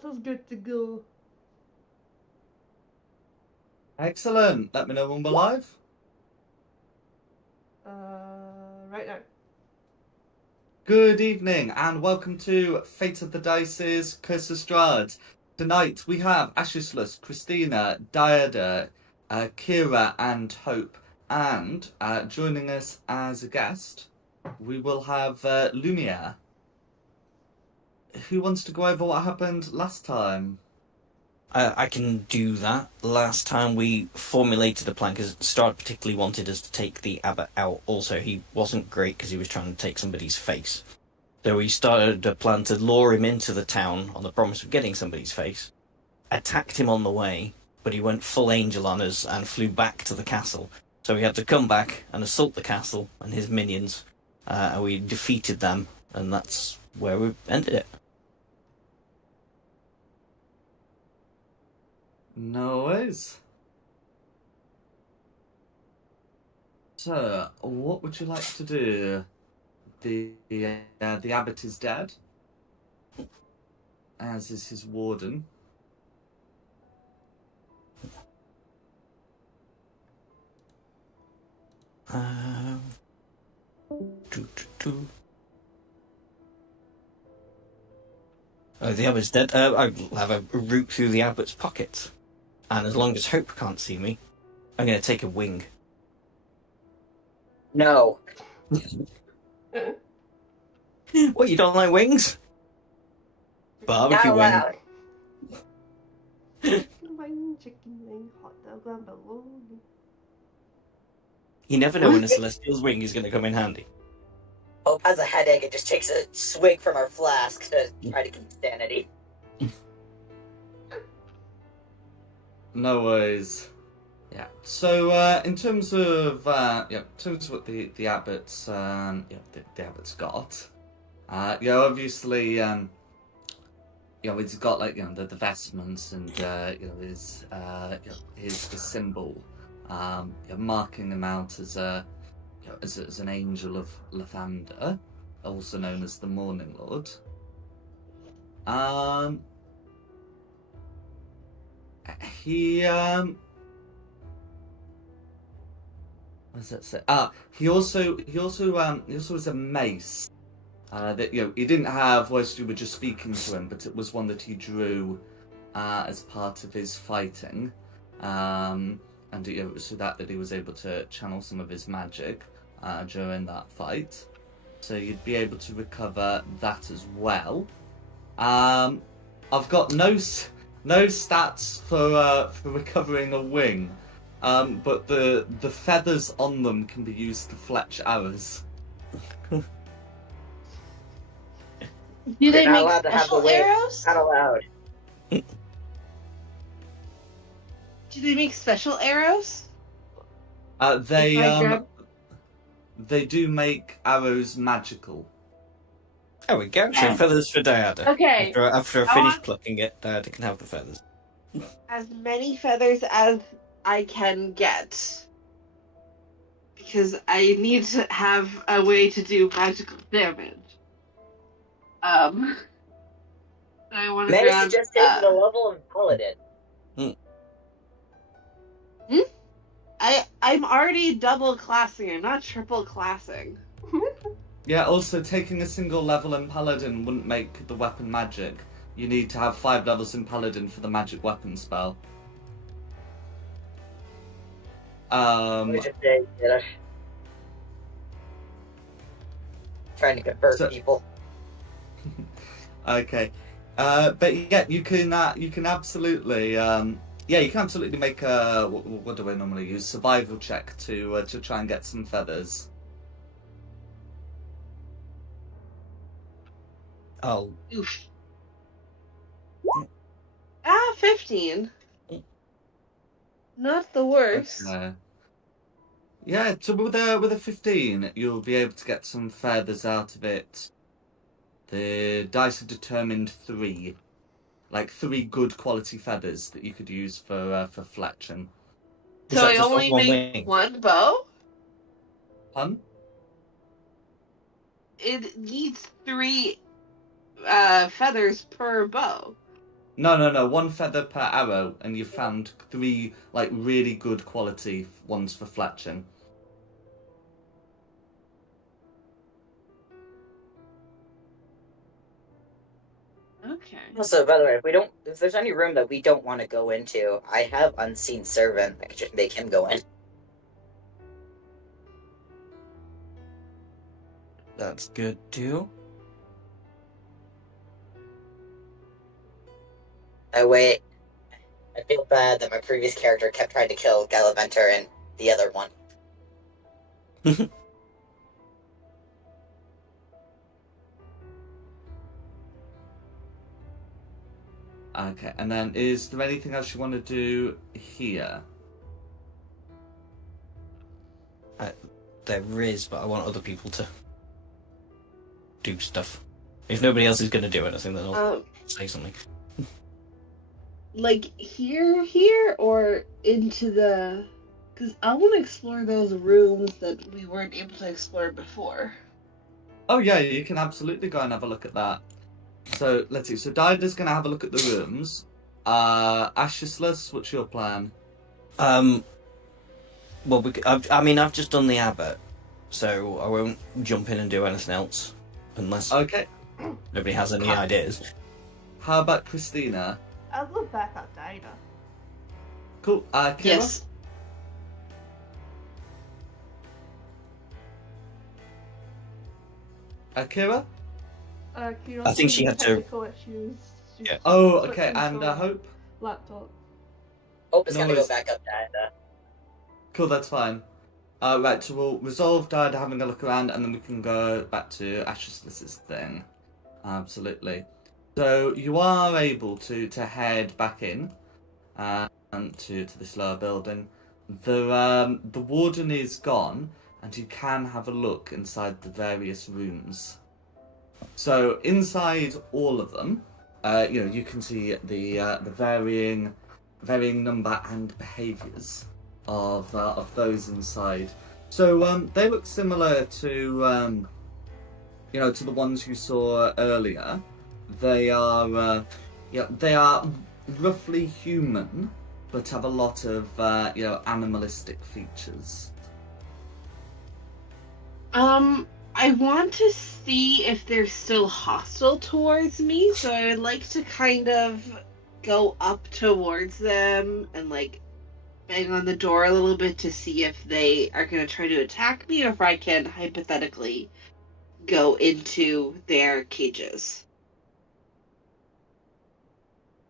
That sounds good to go. Excellent. Let me know when we're live. Right now. Good evening and welcome to Fate of the Dice's Curse of Strahd. Tonight we have Ashislus, Christina, Diada, Kira, and Hope. And joining us as a guest, we will have Lumiere. Who wants to go over what happened last time? I can do that. Last time we formulated a plan, because Straud particularly wanted us to take the abbot out. Also, he wasn't great because he was trying to take somebody's face. So we started a plan to lure him into the town on the promise of getting somebody's face. Attacked him on the way, but he went full angel on us and flew back to the castle. So we had to come back and assault the castle and his minions. And we defeated them, and that's where we ended it. No worries. So, what would you like to do? The abbot is dead, as is his warden. Oh, the abbot's dead. I'll have a root through the abbot's pockets. And as long as Hope can't see me, I'm going to take a wing. No. What, you don't like wings? Barbecue Not wing. allowed. Chicken wing, hot dog on bologna. You never know when a Celestial's wing is going to come in handy. Hope has a headache and just takes a swig from her flask to try to keep sanity. No worries. Yeah. So in terms of in terms of what the abbot's the abbot's got, obviously he's got like the vestments and his symbol, marking him out as a as an angel of Lathander, also known as the Morning Lord. He what does that say? He also has a mace. That he didn't have whilst you were just speaking to him, but it was one that he drew as part of his fighting, and it was so that he was able to channel some of his magic during that fight. So you'd be able to recover that as well. I've got no stats for recovering a wing, but the feathers on them can be used to fletch arrows. Do they You're not make allowed to have the special wing. arrows? Not allowed. Do they make special arrows? They do make arrows magical. There we go. So feathers for Diada. Okay. After I finish plucking it, Diada can have the feathers. As many feathers as I can get. Because I need to have a way to do magical damage. I want to May grab... I suggest taking the level of paladin? I'm already double classing, I'm not triple classing. Yeah, also taking a single level in Paladin wouldn't make the weapon magic. You need to have 5 levels in Paladin for the magic weapon spell. Trying to convert people. Okay, but yeah, you can absolutely you can absolutely make a what do I normally use, survival check to try and get some feathers. Oh. Oof. 15. Not the worst. Okay. Yeah, so with a 15, you'll be able to get some feathers out of it. The dice have determined 3. Like 3 good quality feathers that you could use for fletching. So I only make one bow? Pun? It needs 3 feathers per bow. No. 1 feather per arrow, and you found 3 like really good quality ones for fletching. Okay. Also, by the way, if there's any room that we don't want to go into, I have unseen servant. I could just make him go in. That's good too. Wait. I feel bad that my previous character kept trying to kill Galliventer and the other one. Okay, and then is there anything else you want to do here? There is, but I want other people to do stuff. If nobody else is going to do anything, then I'll say something. Like here, or into the... Because I want to explore those rooms that we weren't able to explore before. Oh yeah, you can absolutely go and have a look at that. So let's see. So Dida's gonna have a look at the rooms. Ashisless, what's your plan? Well, I've just done the abbot, so I won't jump in and do anything else unless Okay. nobody has any ideas. How about Christina? I'll look back at Dinah. Cool. Kira? Yes. Kira? I think she had to- technical issues. Yeah. Oh, Switch okay. And control Hope? Laptop. Hope is No gonna go worries. back up to Cool, that's fine. Right, so we'll resolve Dida having a look around, and then we can go back to Ashisless's thing. Absolutely. So you are able to head back in to this lower building. The warden is gone, and you can have a look inside the various rooms. So inside all of them, you can see the varying number and behaviours of those inside. So they look similar to to the ones you saw earlier. They are roughly human, but have a lot of animalistic features. I want to see if they're still hostile towards me, so I would like to kind of go up towards them and like bang on the door a little bit to see if they are going to try to attack me, or if I can hypothetically go into their cages.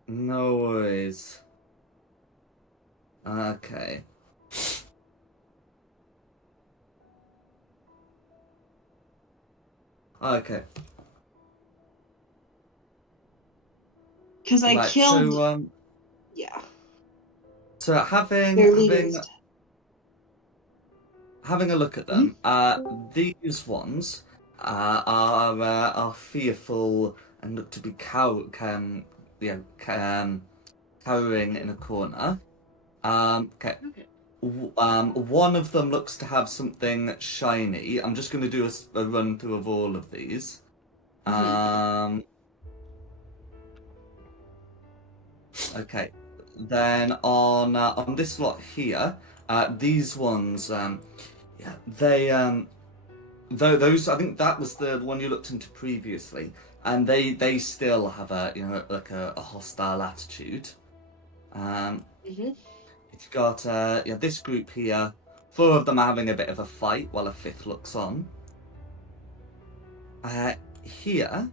No worries. Okay. Okay. Because I Right, killed... So yeah. so having Their having leaders. having a look at them, these ones are fearful and look to be cowering in a corner. Okay. One of them looks to have something shiny. I'm just going to do a run through of all of these. Okay. Then on this lot here, these ones, they those, I think that was the one you looked into previously, and they still have a hostile attitude. You've got this group here. 4 of them are having a bit of a fight while a 5th looks on. Here,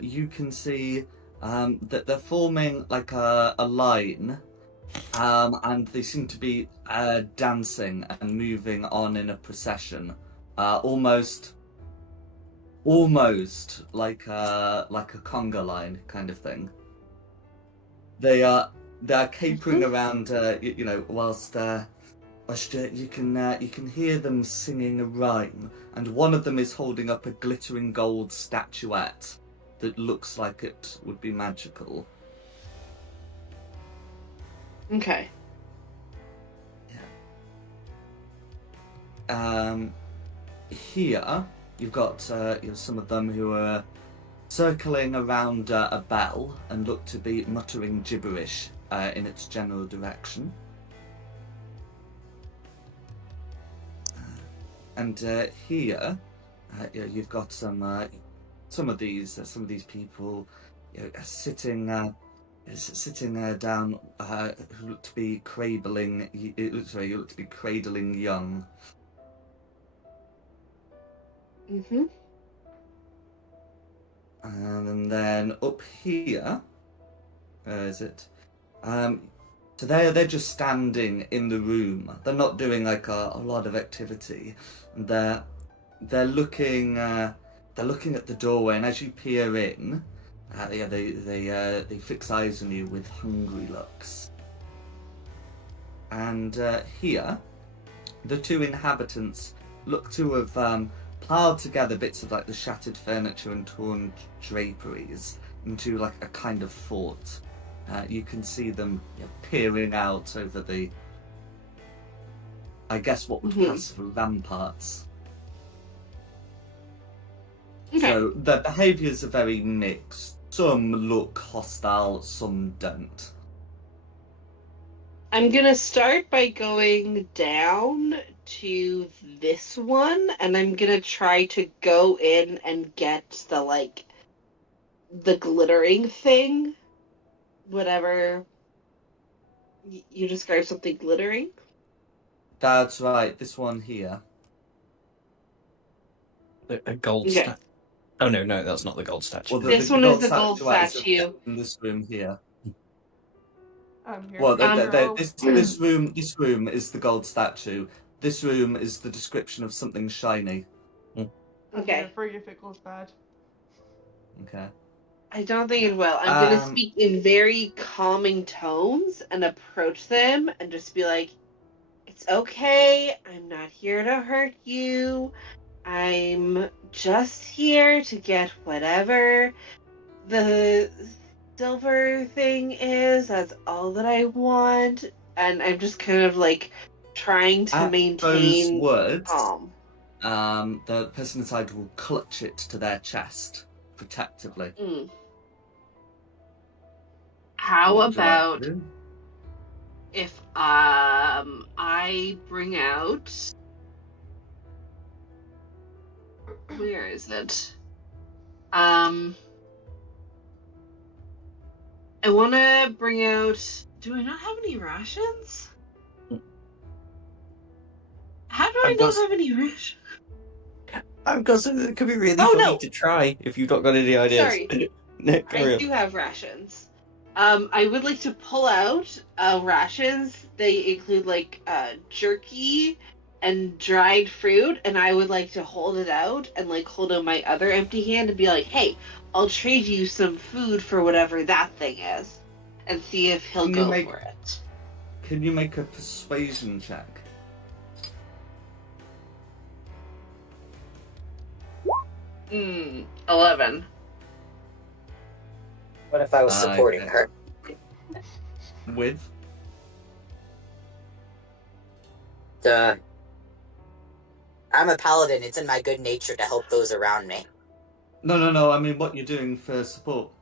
you can see that they're forming like a line, and they seem to be dancing and moving on in a procession, almost like a conga line kind of thing. They're capering around, whilst you can hear them singing a rhyme, and one of them is holding up a glittering gold statuette that looks like it would be magical. Okay. Yeah. Here you've got some of them who are circling around a bell and look to be muttering gibberish in its general direction. And here, you've got some of these people, sitting down, who look to be cradling. You look to be cradling young. Mm-hmm. And then up here, where is it? So they're just standing in the room. They're not doing like a lot of activity. And they're looking at the doorway, and as you peer in, they fix eyes on you with hungry looks. And here, the two inhabitants look to have piled together bits of like the shattered furniture and torn draperies into like a kind of fort. You can see them peering out over the, I guess, what would pass for ramparts. Okay. So their behaviours are very mixed. Some look hostile, some don't. I'm gonna start by going down to this one, and I'm gonna try to go in and get the glittering thing. Whatever. You described something glittering? That's right, this one here. A gold Okay. statue. Oh no, that's not the gold statue. Well, This one is the gold gold statue. in this room here. Here. Well, Oh. this room is the gold statue. This room is the description of something shiny. Okay. For if it goes bad. Okay. I don't think it will. I'm gonna speak in very calming tones and approach them and just be like, "It's okay. I'm not here to hurt you. I'm just here to get whatever the silver thing is. That's all that I want." And I'm just kind of like trying to maintain those words, calm. the person inside will clutch it to their chest protectively. How What would you like about to do? if I bring out, where is it? I want to bring out. Do I not have any rations? How do I not have any rations? Because it could be really Oh, funny no. to try if you've not got any ideas. Sorry. No, carry I on. do have rations. I would like to pull out rations. They include like jerky and dried fruit, and I would like to hold it out and like hold out my other empty hand and be like, "Hey, I'll trade you some food for whatever that thing is," and see if he'll go for it. Can you make a persuasion check? 11. What if I was supporting okay. her? With? I'm a paladin. It's in my good nature to help those around me. No. I mean, what you're doing for support.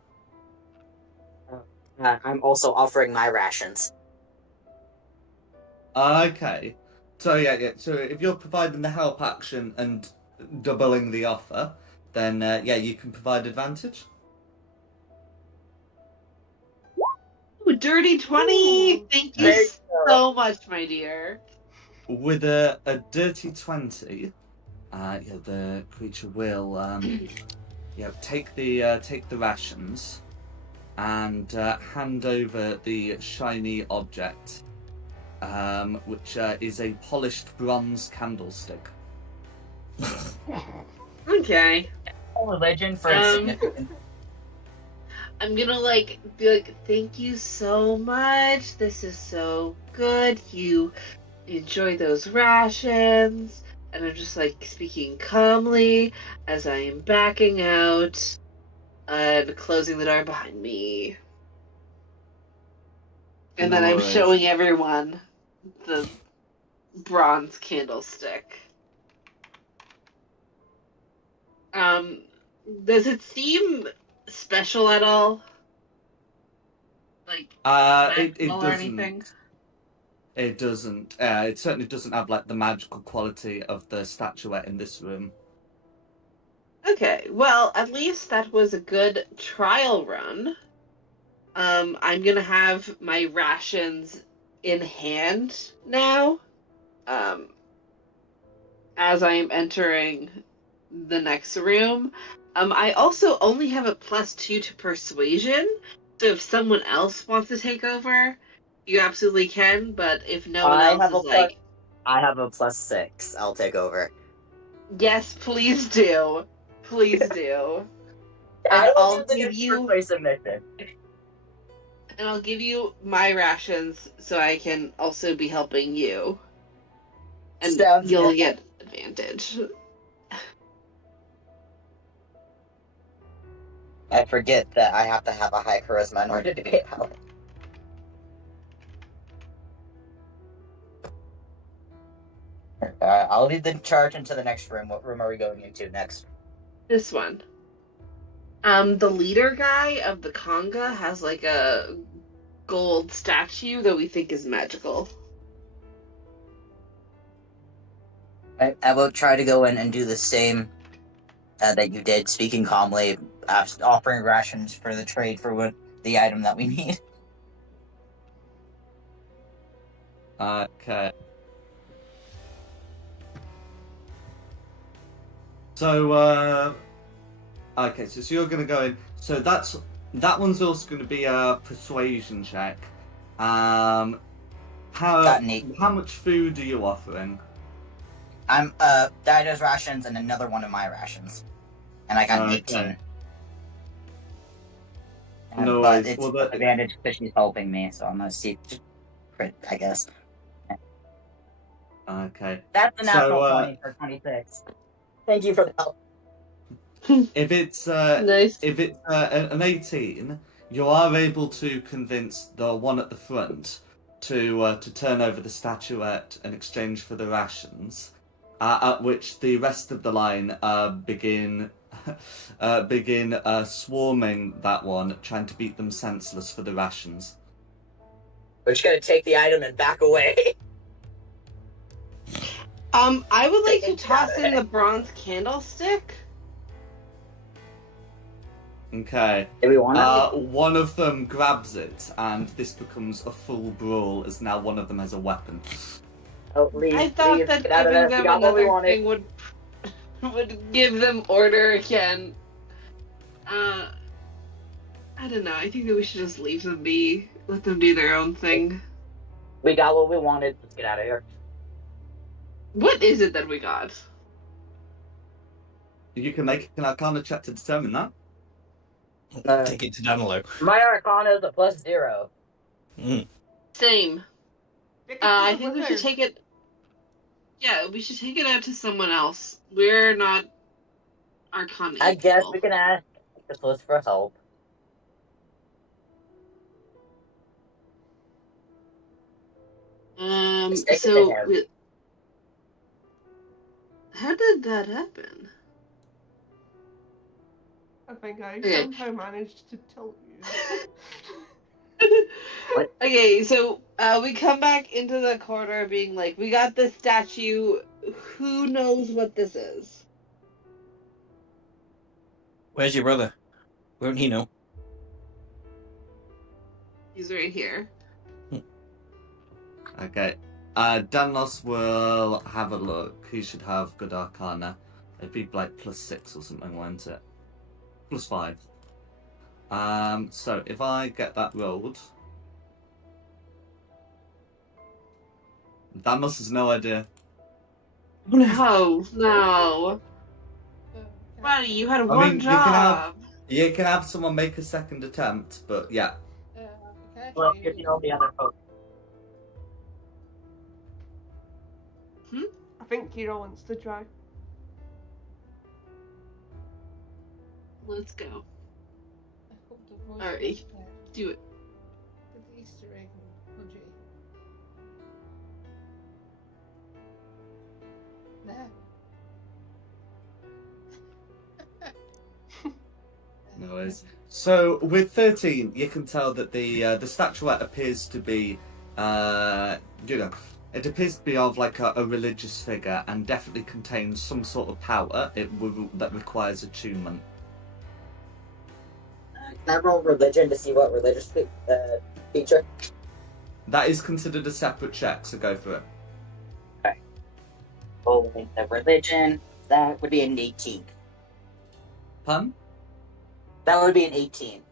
I'm also offering my rations. Okay. So yeah. So if you're providing the help action and doubling the offer, then you can provide advantage. Ooh, dirty 20! Ooh. Thank There you you so much, my dear. With a dirty 20, the creature will take the rations and hand over the shiny object, which is a polished bronze candlestick. Okay. Religion for insignificant. I'm gonna be like, "Thank you so much. This is so good. You enjoy those rations." And I'm just like speaking calmly as I am backing out and closing the door behind me. And then No I'm worries. showing everyone the bronze candlestick. Does it seem special at all? Like It magical or anything? doesn't. It doesn't. It certainly doesn't have like the magical quality of the statuette in this room. Okay, well, at least that was a good trial run. I'm gonna have my rations in hand now. Um, as I am entering the next room. I also only have a +2 to persuasion, so if someone else wants to take over, you absolutely can. But if no one I else have is a plus. like, I have a +6. I'll take over. yes, please do, please do, and I will do the next persuasive mission. I'll give you my rations so I can also be helping you, and Sounds you'll good. get advantage. I forget that I have to have a high charisma in order to be out. I'll lead the charge into the next room. What room are we going into next? This one. The leader guy of the conga has like a gold statue that we think is magical. I will try to go in and do the same that you did, speaking calmly, offering rations for the trade for what the item that we need. Okay. So, okay, so you're gonna go in. So that one's also gonna be a persuasion check. How Got an 8. how much food are you offering? I'm Dida's rations and another one of my rations, and I got an 18. No But worries. it's Well, an advantage because she's helping me, so I'm gonna see crit, I guess. okay. That's a natural So, 20 for 26. Thank you for the help. If it's Nice. an 18, you are able to convince the one at the front to turn over the statuette in exchange for the rations. At which the rest of the line begin swarming that one, trying to beat them senseless for the rations. We're just gonna take the item and back away. I would like to toss in the bronze candlestick. Okay. Do we want to? One of them grabs it, and this becomes a full brawl, as now one of them has a weapon. Oh, leave, I thought leave. that Get out of giving there. We them got what we another wanted. thing would give them order again. I don't know. I think that we should just leave them be. Let them do their own thing. We got what we wanted. Let's get out of here. What is it that we got? You can make an Arcana check to determine that. Take it to Danilo. My Arcana is a +0. Same. Take it to I the think we should wizard. take it. Yeah, we should take it out to someone else. We're not Arcana. I guess people. we can ask this list for help. Let's take it to So him. how did that happen? I think I Okay. somehow managed to tilt you. What? Okay, so we come back into the corner being like, we got this statue. Who knows what this is? Where's your brother? Won't he know? He's right here. Okay. Danos will have a look. He should have good Arcana. It'd be like +6 or something, won't it? +5. So if I get that rolled, Danos has no idea. Oh no, buddy, you had one you job. You can have someone make a second attempt, but yeah. Well, if you know the other folks. I think Kira wants to try. Let's go. Alright, do it. The Easter egg budgie. There. worries. So with 13, you can tell that the statuette appears to be, it appears to be of like a religious figure, and definitely contains some sort of power that requires attunement. Can I roll religion to see what religious feature? That is considered a separate check, so go for it. Okay. Oh, the religion, that would be an 18. Pun? That would be an 18.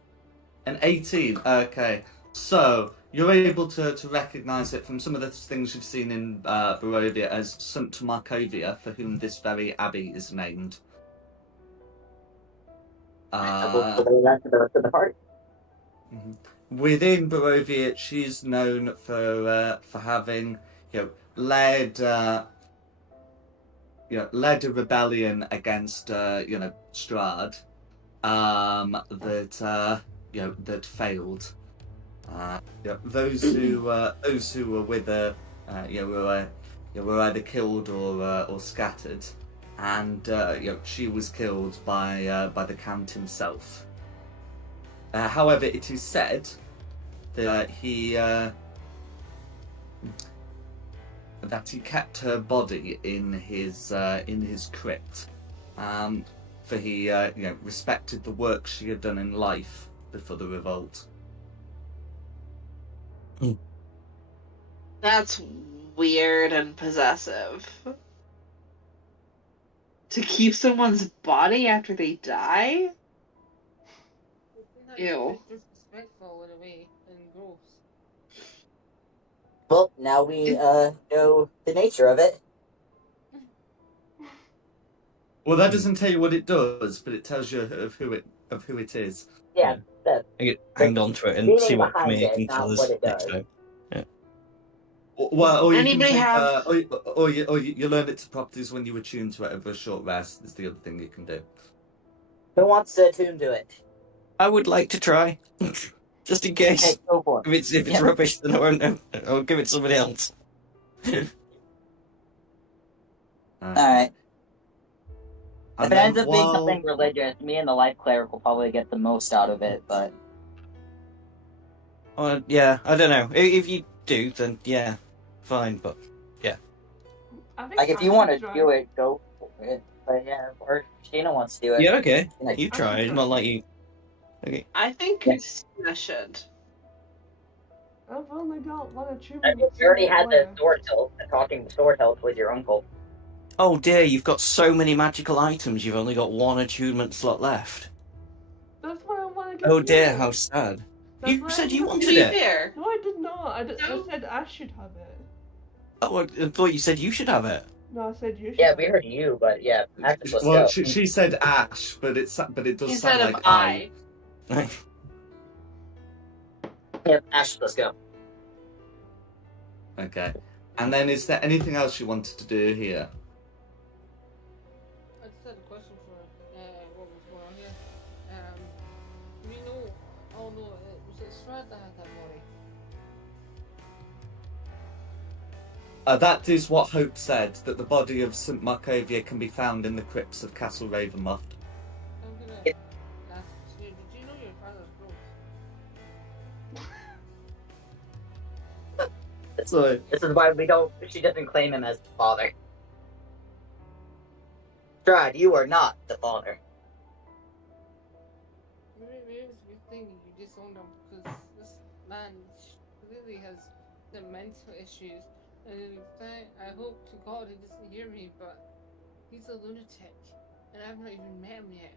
An 18. Okay. So you're able to recognise it from some of the things you've seen in Barovia as St. Markovia, for whom this very abbey is named. We'll relay that to the rest of the party. Within Barovia, she's known for having, led led a rebellion against Straud, that failed. Those who were with her, were either killed or scattered, and she was killed by the Count himself. However, it is said that he kept her body in his crypt, for he respected the work she had done in life before the revolt. That's weird and possessive. To keep someone's body after they die? Ew. Disrespectful in a way and gross. Well, now we know the nature of it. Well, that doesn't tell you what it does, but it tells you of who it is. Yeah, that, I get hanged on to it and meaning see what behind Camille it, can not tell us what it next does. time. Well, or you Anybody can take, have- or you learn its properties when you attune to it over a short rest. Is the other thing you can do. Who wants to attune to it? I would like to try, just in case. Okay, go for it. If it's Yeah. rubbish, then I won't know. I'll give it to somebody else. Alright. And If it then ends up being while- something religious, me and the life cleric will probably get the most out of it, but... Yeah, I don't know. If you do, then yeah, fine. But I think Like, if I you want to should try. do it, go for it. But yeah, or if Sheena wants to do it. yeah, okay. Like, You try. It's not like you. Okay. I think Yes. I should. I've only got one achievement. you already had the left. sword hilt, the talking sword hilt with your uncle. Oh dear, you've got so many magical items. You've only got one attunement slot left. That's what I want to get. Oh dear, you. how sad. That's You what said I you want. To wanted be it. fair, No, I did not. I No. said Ash should have it. Oh, I thought you said you should have it. No, I said you should. Yeah, have we it. heard you, but yeah, let's Well, go. she said Ash, but it does instead sound of like I. Yep, Ash, let's go. Okay. And then, is there anything else you wanted to do here? I just had a question for what was going on here. We know, oh no, was it Straud that had that body? That is what Hope said, that the body of St. Markovia can be found in the crypts of Castle Ravenloft. I'm gonna Yep. ask you, did you know your father's gross? So, This is why she doesn't claim him as the father. Strad, you are not the father. Maybe it's a good thing you disowned him because this man clearly has some mental issues. And in fact, I hope to God he doesn't hear me, but he's a lunatic, and I've not even met him yet.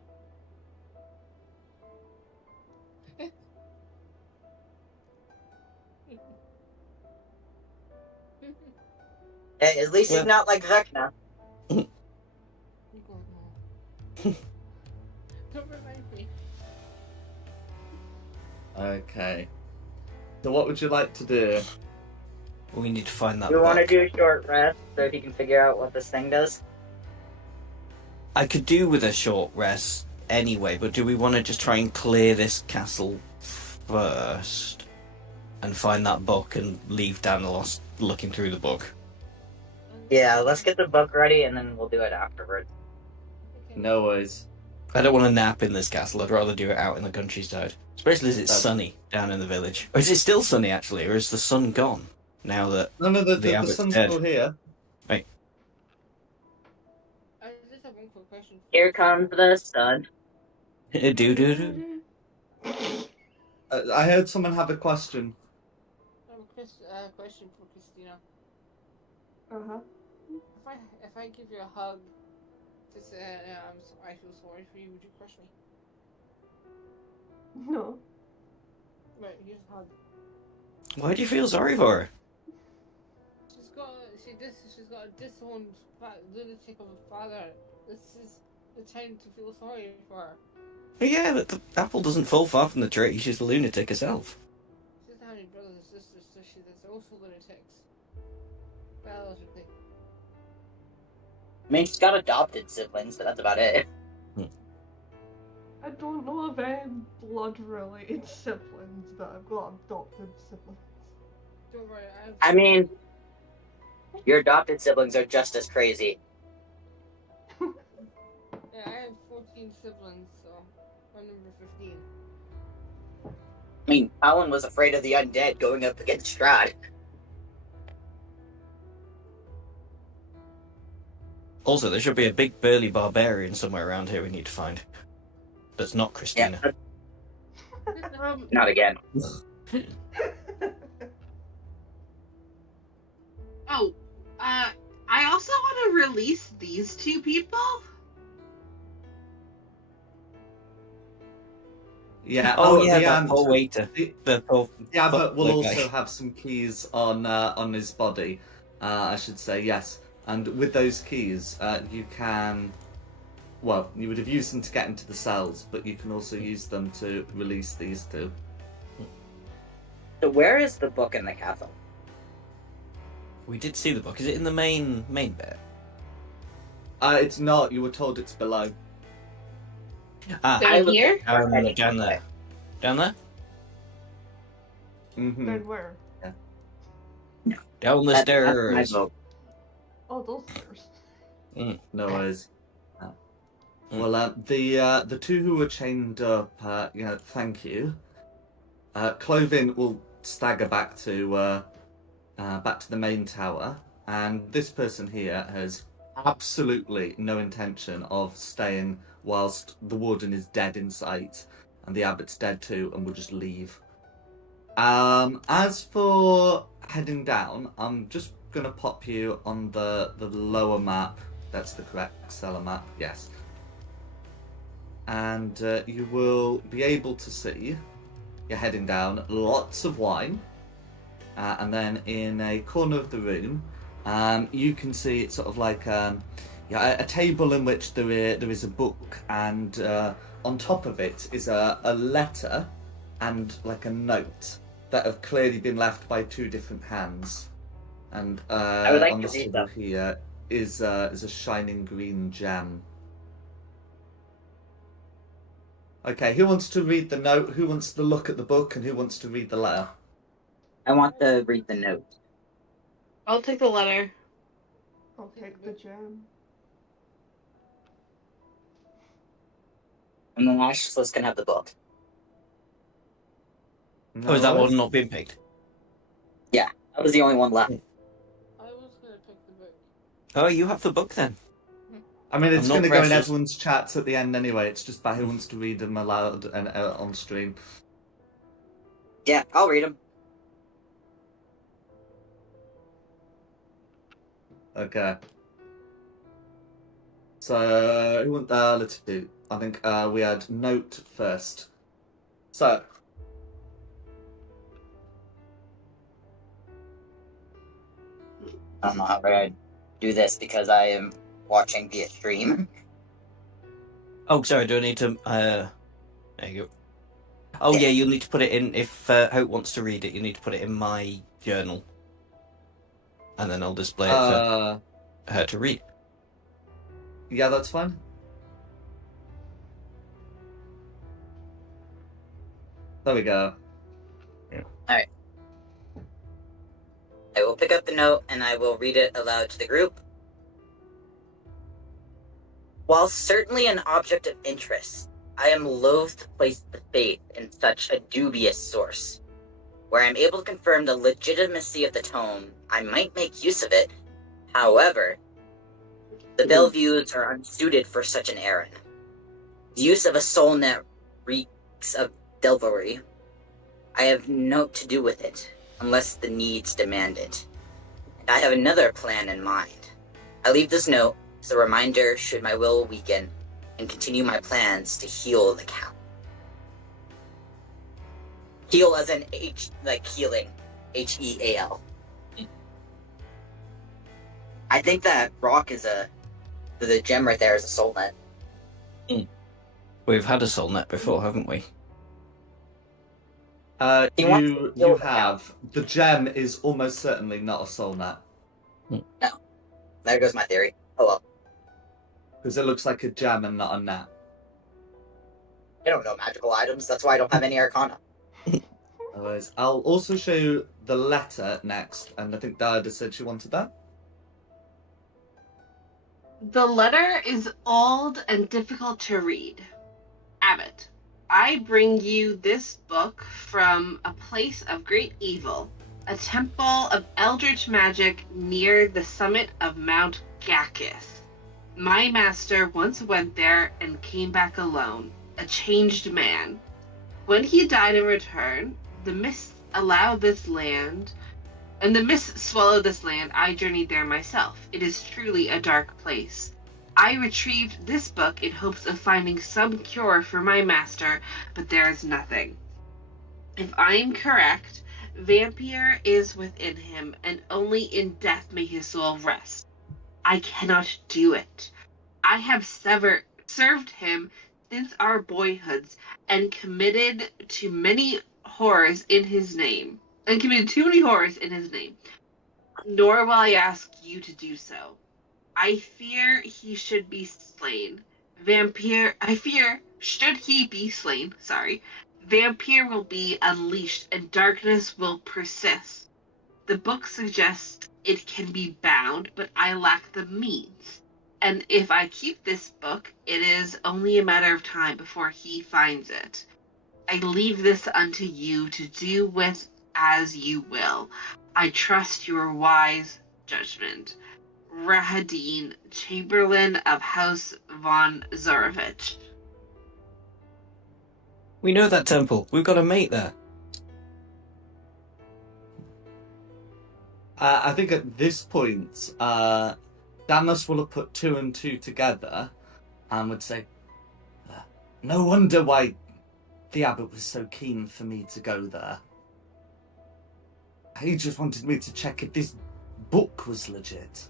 Hey, at least Well- he's not like Vecna. You go, no. Don't remind me. okay. So what would you like to do? We need to find that You want to book. do a short rest so he can figure out what this thing does? I could do with a short rest anyway, but do we want to just try and clear this castle first and find that book and leave Danielos looking through the book? Yeah, let's get the book ready and then we'll do it afterwards. Okay. No worries. I don't want to nap in this castle. I'd rather do it out in the countryside, especially as it's That's- sunny down in the village. Or is it still sunny actually, or is the sun gone now that No, the the abbot's sun's dead? still here. Right. I just have one quick question. Here comes the sun. Do do do. I heard someone have a question. I have a question for Christina. Uh-huh. If I give you a hug to say I feel sorry for you, would you crush me? No. Right, here's a hug. Why do you feel sorry for her? She's got a disowned lunatic of a father. This is the time to feel sorry for her. Yeah, but the apple doesn't fall far from the tree. She's a lunatic herself. She doesn't have any brothers and sisters, so there's also lunatics. Biologically. I mean, she's got adopted siblings, but that's about it. I don't know of any blood-related siblings that I've got adopted siblings. Don't worry, I mean, your adopted siblings are just as crazy. Yeah, I have 14 siblings, so I'm number 15. I mean, Alan was afraid of the undead going up against Straud. Also, there should be a big burly barbarian somewhere around here we need to find. That's not Christina. Yeah, not again. Oh, I also want to release these two people. Yeah. Oh, yeah, the, that poor waiter. The poor Yeah, but we'll guy. also have some keys on his body. I should say yes. And with those keys, you can. Well, you would have used them to get into the cells, but you can also use them to release these two. So where is the book in the castle? We did see the book. Is it in the main bit? It's not. You were told it's below. Ah, Down here? down there. Down there? Mm-hmm. Then where? Down the That's stairs. my book. Oh, those stairs. No worries. Well, the two who were chained up, thank you. Cloven will stagger back to the main tower, and this person here has absolutely no intention of staying whilst the warden is dead in sight, and the abbot's dead too, and will just leave. As for heading down, I'm just gonna pop you on the lower map. That's the correct cellar map, yes. And you will be able to see, you're heading down, lots of wine. And then in a corner of the room, you can see it's sort of like a table in which there is a book, and on top of it is a letter and like a note that have clearly been left by two different hands. And I would like on to the read table them. here is a shining green gem. Okay, who wants to read the note? Who wants to look at the book? And who wants to read the letter? I want to read the note. I'll take the letter. I'll take the gem. And then Ashless can have the book. Oh, is that No? one not being picked? That was the only one left. I was gonna pick the book. Oh, you have the book then. I mean, it's I'm going not to go in precious. everyone's chats at the end anyway. It's just about who wants to read them aloud and on stream. Yeah, I'll read them. Okay. So, who want? Let's do. I think we had note first. So, I don't know how we're gonna do this because I am watching via stream. Oh, sorry. Do I need to? There you go. Oh yeah, you'll need to put it in. If Hope wants to read it, you need to put it in my journal, and then I'll display it for her to read. yeah, that's fine. There we go. I will pick up the note and I will read it aloud to the group. While certainly an object of interest, I am loath to place the faith in such a dubious source. Where I am able to confirm the legitimacy of the tome, I might make use of it. However, the Bellevues are unsuited for such an errand. The use of a soul net reeks of devilry. I have naught to do with it, unless the needs demand it. And I have another plan in mind. I leave this note as a reminder should my will weaken, and continue my plans to heal the cow. Heal as in healing. Heal. I think that rock is the gem right there is a soul net. We've had a soul net before, haven't we? You have. The gem is almost certainly not a soul net. No. There goes my theory. Oh well. Because it looks like a gem and not a net. I don't know magical items, that's why I don't have any arcana. Otherwise, I'll also show you the letter next, and I think Dada said she wanted that. The letter is old and difficult to read. Abbot, I bring you this book from a place of great evil, a temple of eldritch magic near the summit of Mount Gakis. My master once went there and came back alone, a changed man. When he died in return, the mists allowed this land, and the mists swallowed this land. I journeyed there myself. It is truly a dark place. I retrieved this book in hopes of finding some cure for my master, but there is nothing. If I am correct, Vampire is within him, and only in death may his soul rest. I cannot do it. I have served him since our boyhoods, and committed too many horrors in his name. Nor will I ask you to do so. I fear he should be slain. Vampire will be unleashed and darkness will persist. The book suggests it can be bound, but I lack the means. And if I keep this book, it is only a matter of time before he finds it. I leave this unto you to do with as you will. I trust your wise judgment. Rahadin, Chamberlain of House von Zarovich. We know that temple. We've got a mate there. I think at this point, Danos will have put 2 and 2 together and would say, no wonder why the abbot was so keen for me to go there. He just wanted me to check if this book was legit.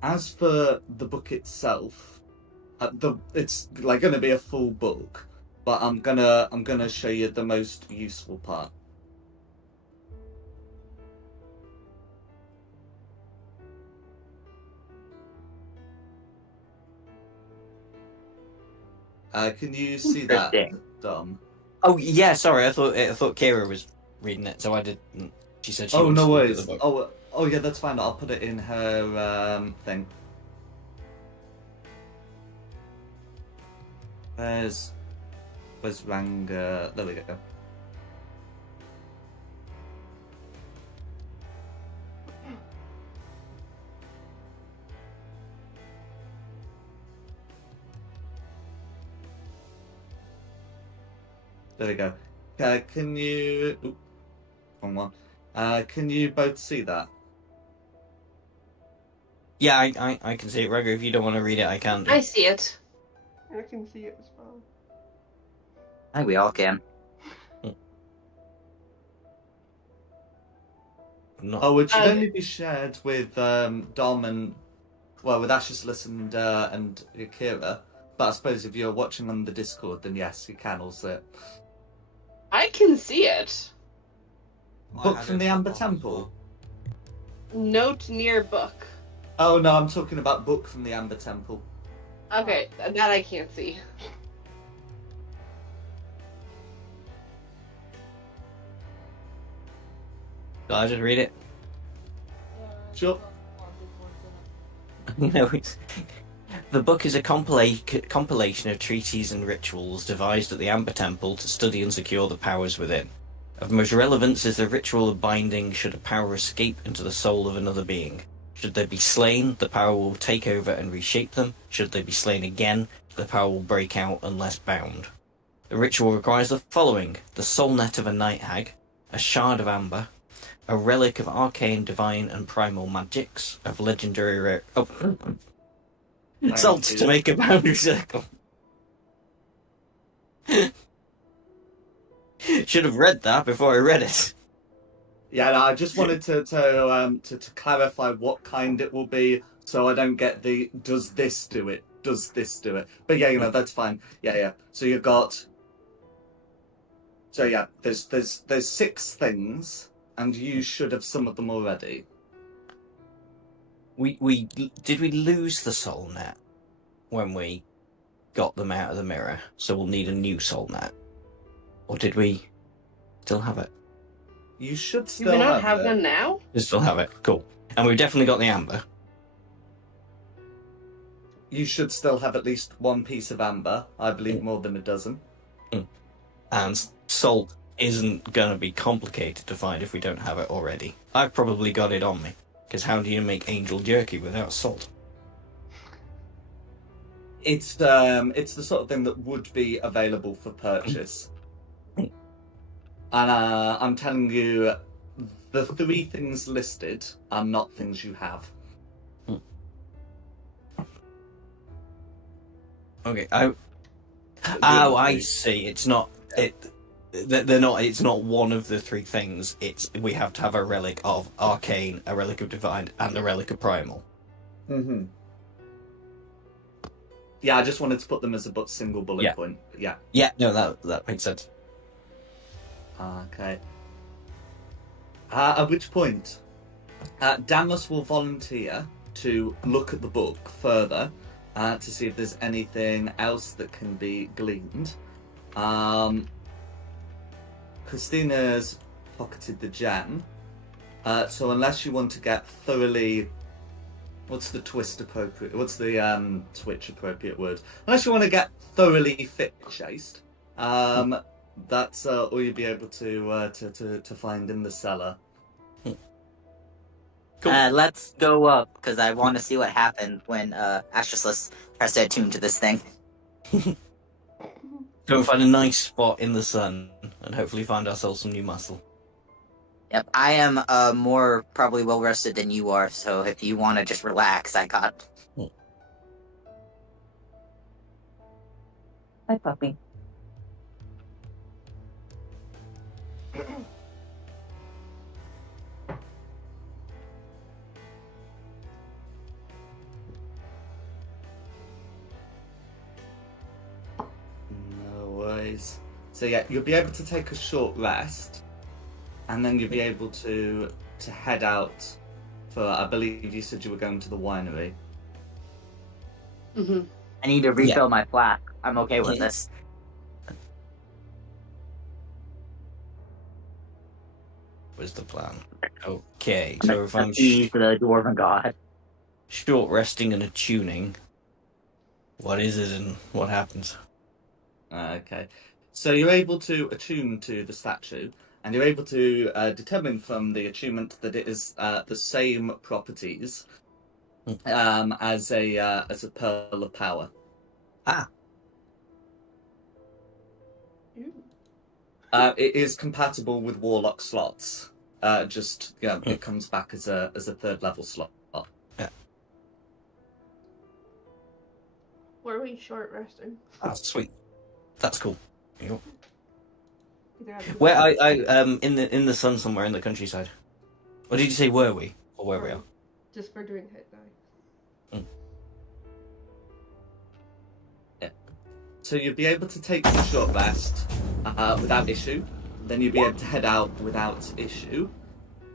As for the book itself, it's like going to be a full book, but I'm gonna show you the most useful part. Can you see that, Dom? Oh yeah, sorry. I thought Kira was reading it, so I didn't. She said she. Oh wanted no to look at worries. the book. Oh yeah, that's fine. I'll put it in her thing. Where's Ranga? There we go. There we go. Can you... Oop, wrong one. Can you both see that? Yeah, I can see it, Rego. If you don't want to read it, I can do. I see it. I can see it as well. I think we all can. Not... Oh, it should only be shared with Dom and... Well, with Ashley and Kira. But I suppose if you're watching on the Discord, then yes, you can all see it. I can see it. Book from the Amber Temple? Note near book. Oh no, I'm talking about book from the Amber Temple. Okay, that I can't see. Shall I just read it? Sure. You know, the book is a compilation of treaties and rituals devised at the Amber Temple to study and secure the powers within. Of most relevance is the ritual of binding should a power escape into the soul of another being. Should they be slain, the power will take over and reshape them. Should they be slain again, the power will break out unless bound. The ritual requires the following: the soul net of a night hag, a shard of amber, a relic of arcane, divine, and primal magics, of legendary salt to make a boundary circle. Should have read that before I read it. Yeah, no, I just wanted to clarify what kind it will be, so I don't get the does this do it? Does this do it? But yeah, that's fine. Yeah. So you've got. So yeah, there's 6 things, and you should have some of them already. We did we lose the soul net when we got them out of the mirror? So we'll need a new soul net, or did we still have it? You should Do still we not have have it. one now? We still have it. Cool. And we've definitely got the amber. You should still have at least one piece of amber. I believe more than a dozen. And salt isn't going to be complicated to find if we don't have it already. I've probably got it on me, because how do you make angel jerky without salt? It's the sort of thing that would be available for purchase. And I'm telling you, the 3 things listed are not things you have. Okay, I see. It's not they're not. It's not one of the 3 things. It's we have to have a relic of arcane, a relic of divine, and a relic of primal. Mm-hmm. Yeah, I just wanted to put them as a single bullet point. Yeah. Yeah, no, that makes sense. Okay. At which point, Damus will volunteer to look at the book further to see if there's anything else that can be gleaned. Christina's pocketed the gem, so unless you want to get thoroughly... What's the twitch appropriate word? Unless you want to get thoroughly fit-chased, that's all you'll be able to find in the cellar. Cool. Let's go up, because I want to see what happened when Astralis tries to attune to this thing. Go and find a nice spot in the sun, and hopefully find ourselves some new muscle. Yep, I am more probably well rested than you are, so if you want to just relax, I got. Hi, puppy. No worries. So yeah, you'll be able to take a short rest, and then you'll be able to head out for, I believe you said you were going to the winery. Mm-hmm. I need to refill my flask. I'm okay with this. What's the plan? Okay, so if I'm the dwarven god. short resting and attuning, what is it and what happens? Okay. So you're able to attune to the statue, and you're able to determine from the attunement that it is the same properties as a pearl of power. Ah. It is compatible with warlock slots. It comes back as a 3rd level slot. Yeah. Where are we short resting? Ah, sweet. That's cool. There you go. Either have- Where I in the sun somewhere in the countryside. What did you say? Were we or where we are? Just for doing hit die. So you'll be able to take a short rest without issue. Then you'll be able to head out without issue.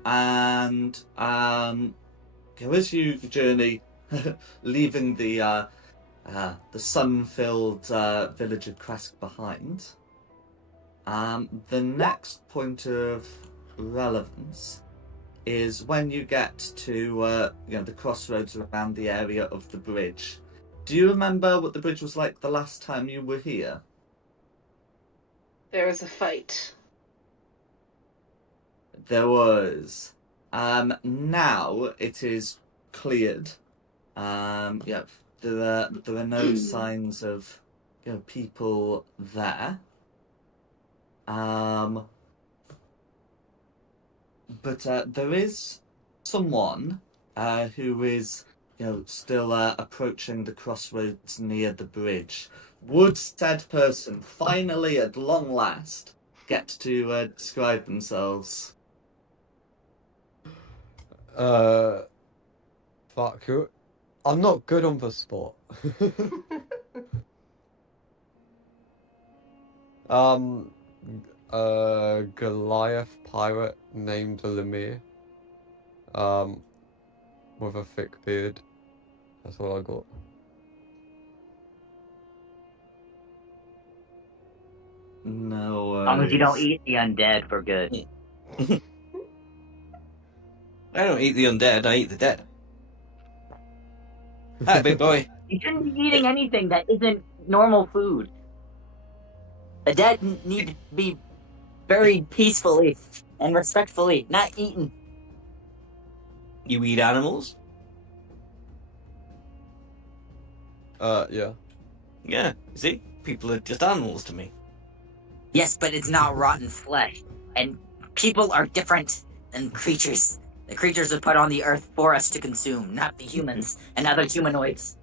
And as you journey, leaving the sun-filled village of Krask behind, the next point of relevance is when you get to the crossroads around the area of the bridge. Do you remember what the bridge was like the last time you were here? There was a fight. There was. Now it is cleared. Yeah, there are no signs of people there. But there is someone who is still approaching the crossroads near the bridge. Would said person finally, at long last, get to describe themselves? Fuck you. I'm not good on the spot. Goliath pirate named Lemire. With a thick beard. That's all I got. No worries. As long as you don't eat the undead, we're good. I don't eat the undead, I eat the dead. Hi, big boy. You shouldn't be eating anything that isn't normal food. The dead need to be buried peacefully and respectfully, not eaten. You eat animals? Yeah. Yeah, see? People are just animals to me. Yes, but it's not rotten flesh. And people are different than creatures. The creatures are put on the earth for us to consume, not the humans and other humanoids.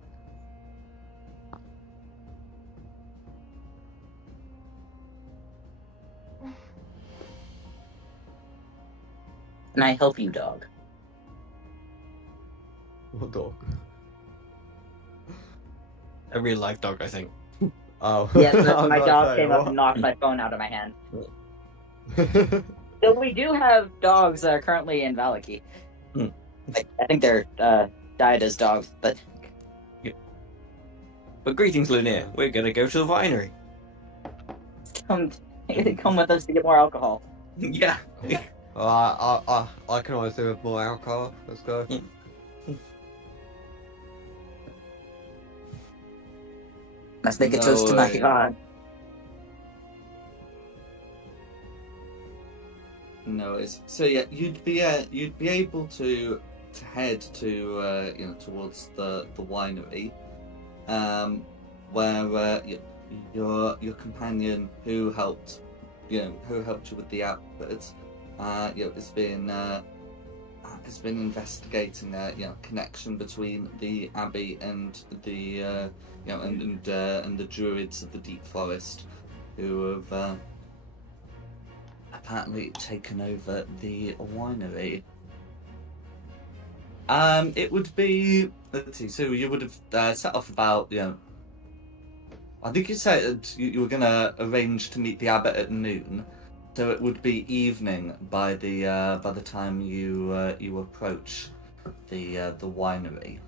Can I help you, dog? What dog? A real life dog, I think. Oh. Yes, I was my about to dog say, came up what? and knocked my phone out of my hand. So we do have dogs that are currently in Valaki. I think they're died as dogs, but But greetings, Lunaire. We're gonna go to the winery. come with us to get more alcohol. Yeah. I can always do with more alcohol. Let's go. Let's make a No toast to my way. god. No, it's so yeah. You'd be able to head to towards the winery, where your companion who helped you with the outfit, has been investigating connection between the abbey and the and the druids of the deep forest, who have apparently taken over the winery. It would be, let's see, so you would have set off about, I think you said you were going to arrange to meet the abbot at noon, so it would be evening by the time you approach the winery.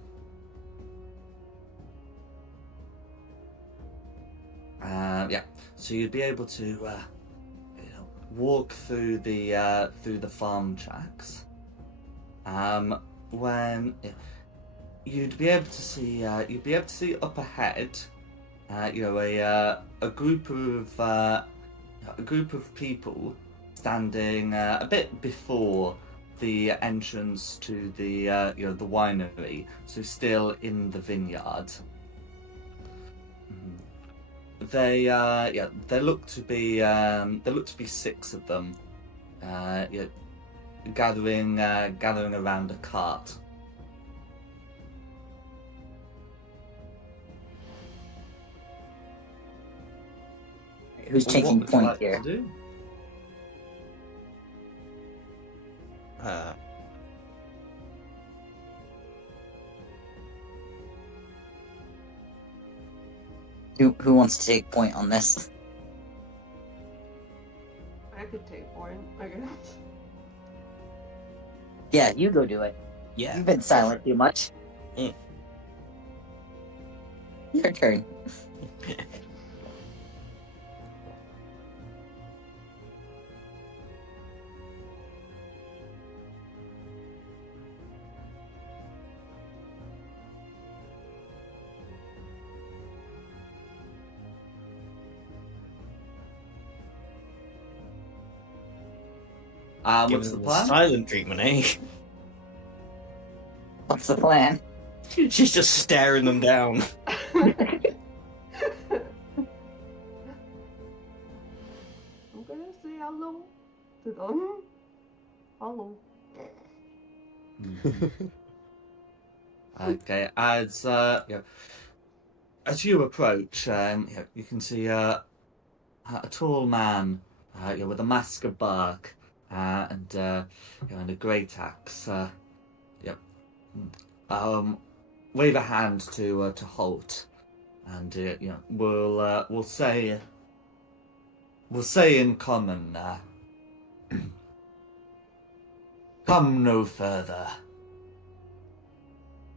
So you'd be able to walk through the farm tracks. When you'd be able to see up ahead, a group of people standing a bit before the entrance to the the winery, so still in the vineyard. They look to be 6 of them, gathering around a cart. Who's What taking would you point like here? to do? Who wants to take point on this? I could take point, I guess. Yeah, you go do it. Yeah. You've been silent too much. Mm. Your turn. Give What's the them plan? silent treatment, eh? What's the plan? She's just staring them down. I'm gonna say hello to them. Hello. Okay, as you approach, you can see a tall man, with a mask of bark, and a great axe. Yeah, wave a hand to halt, and we'll say in common, come no further.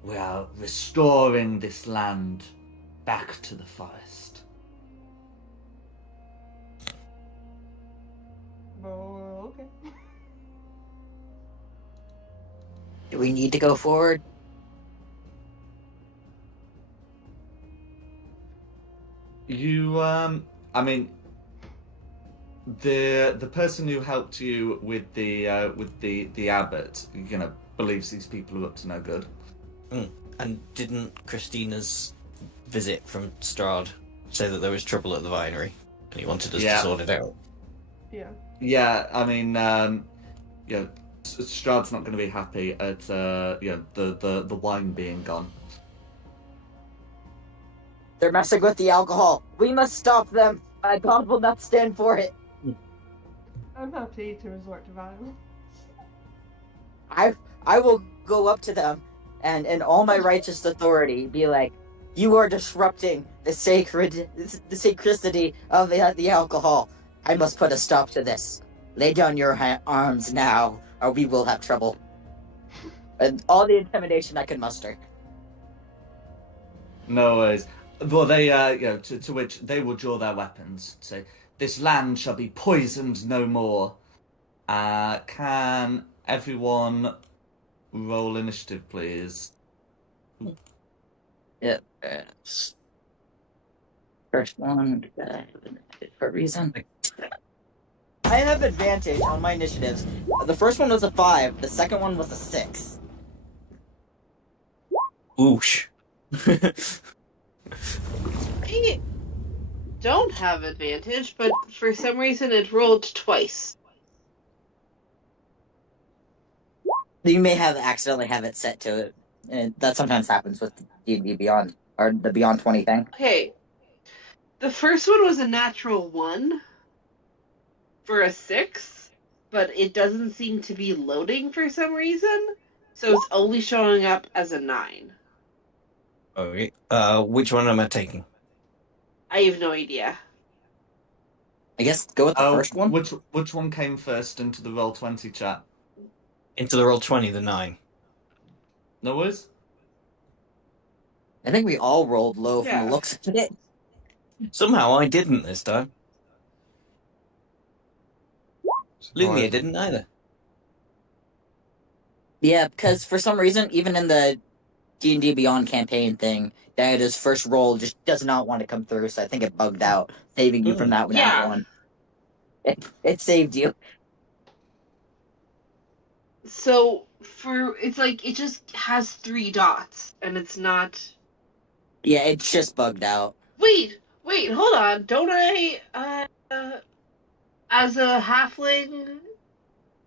We are restoring this land back to the forest. Oh, okay. Do we need to go forward? You, I mean, the person who helped you with the abbot, believes these people are up to no good. And didn't Christina's visit from Straud say that there was trouble at the vinery, and he wanted us to sort it out? Yeah. Yeah, I mean, Straud's not going to be happy at the wine being gone. They're messing with the alcohol. We must stop them. My god will not stand for it. I'm happy to resort to violence. I will go up to them and in all my righteous authority be like, you are disrupting the sacredity of the alcohol. I must put a stop to this. Lay down your arms now, or we will have trouble. And all the intimidation I can muster. No worries. Well, they, to which they will draw their weapons. Say, this land shall be poisoned no more. Can everyone roll initiative, please? Yeah. First one, for a reason. I have advantage on my initiatives. The first one was a 5. The second one was a 6. Oosh. I don't have advantage, but for some reason it rolled twice. You may have accidentally have it set to it. And that sometimes happens with D&D Beyond, or the Beyond 20 thing. Okay. The first one was a natural 1 for a 6, but it doesn't seem to be loading for some reason, so it's only showing up as a 9. Okay. Which one am I taking? I have no idea. I guess go with the first one. Which one came first into the Roll20 chat? Into the Roll20, the 9. No worries? I think we all rolled low from Yeah. the looks of it. Somehow I didn't this time. Lumia Surprising. didn't either. Yeah, because for some reason, even in the D&D Beyond campaign thing, Diada's first roll just does not want to come through, so I think it bugged out, saving you from that Yeah. one. It saved you. So it's like it just has 3 dots, and it's not. Yeah, it's just bugged out. Wait, hold on. Don't I, as a halfling,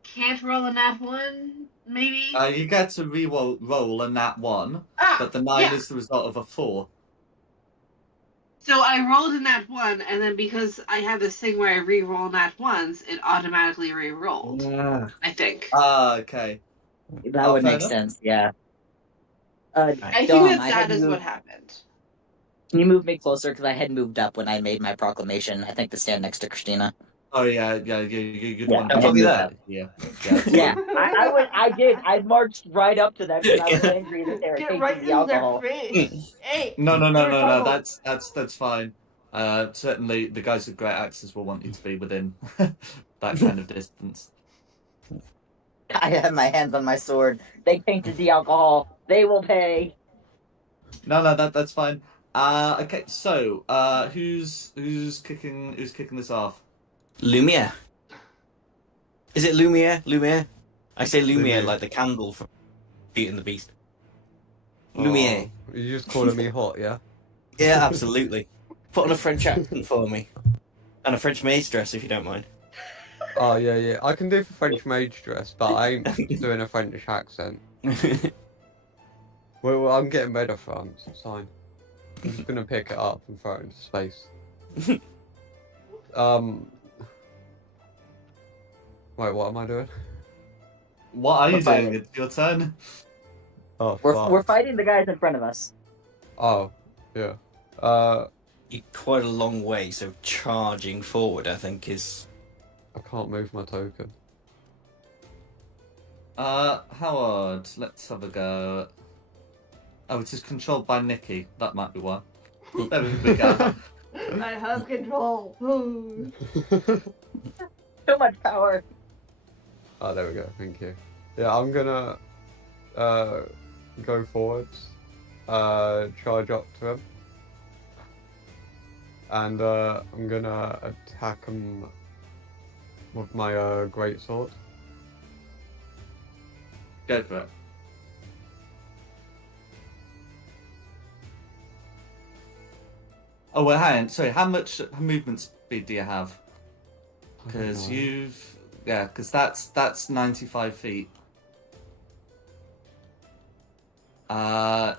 can't roll a nat 1, maybe? You get to roll a nat 1, but the 9 yeah. is the result of a 4. So I rolled a nat 1, and then because I have this thing where I re-roll nat 1s, it automatically re-rolled. Yeah. I think. Okay. That would fair make enough. sense, yeah. I Dom, think that is what happened. Can you move me closer? Because I had moved up when I made my proclamation. I think to stand next to Christina. Oh yeah, you'd Yeah, want I'll to probably do that. Yeah. Yeah, I did. I marched right up to them because I was angry that they were Get taking right the in alcohol. their face. Hey. No. you're in trouble. That's fine. Certainly the guys with great axes will want you to be within that kind of distance. I have my hands on my sword. They tainted the alcohol. They will pay. No, that's fine. Okay, so who's kicking this off? Lumia. Is it Lumiere? Lumiere? I say Lumiere Lumiere. like the candle from Beauty and the Beast. Lumiere. Oh, you're just calling me hot, yeah? Yeah, absolutely. Put on a French accent for me. And a French maid's dress, if you don't mind. Oh, yeah. I can do the French maid's dress, but I ain't doing a French accent. Well, I'm getting rid of France. It's fine. I'm just gonna pick it up and throw it into space. Wait, what am I doing? What are We're you fighting. doing? It's your turn. Oh, We're fuck. fighting the guys in front of us. Oh, yeah. You're quite a long way, so charging forward, I think, is... I can't move my token. Howard, let's have a go. Oh, it is controlled by Nikki. That might be one. There we go. I have control. Ooh. So much power. Oh, there we go. Thank you. Yeah, I'm gonna go forwards, charge up to him, and I'm gonna attack him with my greatsword. Go for it. Oh, well, hang on. Sorry, how much movement speed do you have? I don't Because know. you've... Yeah, because that's 95 feet. Yeah,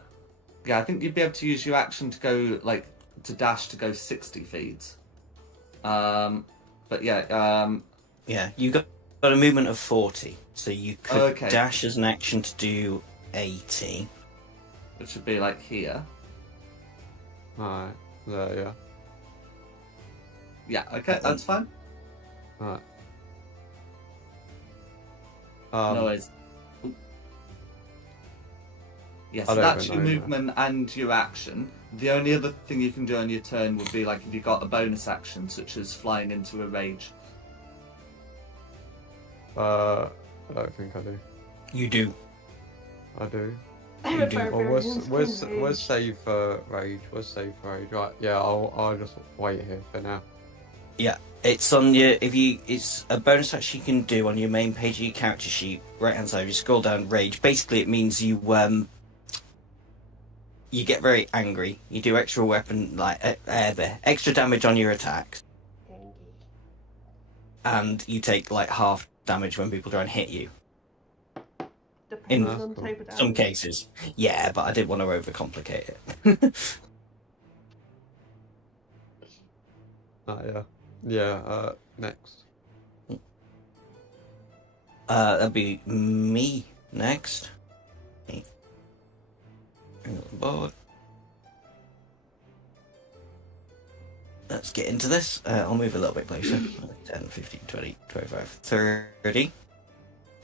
I think you'd be able to use your action to go, like, to dash to go 60 feet. But yeah, Yeah, you got a movement of 40, so you could Okay. dash as an action to do 80. which would be, like, here. Alright, there, yeah. Yeah, okay, that's fine. Alright. No worries. Yes, I don't that's even your know, movement and your action. The only other thing you can do on your turn would be like if you got a bonus action, such as flying into a rage. I don't think I do. You do. I do. I'm You a do. Well, barbarian. where's save for rage? Where's save for rage? Right, yeah, I'll just wait here for now. It's on your... It's a bonus action you can do on your main page of your character sheet, right-hand side. You scroll down, rage. Basically, it means you get very angry. You do extra weapon, like, extra damage on your attacks. And you take, like, half damage when people try and hit you. Depending That's on cool. type of Some damage. cases. Yeah, but I didn't want to overcomplicate it. Yeah. Yeah, next. That'd be me next. Me. Bring up the board. Let's get into this. I'll move a little bit closer. 10, 15, 20, 25, 30.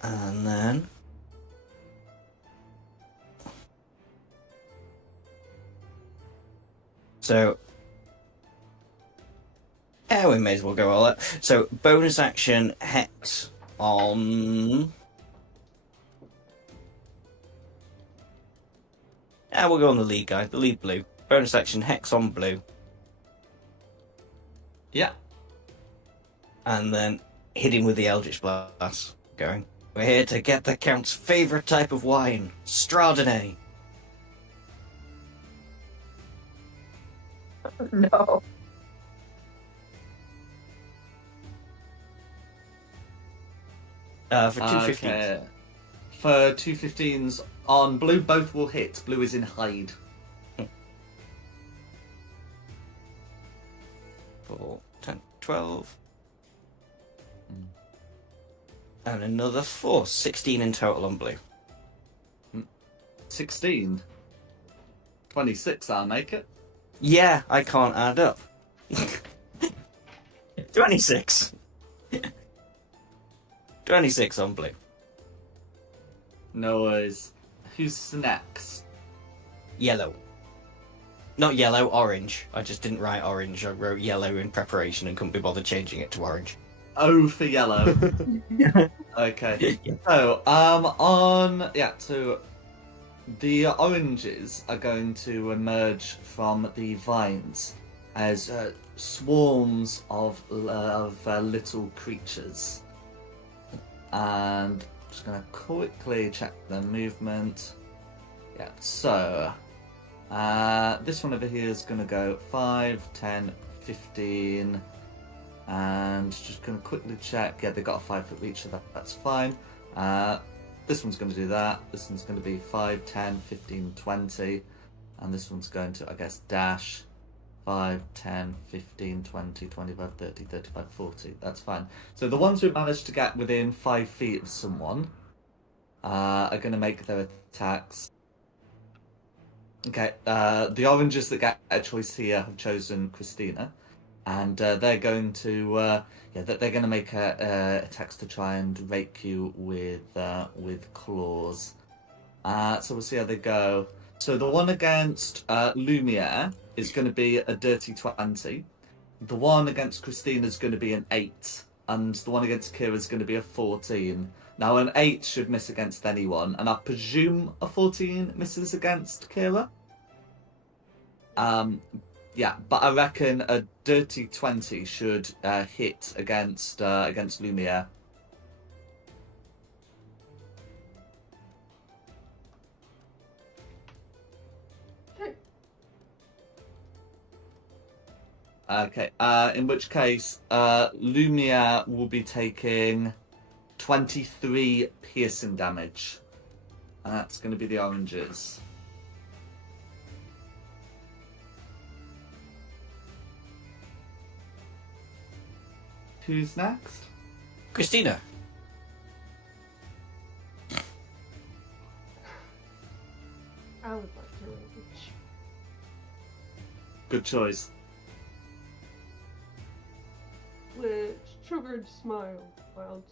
And then... So... Yeah, we may as well go all that. So, bonus action, Hex on... Yeah, we'll go on the lead guy, the lead blue. Bonus action, Hex on blue. Yeah. And then hit him with the Eldritch Blast. Going, we're here to get the Count's favourite type of wine, Straud. No. For 250. Okay. For 215s on blue, both will hit. Blue is in hide. 4, 10, 12. And another 4. 16 in total on blue. 16. 26, I'll make it. Yeah, I can't add up. 26. 26 on blue. No worries. Who's next? Yellow. Not yellow, orange. I just didn't write orange. I wrote yellow in preparation and couldn't be bothered changing it to orange. O for yellow. Okay. So, so the oranges are going to emerge from the vines as swarms of little creatures. And I'm just going to quickly check the movement. Yeah, so this one over here is going to go 5, 10, 15, and just going to quickly check. Yeah, they've got a 5 foot reach, so that's fine. This one's going to do that. This one's going to be 5, 10, 15, 20, and this one's going to, I guess, dash 5, 10, 15, 20, 25, 30, 35, 40. That's fine. So the ones who manage to get within 5 feet of someone are going to make their attacks. Okay, the oranges that get a choice here have chosen Christina, and they're going to they're going to make attacks to try and rake you with claws. So we'll see how they go. So the one against Lumiere is going to be a dirty 20. The one against Christina is going to be an 8, and the one against Kira is going to be a 14. Now an 8 should miss against anyone, and I presume a 14 misses against Kira. Yeah, but I reckon a dirty 20 should hit against Lumiere. Okay, in which case, Lumiere will be taking 23 piercing damage. That's going to be the oranges. Who's next? Christina. I would like to rage. Good choice. Which triggered smile wild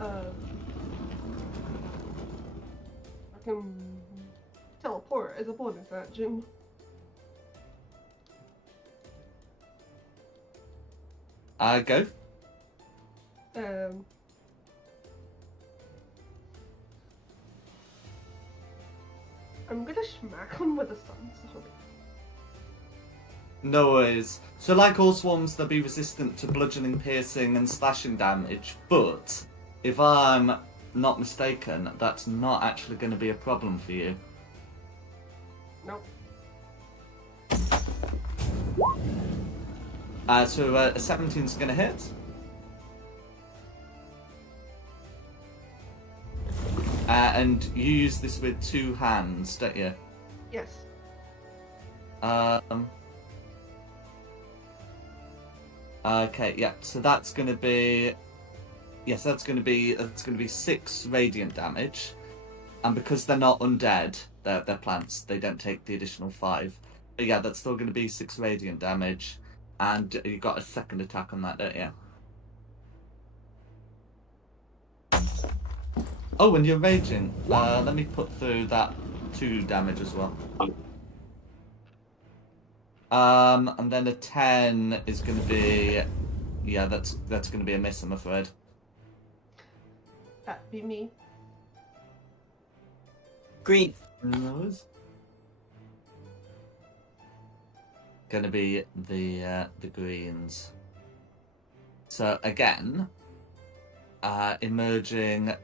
I can teleport as a bonus action. Go. I'm gonna smack him with a stun sword. No worries. So like all swarms, they'll be resistant to bludgeoning, piercing, and slashing damage, but if I'm not mistaken, that's not actually going to be a problem for you. Nope. So a 17's going to hit. And you use this with 2 hands, don't you? Yes. Okay, yeah. So that's going to be, yes, that's going to be 6 radiant damage, and because they're not undead, they're plants. They don't take the additional 5. But yeah, that's still going to be 6 radiant damage, and you got a second attack on that, don't you? Oh, and you're raging. Let me put through that 2 damage as well. And then a 10 is going to be, yeah, that's going to be a miss, I'm afraid. That'd be me. Green. Nose. Going to be the greens. So again, emerging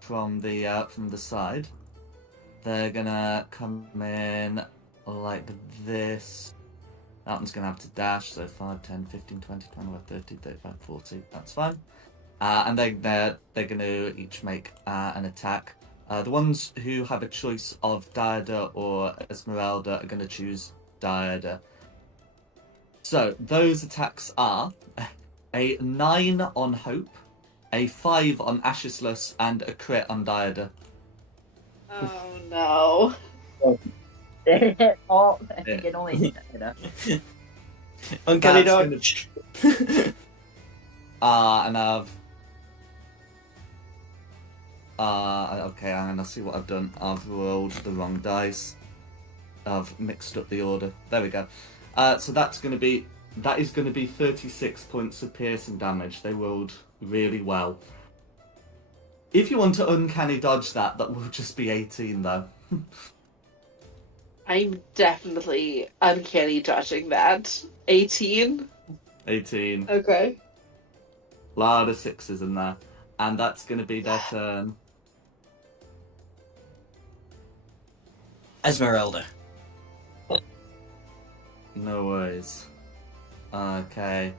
from the side, they're gonna come in like this. That one's going to have to dash, so 5, 10, 15, 20, 25, 30, 35, 40, that's fine. And they're going to each make an attack. The ones who have a choice of Diada or Esmeralda are going to choose Diada. So, those attacks are a 9 on Hope, a 5 on Ashesless, and a crit on Diada. Oh no. All Yeah. you can only Uncanny That's gonna- dodge. And I've... okay, I'm gonna see what I've done. I've rolled the wrong dice. I've mixed up the order. There we go. So that is going to be 36 points of piercing damage. They rolled really well. If you want to uncanny dodge that will just be 18 though. I'm definitely uncanny dodging that. 18? 18. Okay. Lot of sixes in there. And that's going to be their turn. Esmeralda. No worries. Okay.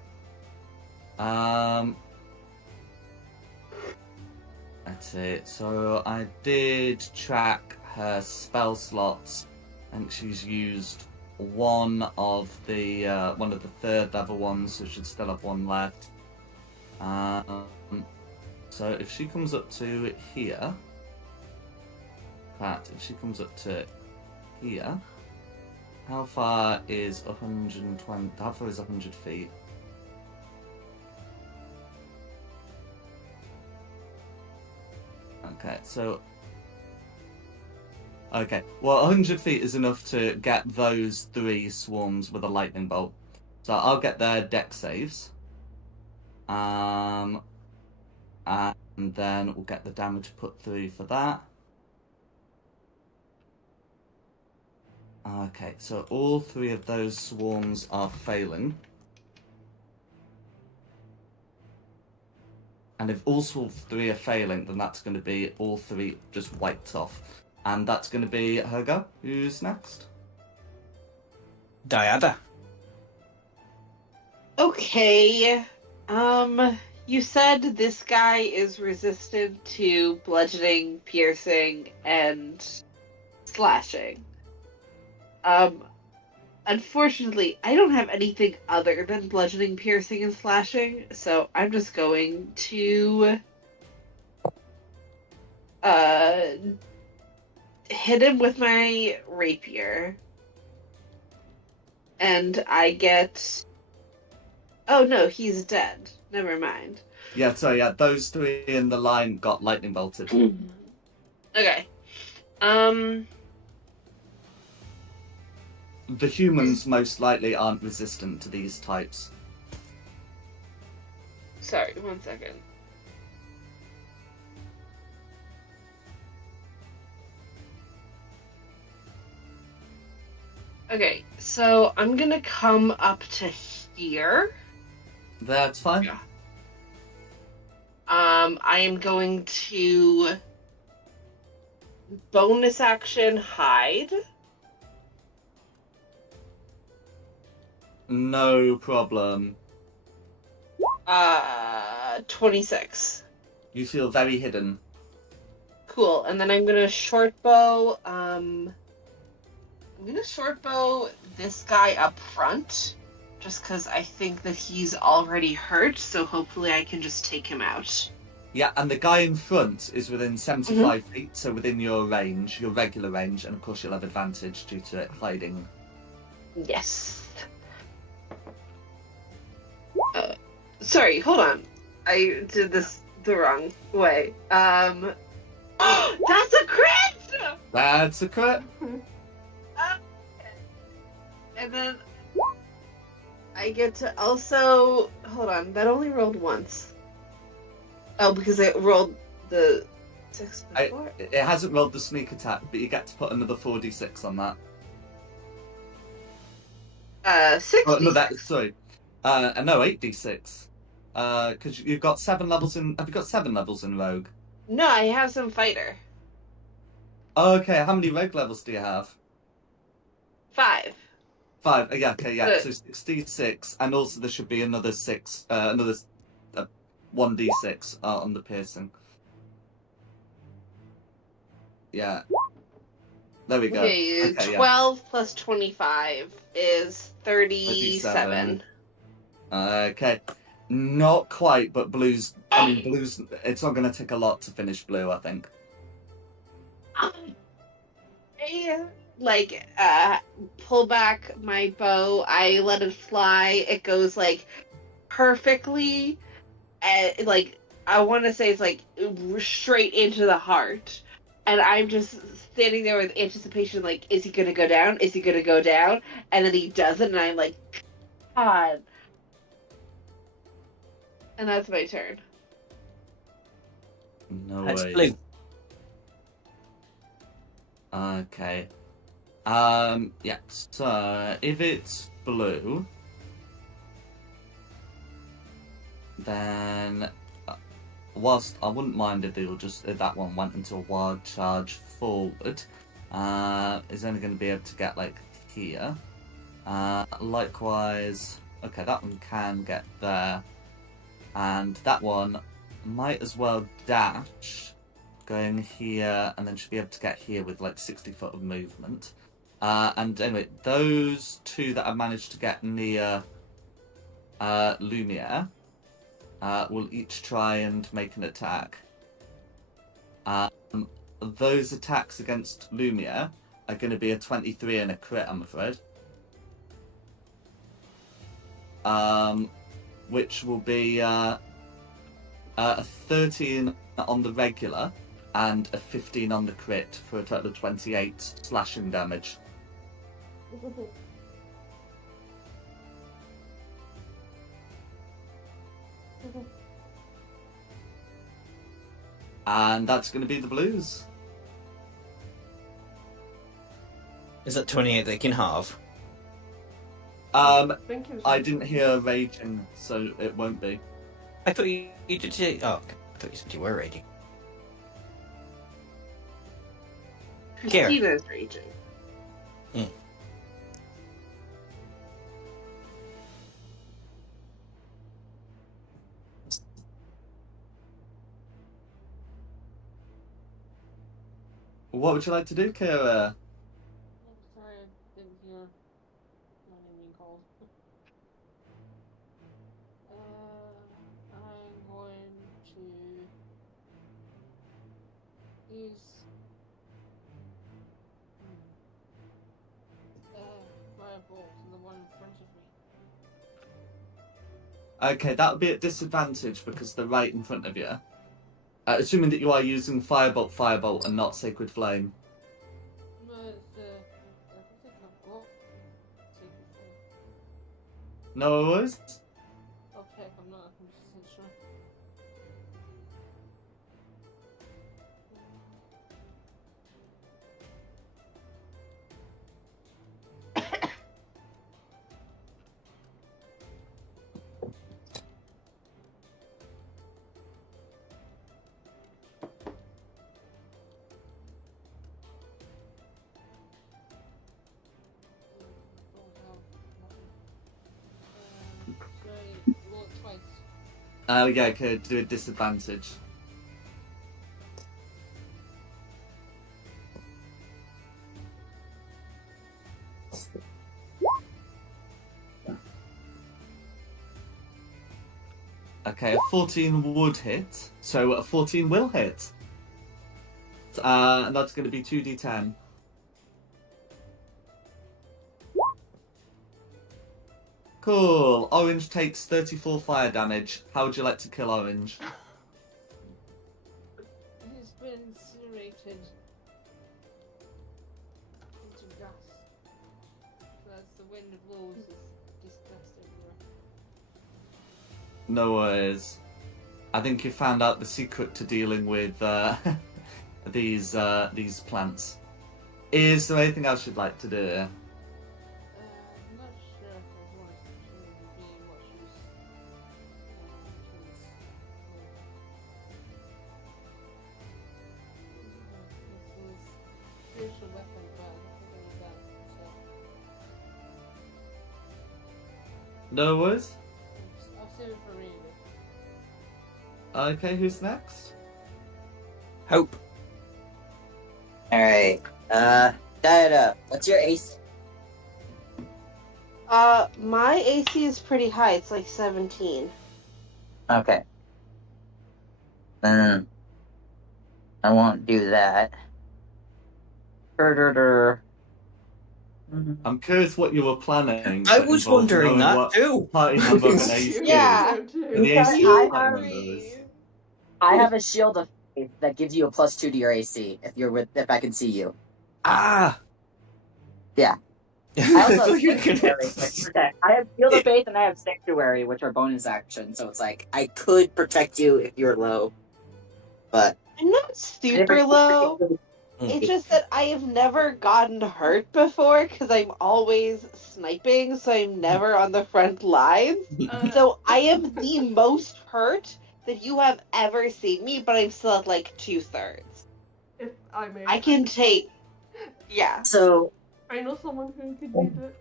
Let's see. So I did track her spell slots. I think she's used one of the third level ones, so she'd still have one left. So if she comes up to here, in fact, if she comes up to here, how far is 120? How far is 100 feet? Okay, so okay, well, 100 feet is enough to get those 3 swarms with a lightning bolt. So I'll get their deck saves. And then we'll get the damage put through for that. Okay, so all 3 of those swarms are failing. And if all 3 are failing, then that's going to be all 3 just wiped off. And that's going to be her go. Who's next? Diada. Okay. You said this guy is resistant to bludgeoning, piercing, and slashing. Unfortunately, I don't have anything other than bludgeoning, piercing, and slashing, so I'm just going to hit him with my rapier. And I get... Oh no, he's dead. Never mind. Yeah, so yeah, those 3 in the line got lightning bolted. Okay. The humans most likely aren't resistant to these types. Sorry, 1 second. Okay, so I'm gonna come up to here. That's fine. Yeah. I am going to bonus action hide. No problem. 26. You feel very hidden. Cool, and then I'm gonna short bow, I'm gonna short bow this guy up front, just because I think that he's already hurt, so hopefully I can just take him out. Yeah, and the guy in front is within 75 feet, so within your range, your regular range, and of course you'll have advantage due to it hiding. Yes. Sorry, hold on. I did this the wrong way. That's a crit! That's a crit. And then I get to also... Hold on, that only rolled once. Oh, because I rolled the 6 before? It hasn't rolled the sneak attack, but you get to put another 4d6 on that. 6. Oh, no, sorry. No, 8d6. Because you've got 7 levels in... Have you got 7 levels in Rogue? No, I have some fighter. Okay, how many Rogue levels do you have? 5. 5. Yeah, okay, yeah. So 66, and also there should be another 6, another 1d6 on the piercing. Yeah. There we go. Okay, 12 plus 25 is 37. Okay. Not quite, but Blue's... I mean, Blue's... It's not going to take a lot to finish Blue, I think. Pull back my bow, I let it fly, it goes, perfectly, I want to say it's, straight into the heart, and I'm just standing there with anticipation, is he gonna go down? Is he gonna go down? And then he doesn't, and I'm like, God. And that's my turn. No That's way. Blue. Okay. Yeah, so if it's Blue... then, whilst I wouldn't mind if that one went into a wild charge forward, is only going to be able to get like here. Likewise, okay, that one can get there, and that one might as well dash, going here, and then should be able to get here with like 60 foot of movement. And anyway, those two that I managed to get near Lumiere will each try and make an attack. Those attacks against Lumiere are going to be a 23 and a crit, I'm afraid. Which will be a 13 on the regular and a 15 on the crit for a total of 28 slashing damage. And that's going to be the blues. Is that 28 they can halve? think it was I didn't hear raging, so it won't be. I thought you did say. Oh, okay. I thought you said you were raging. Christina's raging. What would you like to do, Kira? Sorry, I didn't hear my name being called. I'm going to use firebolt to the one in front of me. Okay, that would be at disadvantage because they're right in front of you. Assuming that you are using Firebolt, and not Sacred Flame. No, it's I think I've got Sacred Flame. No worries? I'll check, I'm not 100% sure. Roll it twice. Yeah, okay, do a disadvantage. Okay, a 14 would hit, so a 14 will hit. And that's going to be 2d10. Cool. Orange takes 34 fire damage. How would you like to kill Orange? It has been incinerated into dust. So as the wind blows, it's just dust everywhere. No worries. I think you found out the secret to dealing with these plants. Is there anything else you'd like to do? I'm not sure if I want to be much use. This is spiritual weapon, but I don't think I need that. So No worries. I'll save it for Raven. Okay, who's next? Hope. Alright. Diana, what's your ace? My AC is pretty high. It's like 17. Okay. Then I won't do that. I'm curious what you were planning. I that was involved wondering knowing that what too. Party number and AC. Yeah. And the Because AC I party have- numbers. I have a shield of faith that gives you a +2 to your AC if I can see you. Ah. Yeah. I also have Sanctuary, which protect. I have Shield of Faith and I have Sanctuary, which are bonus action. So it's like I could protect you if you're low, but I'm not super low. It's just that I have never gotten hurt before because I'm always sniping, so I'm never on the front lines. So I am the most hurt that you have ever seen me, but I'm still at like 2/3. If I may. I can take. Yeah. So, I know someone who could use it.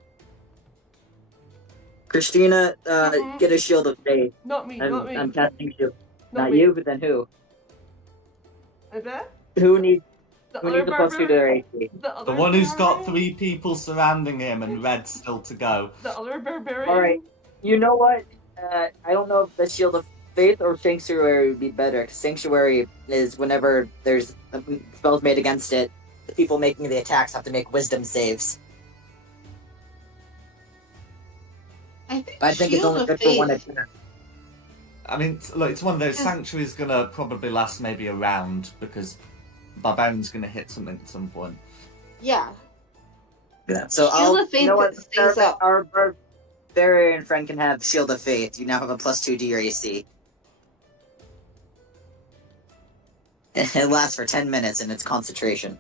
Christina, Mhm. get a shield of faith. Not me, not me. I'm casting shield. Not Not me. you, but then who? I bet? Who needs The who other needs a plus 2 to their AC? The other The one who's got barbarian? 3 people surrounding him and Red's still to go. The other barbarian? Alright. You know what? I don't know if the shield of faith or sanctuary would be better. 'Cause sanctuary is whenever there's spells made against it, the people making the attacks have to make wisdom saves. I think, I think it's Shield only of good for one Faith. attack. I mean, look, it's one of those. Sanctuary's gonna probably last maybe a round because Barbarian's gonna hit something at some point. Yeah. Yeah. So Shield I'll. of Faith You know what? stays up. Our barbarian friend can have shield of faith. You now have a plus 2 to your AC. It lasts for 10 minutes and it's concentration.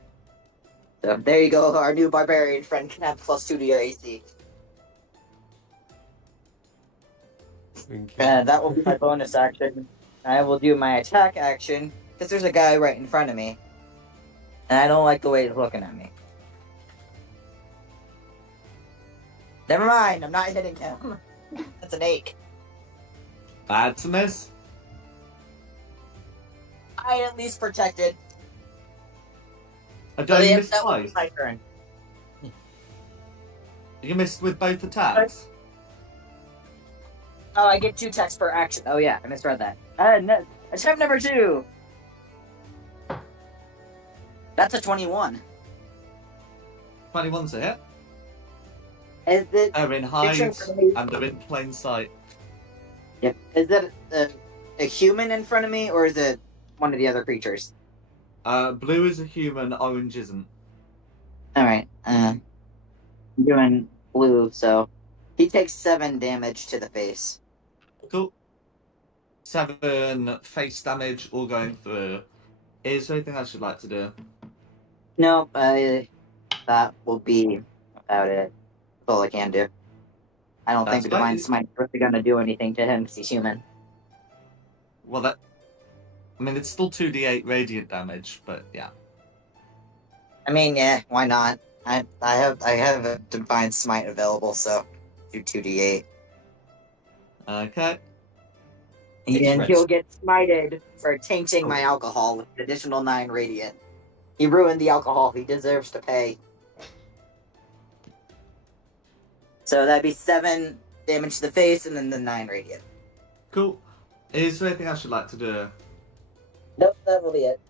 So there you go. Our new barbarian friend can have plus 2 to your AC. Thank you. That will be my bonus action. I will do my attack action because there's a guy right in front of me, and I don't like the way he's looking at me. Never mind. I'm not hitting him. That's an 8. Bad to miss. I at least protected. I don't So, yeah, miss that will be twice. my turn. You missed with both attacks. Oh, I get 2 attacks per action. Oh yeah, I misread that. Attempt number 2. That's a 21. 21's a hit. Is it? They're in hide Picture for me. and they're in plain sight. Yep. Is that a human in front of me, or is it one of the other creatures? Blue is a human, orange isn't. All right. I'm doing blue, so he takes 7 damage to the face. Cool. 7 face damage, all going through. Is there anything else you'd like to do? No, that will be about it. That's all I can do. I don't think That's the Divine fine. Smite's really gonna do anything to him because he's human. Well, that. I mean, it's still 2d8 radiant damage, but yeah. I mean, yeah, why not? I have a Divine Smite available, so do 2d8. Okay. Takes And red. he'll get smited for tainting my alcohol with an additional 9 radiant. He ruined the alcohol. He deserves to pay. So that'd be 7 damage to the face and then the 9 radiant. Cool. Is there anything else you'd like to do? Nope, that will be it.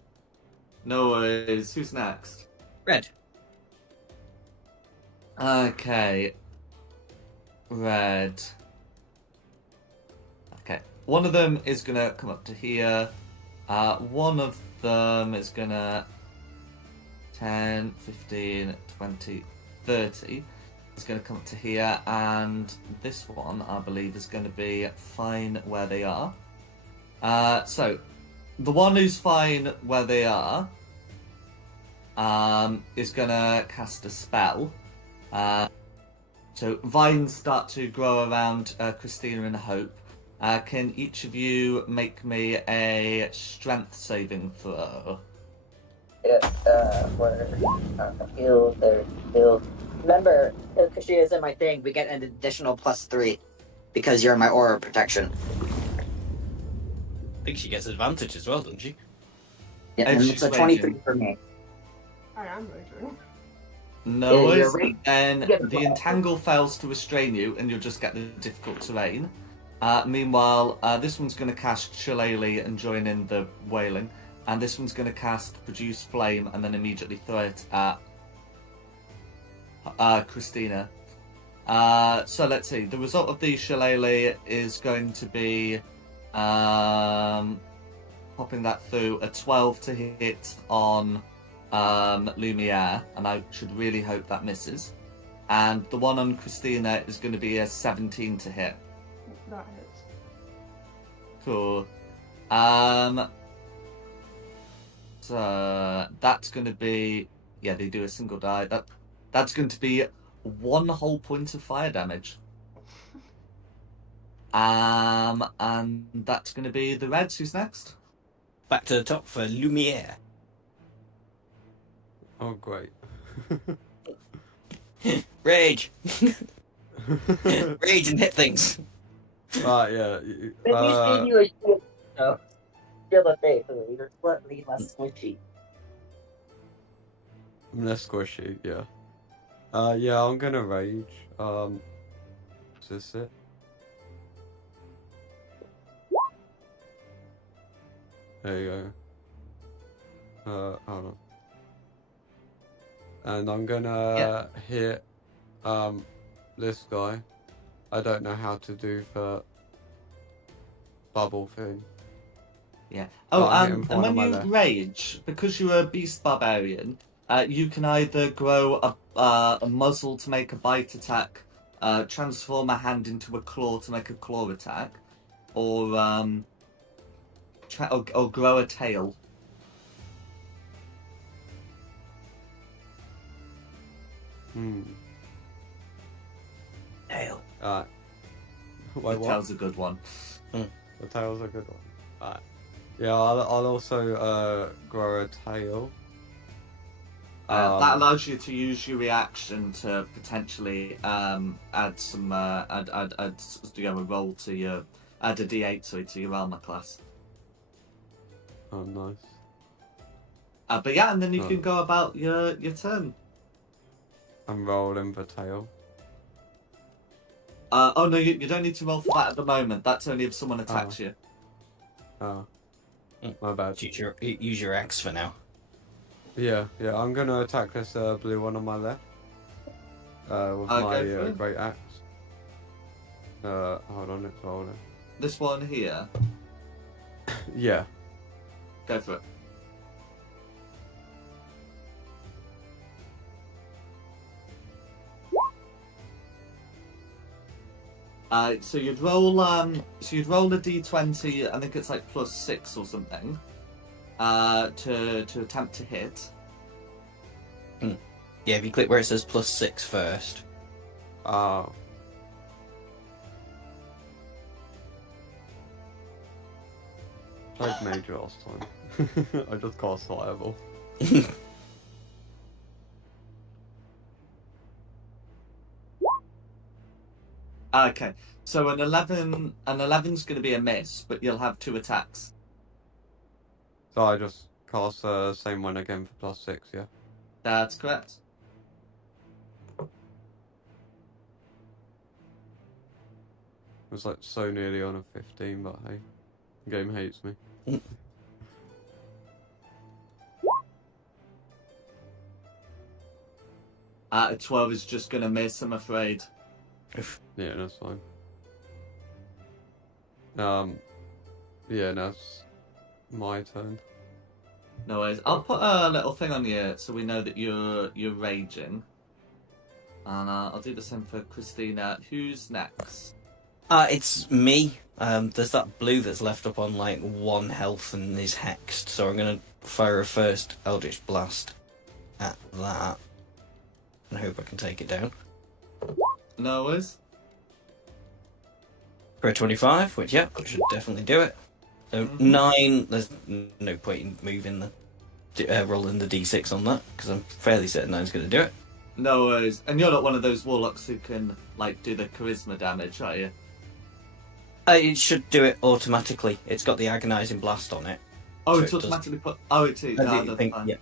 No worries. Who's next? Red. Okay. Red. Okay. One of them is gonna come up to here. One of them is gonna 10, 15, 20, 30. Is gonna come up to here, and this one, I believe, is gonna be fine where they are. So the one who's fine where they are is gonna cast a spell. So vines start to grow around Christina and Hope. Can each of you make me a strength saving throw? Heal. Remember, because she is in my thing, we get an additional +3 because you're in my aura protection. I think she gets advantage as well, doesn't she? Yeah, And and she's it's a 23 raging. for me. I am raging. No Yeah, worries. you're right. Then Yeah. the entangle fails to restrain you, and you'll just get the difficult terrain. Meanwhile, this one's going to cast Shillelagh and join in the wailing, and this one's going to cast Produce Flame and then immediately throw it at Christina. So let's see. The result of the Shillelagh is going to be popping that through a 12 to hit on Lumiere, and I should really hope that misses. And the one on Christina is going to be a 17 to hit. That hits. Cool. that's going to be, yeah, they do a single die. That's going to be 1 whole point of fire damage. And that's going to be the Reds. Who's next? Back to the top for Lumiere. Oh, great. Rage! Rage and hit things. Right, yeah. At least gave you a shield, shield of faith, so you're slightly less squishy. I'm less squishy, yeah. Yeah, I'm gonna rage. Is this it? There you go. Hold on. And I'm gonna hit, this guy. I don't know how to do the bubble thing. Yeah. But Oh, I'm hitting and one when on my you left. rage, because you're a beast barbarian, you can either grow a muzzle to make a bite attack, transform a hand into a claw to make a claw attack, or or grow a tail. Tail. Alright. The Wait, what? tail's a good one. The tail's a good one. Alright. Yeah, I'll also grow a tail. That allows you to use your reaction to potentially add some add a roll to your add a d8 to your armor class. Oh, nice. But yeah, and then you Oh. can go about your turn. I'm rolling the tail. Oh no, you don't need to roll for that at the moment. That's only if someone attacks you. Oh. My bad. Use your axe for now. Yeah, I'm gonna attack this blue one on my left. With Go my for it. great axe. Hold on, it's rolling. This one here. Yeah. Go for it. So you'd roll a d20. I think it's like +6 or something. To attempt to hit. Yeah, if you click where it says +6 first. Oh. Played major last time. I just cast fireball. Okay, so an 11's going to be a miss, but you'll have 2 attacks. So I just cast the same one again for +6, yeah? That's correct. It was like so nearly on a 15, but hey, the game hates me. A 12 is just going to miss, I'm afraid. Yeah, that's fine. Yeah, now it's my turn. No worries. I'll put a little thing on you so we know that you're raging. And I'll do the same for Christina. Who's next? It's me. There's that blue that's left up on like 1 health and is hexed, so I'm gonna fire a first Eldritch Blast at that. And hope I can take it down. No worries. For a 25, which should definitely do it. So 9, there's no point in moving rolling the d6 on that, because I'm fairly certain 9's going to do it. No worries. And you're not one of those warlocks who can, like, do the charisma damage, are you? It should do it automatically. It's got the agonizing blast on it. Oh, So it's it does- automatically put... Oh, it is. No, that's fine. Yeah.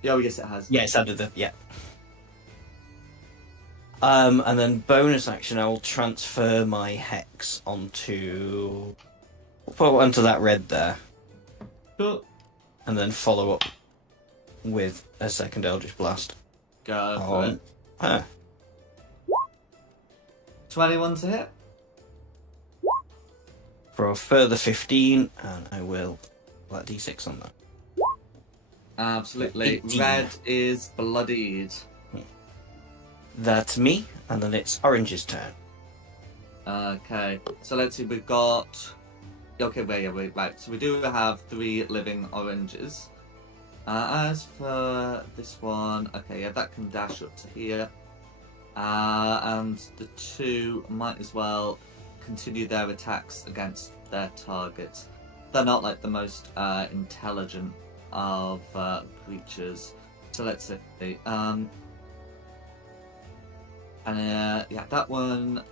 Yeah, oh, yes, it has. Yeah, it's added the... Yeah. And then bonus action, I will transfer my hex onto that red there, Cool. and then follow up with a second Eldritch Blast. Go for it. Ah, 21 to hit. for a further 15, and I will let d6 on that. Absolutely. 18. Red is bloodied. That's me, and then it's Orange's turn. Okay. So let's see, we've got Okay, wait, right. So we do have 3 living oranges. As for this one, okay, yeah, that can dash up to here. And the 2 might as well continue their attacks against their targets. They're not like the most intelligent of creatures. So let's see. And yeah, that one.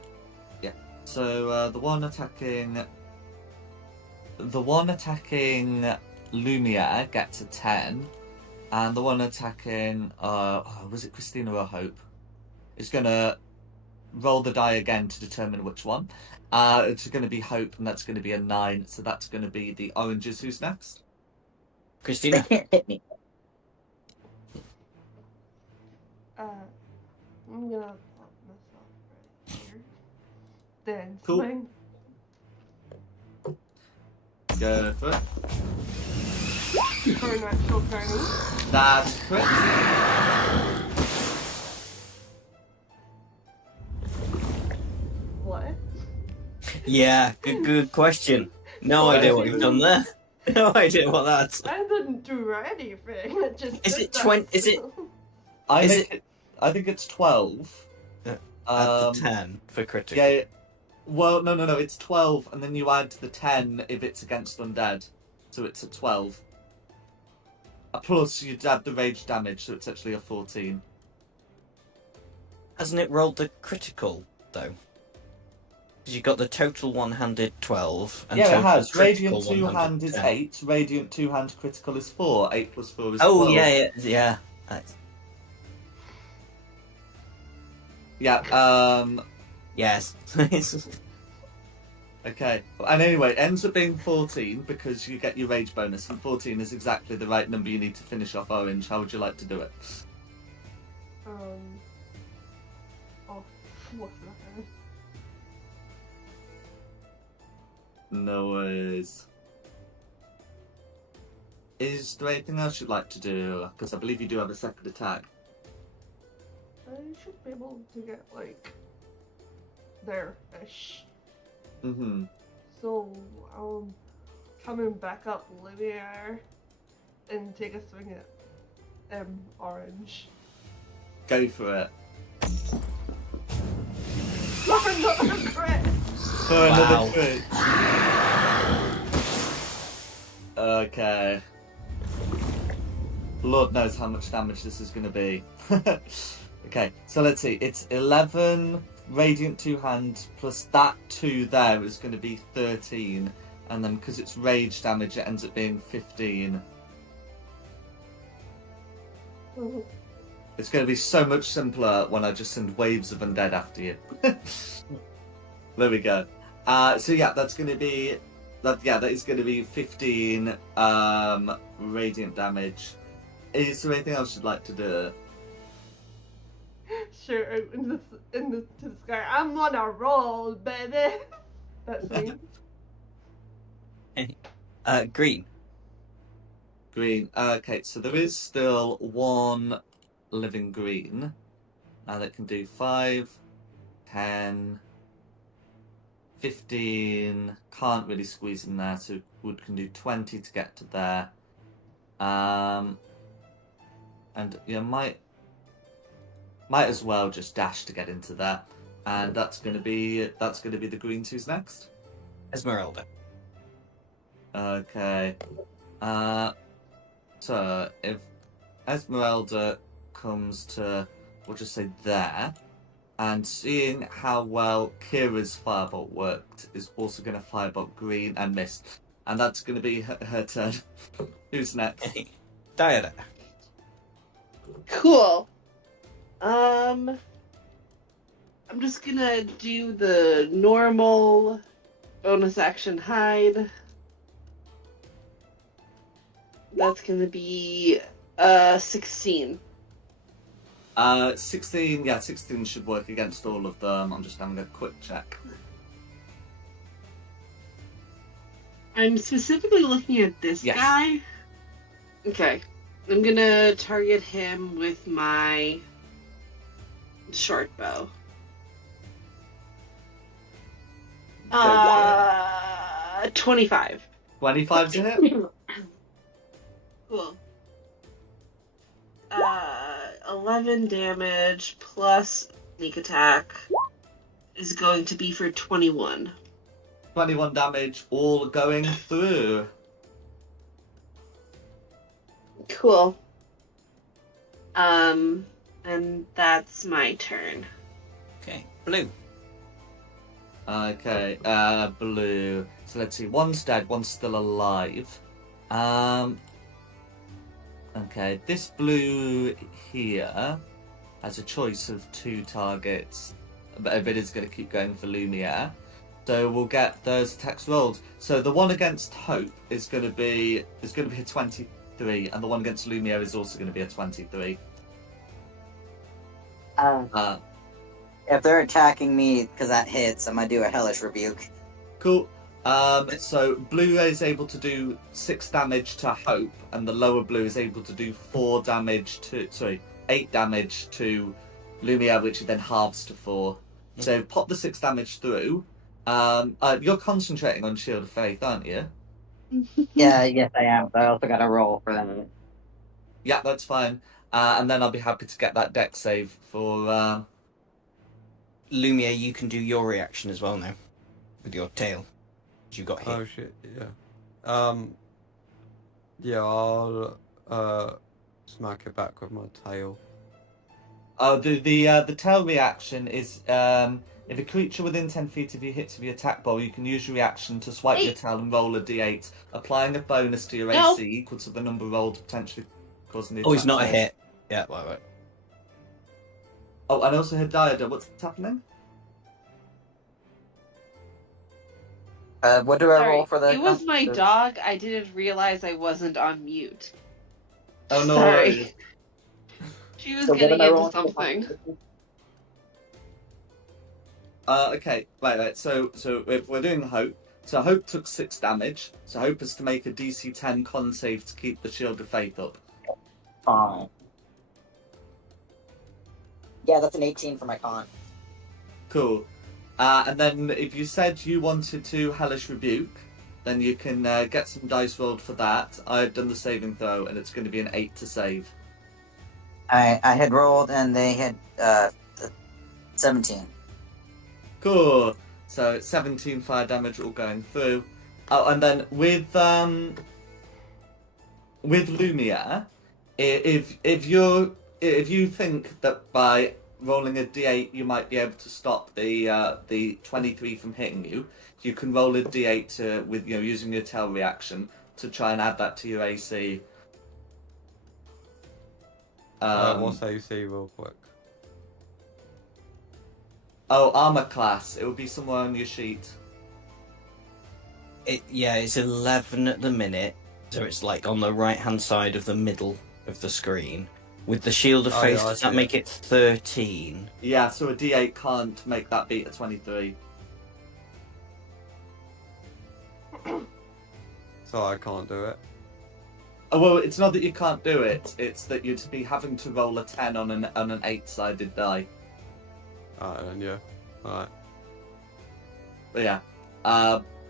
Yeah. So the one attacking Lumiere gets a 10, and the one attacking was it Christina or Hope? Is gonna roll the die again to determine which one. It's going to be Hope, and that's going to be a 9. So that's going to be the oranges. Who's next? Christina. Hit me. I'm gonna pop myself right here. Then Cool. swing. Go for it. For an actual 20. That's correct. What? Yeah, good question. No idea what you've done there. No idea what that's. I didn't do anything. It just Is did it that. 20? Is it I Is think it's 12. at the 10 for critical? Yeah. Well, no. It's 12, and then you add the 10 if it's against undead, so it's a 12. Plus, you'd add the rage damage, so it's actually a 14. Hasn't it rolled the critical though? Because you got the total one-handed 12. And Yeah, it total has. critical Radiant 2-hand is 110. 8. Radiant 2-hand critical is 4. 8 plus 4 is 12. Oh yeah. Yeah. Yes. Okay. And anyway, it ends up being 14 because you get your rage bonus, and 14 is exactly the right number you need to finish off orange. How would you like to do it? Oh, what's that? No worries. Is there anything else you'd like to do? Because I believe you do have a second attack. I should be able to get, like, there-ish. Mm-hmm. So, coming back up Linear and take a swing at Orange. Go for it. For another crit! For another Wow. crit. Okay. Lord knows how much damage this is going to be. Okay, so let's see. It's 11 Radiant 2-hand plus that 2 there is going to be 13. And then because it's rage damage, it ends up being 15. It's going to be so much simpler when I just send waves of undead after you. There we go. So yeah, that's going to be... that is going to be 15 radiant damage. Is there anything else you'd like to do? Sure, to the sky. I'm on a roll, baby! That's me. Green. Green. Okay, so there is still 1 living green. That can do 5, 10, 15. Can't really squeeze in there, so Wood can do 20 to get to there. And you might as well just dash to get into there. And that's gonna be the green 2's next. Esmeralda. Okay. So if Esmeralda comes to, we'll just say there, and seeing how well Kira's firebolt worked, is also going to firebolt green and miss, and that's going to be her turn. Who's next? Diana. Cool. I'm just gonna do the normal bonus action hide. That's gonna be 16. 16. Yeah, 16 should work against all of them. I'm just having a quick check. I'm specifically looking at this Yes. guy. Okay. I'm gonna target him with my short bow. 25. 25's a hit. Cool. 11 damage plus sneak attack is going to be for 21. 21 damage, all going through. Cool. And that's my turn. Okay, Blue. Okay, Blue. So let's see, one's dead, one's still alive. Okay, this Blue here has a choice of 2 targets, but if it is going to keep going for Lumiere. So we'll get those attacks rolled. So the one against Hope is going to be a 23, and the one against Lumiere is also going to be a 23. If they're attacking me because that hits, I'm gonna do a hellish rebuke. Cool. So Blue is able to do 6 damage to Hope, and the lower Blue is able to do 8 damage to Lumiere, which then halves to 4. So pop the 6 damage through. You're concentrating on Shield of Faith, aren't you? Yeah, yes I am. But I also got to roll for that. Yeah, that's fine. And then I'll be happy to get that deck save for. Lumiere, you can do your reaction as well now. With your tail. You got hit. Oh shit, yeah. Yeah, I'll smack it back with my tail. Oh, the tail reaction is if a creature within 10 feet of you hits with your attack ball, you can use your reaction to swipe your tail and roll a d8, applying a bonus to your AC equal to the number rolled, potentially causing the attack. Oh, it's not a roll. hit. Yeah, right. Oh, and also her diadem. What's happening? What do I Sorry, roll for the? it was my dog. I didn't realize I wasn't on mute. Oh no! Sorry. She was So what getting am I into rolling for? something. Okay, right. So if we're doing Hope, so Hope took 6 damage. So Hope is to make a DC 10 con save to keep the Shield of Faith up. Fine. Yeah, that's an 18 for my con. Cool. And then if you said you wanted to Hellish Rebuke, then you can get some dice rolled for that. I've done the saving throw, and it's going to be an 8 to save. I had rolled and they had 17. Cool. So 17 fire damage all going through. Oh, and then with Lumiere, if you think that by rolling a d8 you might be able to stop the 23 from hitting you, you can roll a d8 with using your tail reaction to try and add that to your AC. What's AC real quick? Oh, armor class. It will be somewhere on your sheet. It's 11 at the minute, so it's like on the right hand side of the middle of the screen. With the Shield of Oh, Faith, yeah, I does that see make it. it 13? Yeah, so a d8 can't make that beat a 23. So I can't do it. Oh, well, it's not that you can't do it. It's that you'd be having to roll a 10 on an 8-sided die. Alright then, yeah. Alright. But yeah.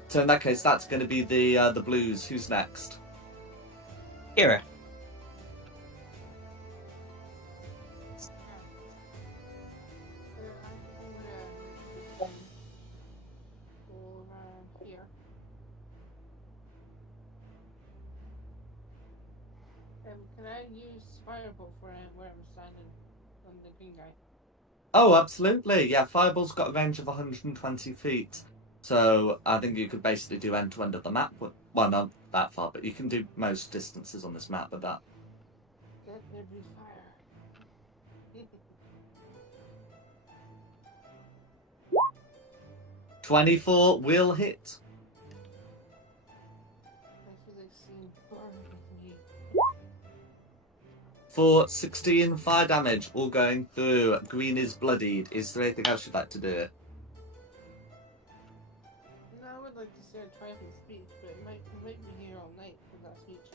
So in that case, that's going to be the Blues. Who's next? Kira. Can I use Fireball for where I'm standing on the green guy? Oh, absolutely. Yeah, Fireball's got a range of 120 feet. So I think you could basically do end to end of the map. Well, not that far, but you can do most distances on this map with that. Let there be fire. 24 will hit. I feel like seeing burn with me. For 16 fire damage, all going through. Green is bloodied. Is there anything else you'd like to do? No, I would like to say a triumphant speech, but it might be here all night for that speech.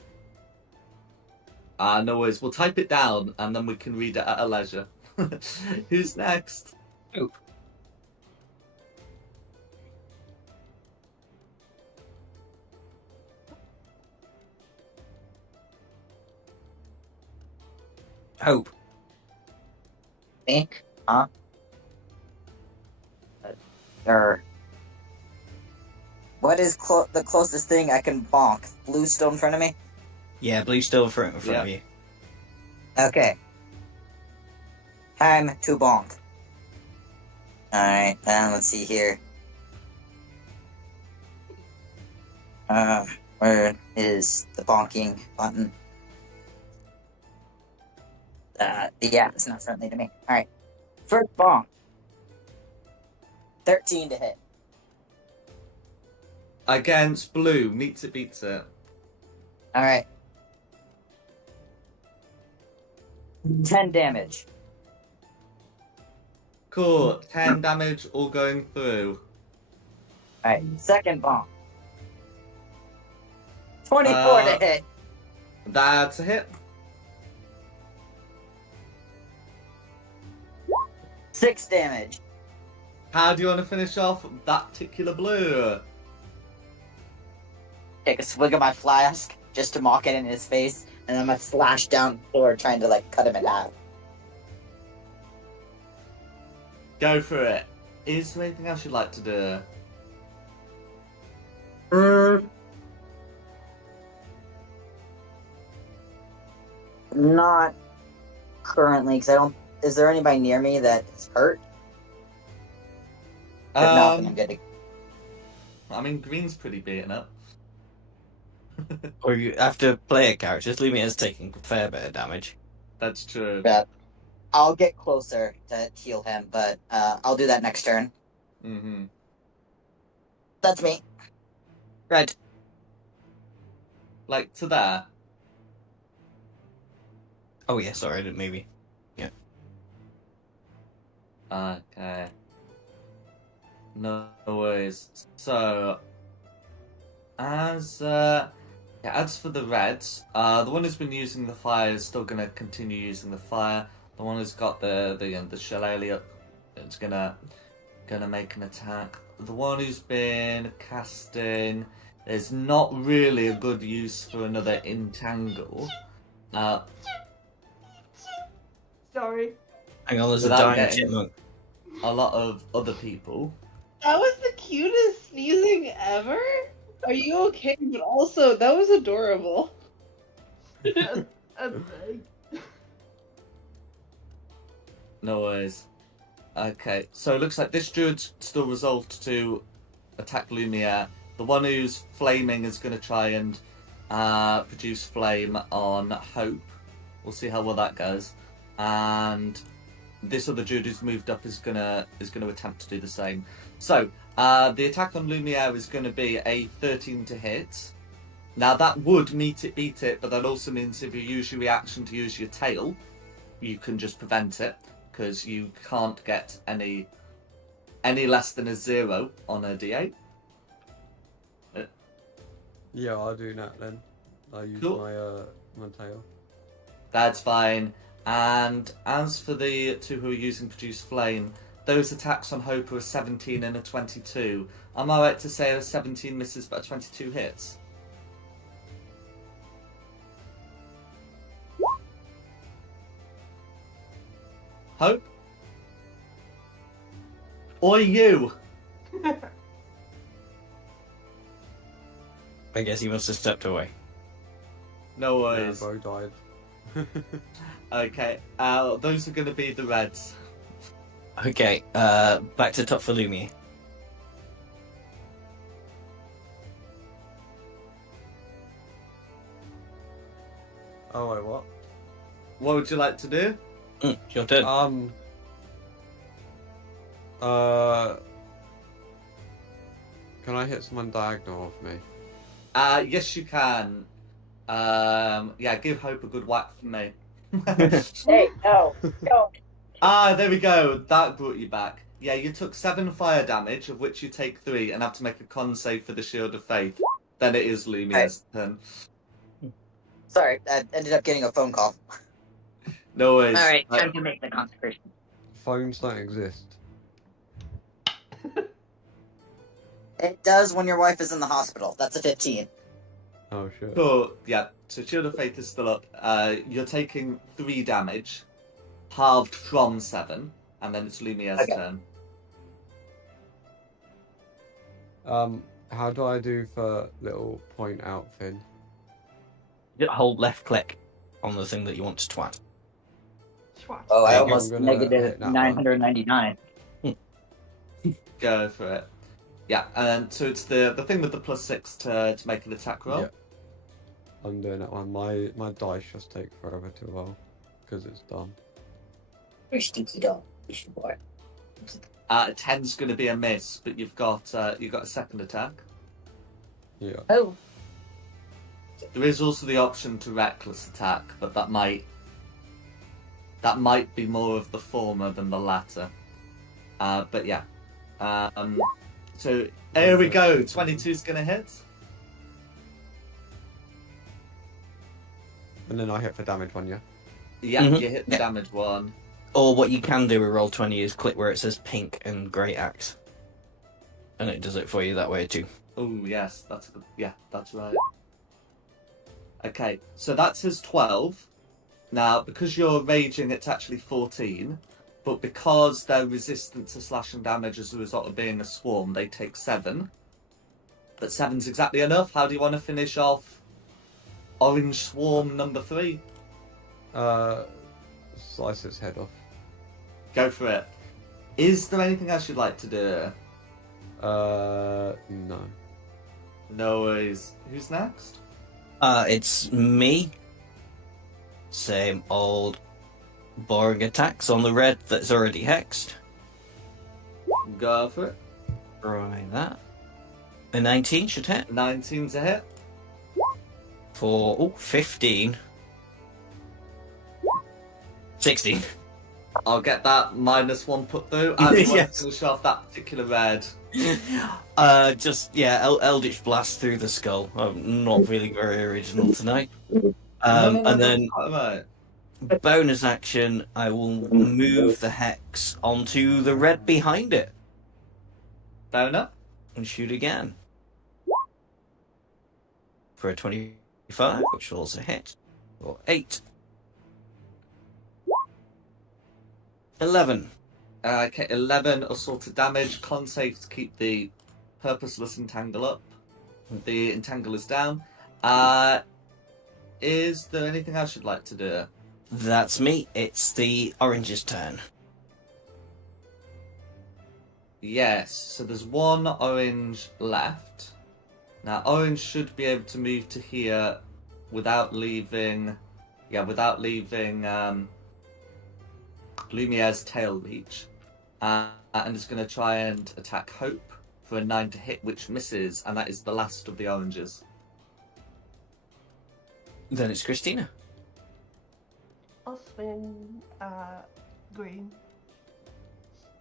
No worries. We'll type it down and then we can read it at a leisure. Who's next? Hope. Me? Huh? What is the closest thing I can bonk? Blue still in front of me? Yeah, Blue's still in front of Yeah. you. Okay. Time to bonk. Alright, let's see here. Where is the bonking button? Yeah, it's not friendly to me. Alright. First bonk. 13 to hit. Against blue, meets it, beats it. Alright. 10 damage. Cool. 10 damage, all going through. Alright, second bonk. 24 to hit. That's a hit. 6 damage. How do you want to finish off that particular blue? Take a swig of my flask just to mock it in his face, and I'm gonna slash down the floor trying to like cut him in half. Go for it. Is there anything else you'd like to do? Not currently, because I don't. Is there anybody near me that is hurt? If not, then I'm good to. I mean, green's pretty beaten up. Or you after player characters, Lumia's taking a fair bit of damage. That's true. Yeah. I'll get closer to heal him, but I'll do that next turn. Mm-hmm. That's me. Red. Like to there. Oh yeah, sorry, I didn't maybe. Okay. No worries. So, as for the reds, the one who's been using the fire is still gonna continue using the fire. The one who's got the shillelagh up, it's gonna make an attack. The one who's been casting is not really a good use for another entangle. Sorry. Hang on, there's a Without dying getting- chipmunk. A lot of other people. That was the cutest sneezing ever. Are you okay? But also, that was adorable. A big. No worries. Okay, so it looks like this druid's still resolved to attack Lumiere. The one who's flaming is going to try and produce flame on Hope. We'll see how well that goes. And this other druid who's moved up is gonna attempt to do the same. So the attack on Lumiere is going to be a 13 to hit. Now that would beat it, but that also means if you use your reaction to use your tail, you can just prevent it, because you can't get any less than a 0 on a d8. Yeah, I'll do that then. I'll use Cool. my tail. That's fine. And as for the two who are using Produce Flame, those attacks on Hope are a 17 and a 22. Am I right to say a 17 misses but a 22 hits? Hope? Or you? I guess he must have stepped away. No Yeah, worries. Bo died. Okay, those are going to be the reds. Okay, back to top for Lumia. Oh wait, what? What would you like to do? Your turn. Can I hit someone diagonal of me? Yes, you can. Yeah, give Hope a good whack from me. Hey, no, don't. There we go. That brought you back. Yeah, you took 7 fire damage, of which you take 3, and have to make a con save for the Shield of Faith. Then it is Lumia's turn. Sorry, I ended up getting a phone call. No worries. Alright, time to make the consecration. Phones don't exist. It does when your wife is in the hospital. That's a 15. Oh shit. Cool. Yeah, So Shield of Faith is still up. You're taking 3 damage, halved from 7, and then it's Lumiere's Okay. turn. How do I do for little point out thing? Just hold left click on the thing that you want to twat. Swat. Oh, I Yeah, almost I'm gonna negative hit that one. 999. Go for it. Yeah, and so it's the thing with the +6 to make an attack roll. Yeah. I'm doing that one. My dice just take forever to roll because it's done. Very stinky dog. Boy. 10's going to be a miss, but you've got a second attack. Yeah. Oh. There is also the option to reckless attack, but that might be more of the former than the latter. But yeah. So here we go. 22's going to hit. And then I hit for damage one, yeah? Yeah, Mhm. you hit the damage one. Or what you can do with Roll20 is click where it says pink and Great Axe. And it does it for you that way too. Oh yes, that's good. Yeah, that's right. Okay, so that's his 12. Now, because you're raging, it's actually 14. But because they're resistant to slashing damage as a result of being a swarm, they take 7. But 7's exactly enough. How do you want to finish off Orange Swarm number 3? Slice its head off. Go for it. Is there anything else you'd like to do? No. No worries. Who's next? It's me. Same old boring attacks on the red that's already hexed. Go for it. Try that. A 19 should hit. 19's a hit. For 15. 16. I'll get that -1 put through. I just want Yes. to finish off that particular red. Eldritch Blast through the skull. I'm not feeling very original tonight. No, And then quite right. bonus action, I will move the hex onto the red behind it Fair enough. and shoot again. For a 25, which will also hit. Or 8. 11. Okay, 11 assaulted damage. Con save to keep the purposeless entangle up. The entangle is down. Is there anything else you'd like to do? That's me. It's the orange's turn. Yes, so there's one orange left. Now, orange should be able to move to here without leaving Lumiere's tail reach. And it's going to try and attack Hope for a 9 to hit, which misses, and that is the last of the oranges. Then it's Christina. I'll swing green.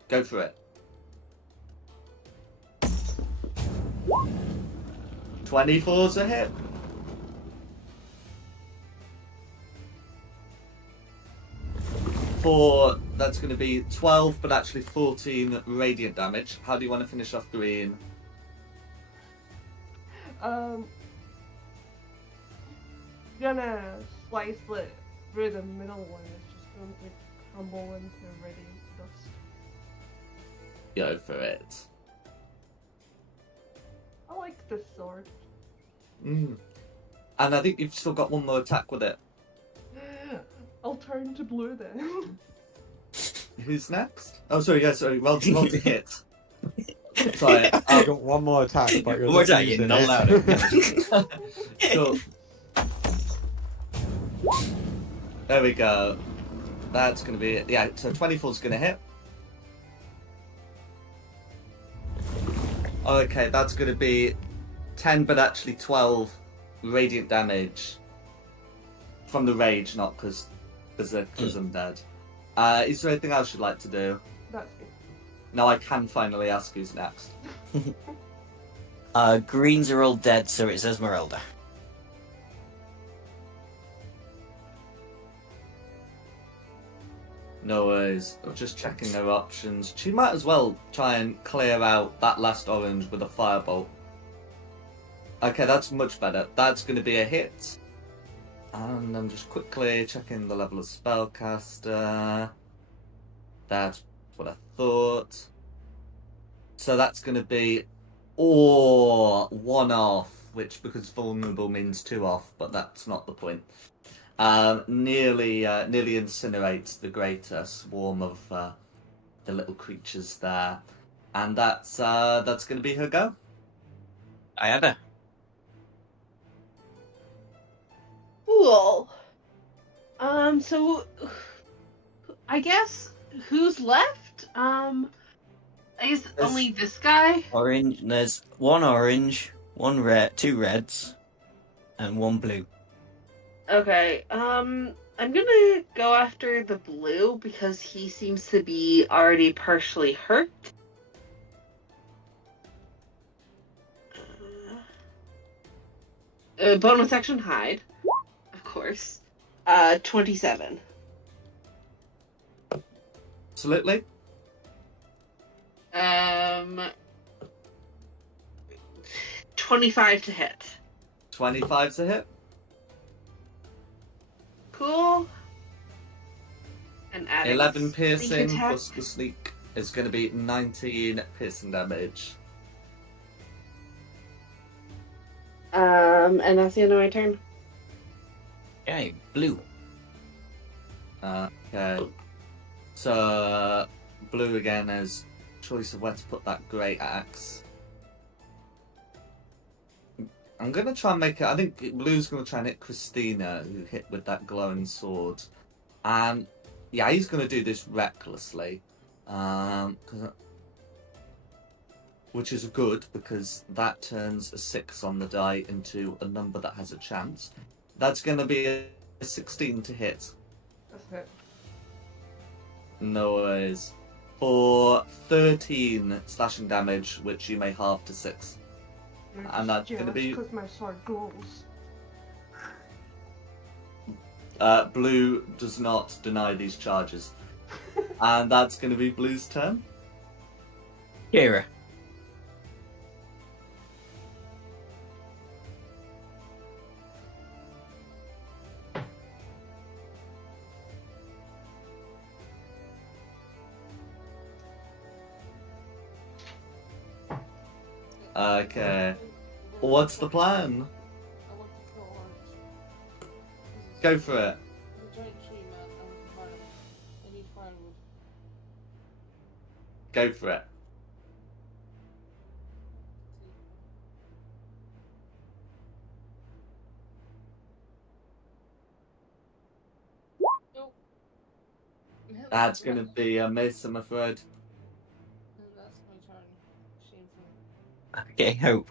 Go for it. 24's a hit. That's going to be 12, but actually 14 radiant damage. How do you want to finish off green? Gonna slice it through the middle one. It's just going to crumble into radiant dust. Go for it. I like this sword. And I think you've still got one more attack with it. I'll turn to blue then. Who's next? Oh, sorry, roll to hit. Sorry, I've got one more attack, but you're One more not attack, using you're not it. allowed Cool. There we go. That's going to be it. Yeah, so 24's going to hit. Okay, that's going to be 10, but actually 12 radiant damage from the rage, not because I'm dead. Is there anything else you'd like to do? That's it. Now I can finally ask who's next. Greens are all dead, so it's Esmeralda. No worries. I'm just checking her options. She might as well try and clear out that last orange with a firebolt. Okay, that's much better. That's going to be a hit. And I'm just quickly checking the level of spellcaster. That's what I thought. So that's going to be one off, which because vulnerable means 2 off, but that's not the point. Nearly incinerates the greater swarm of the little creatures there, and that's going to be her go. Ayada. Cool. So I guess who's left? I guess only this guy. Orange. There's 1 orange, 1 red, 2 reds, and 1 blue. Okay. I'm gonna go after the blue because he seems to be already partially hurt. Bonus action hide, of course. 27. Absolutely. 25 to hit. 25's a hit. Cool. And adding 11 sneak piercing attack. plus the sneak is going to be 19 piercing damage. And that's the end of my turn. Okay, blue. Okay. So, blue again has choice of where to put that great axe. I'm going to try and make it... I think blue's going to try and hit Christina, who hit with that glowing sword. And, yeah, he's going to do this recklessly. Which is good, because that turns a 6 on the die into a number that has a chance. That's going to be a 16 to hit. That's it. No worries. For 13 slashing damage, which you may halve to 6. And that's going to be... because my sword glows. Blue does not deny these charges. And that's going to be Blue's turn. Kira. Okay. What's the plan? I want to kill Orange. Go for it. The giant tree, man. I need firewood. Go for it. Nope. That's going to be a miss, I'm afraid. That's my turn. Shameful. Okay, Hope.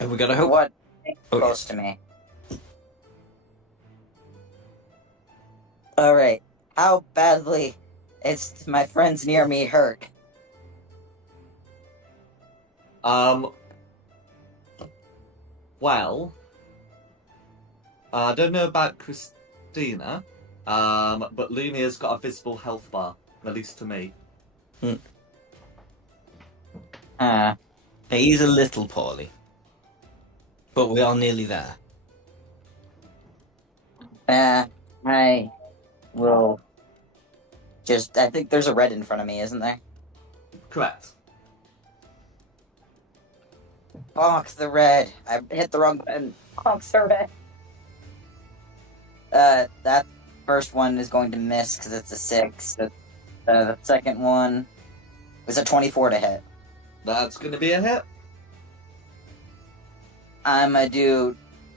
Have we got a Hope? What? Oh, Close to me. Alright. How badly is my friends near me hurt? Well, I don't know about Christina, but Lumia's got a visible health bar, at least to me. He's a little poorly. But we are nearly there. I will just... I think there's a red in front of me, isn't there? Correct. Bonk the red. I hit the wrong button. Bonk the red. That first one is going to miss because it's a 6. The second one was a 24 to hit. That's going to be a hit. I'm going to do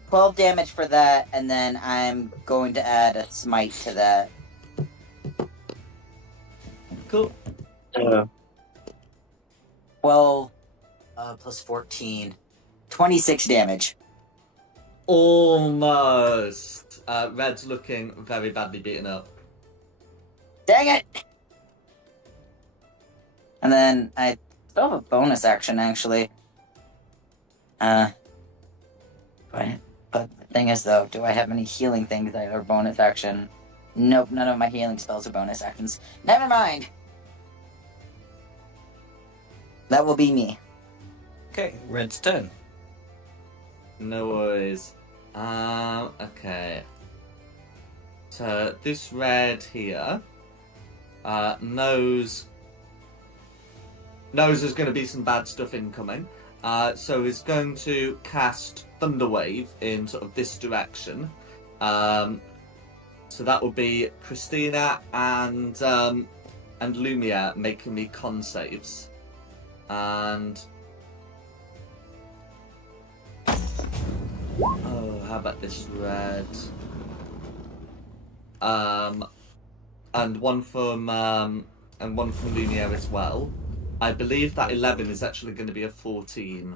12 damage for that, and then I'm going to add a smite to that. Cool. 12 plus 14. 26 damage. Almost. Red's looking very badly beaten up. Dang it! And then I still have a bonus action, actually. But the thing is, though, do I have any healing things that are bonus action? Nope, none of my healing spells are bonus actions. Never mind! That will be me. Okay, red's turn. No worries. Okay. So this red here knows there's going to be some bad stuff incoming. So it's going to cast Thunderwave in sort of this direction. So that will be Christina and Lumia making me con saves. And oh, how about this red? And one from Lumia as well. I believe that 11 is actually going to be a 14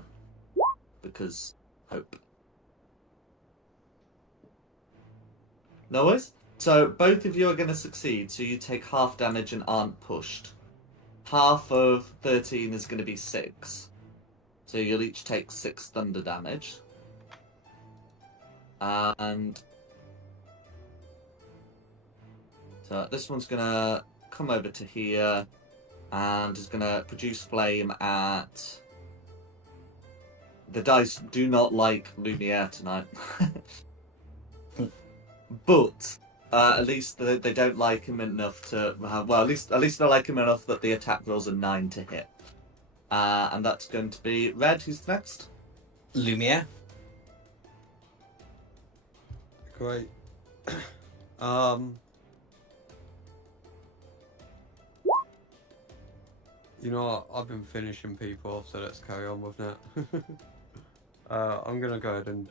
because hope. No worries. So both of you are going to succeed, so you take half damage and aren't pushed. Half of 13 is going to be 6. So you'll each take 6 thunder damage. And so this one's going to come over to here and is going to produce flame at... The dice do not like Lumiere tonight. But at least they don't like him enough to have, well, at least they like him enough that the attack rolls a 9 to hit. And that's going to be Red. Who's next? Lumiere. Great. You know what? I've been finishing people off, so let's carry on with that. I'm gonna go ahead and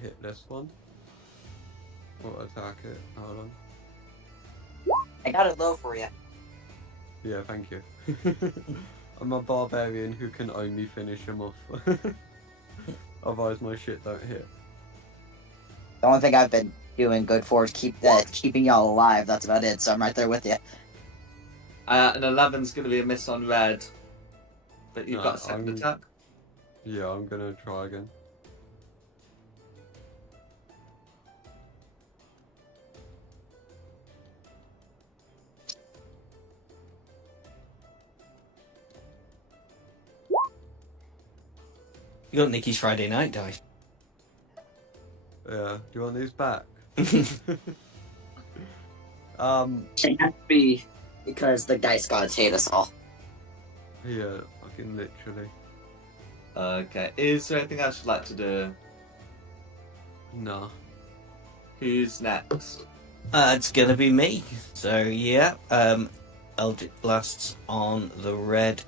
hit this one. Or attack it. Hold on. I got it low for you. Yeah, thank you. I'm a barbarian who can only finish him off. Otherwise my shit don't hit. The only thing I've been doing good for is keeping y'all alive. That's about it. So I'm right there with you. An 11's going to be a miss on Red. But you've got a second attack? Yeah, I'm gonna try again. You got Nikki's Friday night dice. Yeah, do you want these back? Shouldn't have to be because the dice gods hate us all. Yeah, fucking literally. Okay. Is there anything else you'd like to do? Nah. Who's next? It's gonna be me. So yeah, Eldritch Blasts on the red.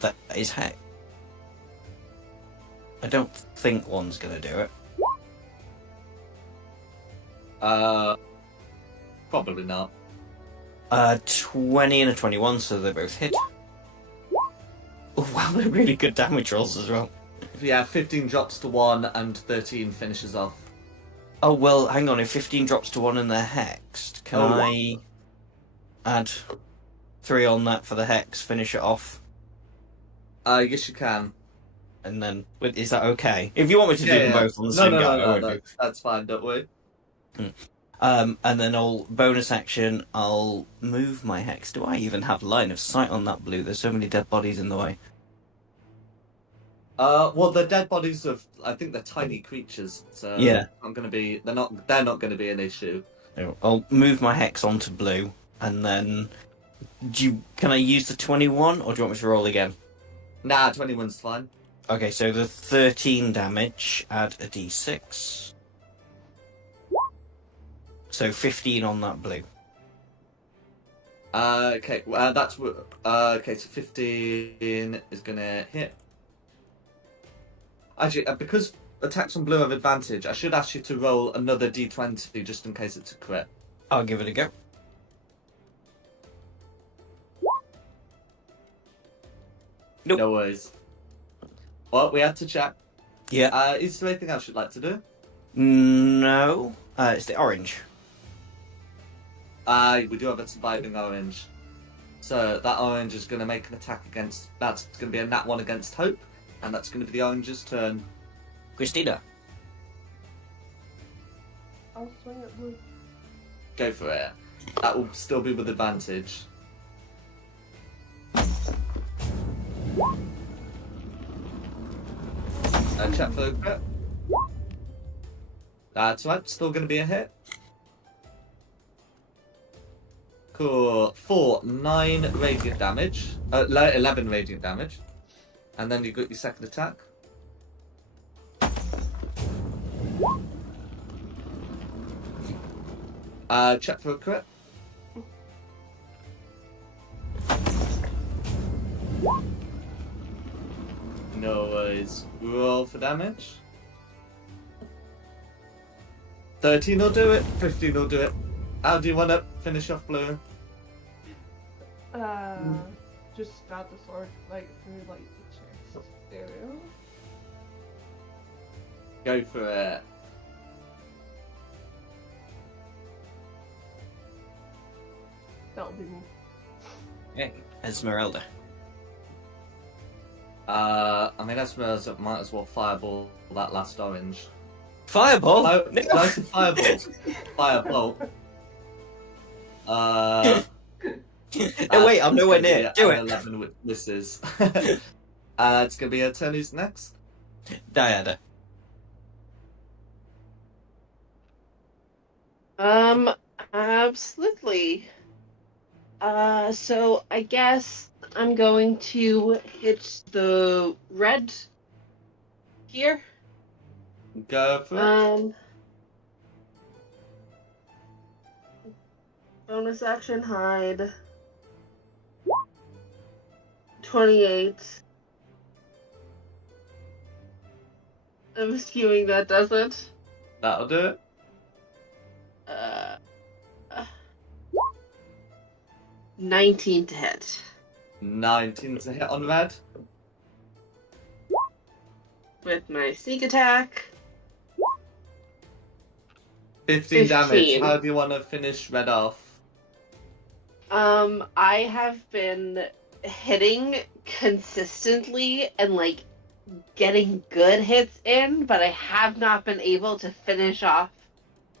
That is heck. I don't think one's gonna do it. Probably not. 20 and a 21, so they both hit. Oh wow, they're really good damage rolls as well. Yeah, 15 drops to 1 and 13 finishes off. Oh well, hang on, if 15 drops to 1 and they're hexed, can I add 3 on that for the hex, finish it off? Yes you can. And then, is that okay? If you want me to do them both on the same go, No, that's fine, don't worry. And then I'll bonus action. I'll move my hex. Do I even have line of sight on that blue? There's so many dead bodies in the way. Well, the dead bodies of, I think they're tiny creatures, so yeah, they're not going to be an issue. I'll move my hex onto blue, and then can I use the 21, or do you want me to roll again? Nah, 21's fine. Okay, so the 13 damage. Add a d6. So 15 on that blue. Okay, that's what. Okay, so 15 is gonna hit. Actually, because attacks on blue have advantage, I should ask you to roll another d20 just in case it's a crit. I'll give it a go. Nope. No worries. Well, we had to check. Yeah. Is there anything else you'd like to do? No. It's the orange. We do have a surviving orange. So that orange is going to make an attack against... That's going to be a nat 1 against Hope. And that's going to be the orange's turn. Christina. I'll swing at blue. Go for it. That will still be with advantage. Check for a crit. That's right, still going to be a hit. Cool. 9 radiant damage. 11 radiant damage. And then you got your second attack. Check for a crit. No worries. Roll for damage. 13 will do it. 15 will do it. How do you want to finish off Blue? Just stab the sword like through like the chest area. Go for it. That'll be me. Okay, Esmeralda. I mean, Esmeralda might as well fireball that last orange. Fireball? No, No. nice and fireball. Firebolt. No, wait, I'm it's nowhere gonna be near. Do an it. 11 with misses. It's gonna be a turn. Who's next? Diada. Absolutely. So I guess I'm going to hit the red here. Go for it. Bonus action hide. 28. I'm assuming that does it. That'll do it. 19 to hit. 19 to hit on red. With my sneak attack. 15 damage. 15. How do you want to finish red off? I have been hitting consistently and like getting good hits in, but I have not been able to finish off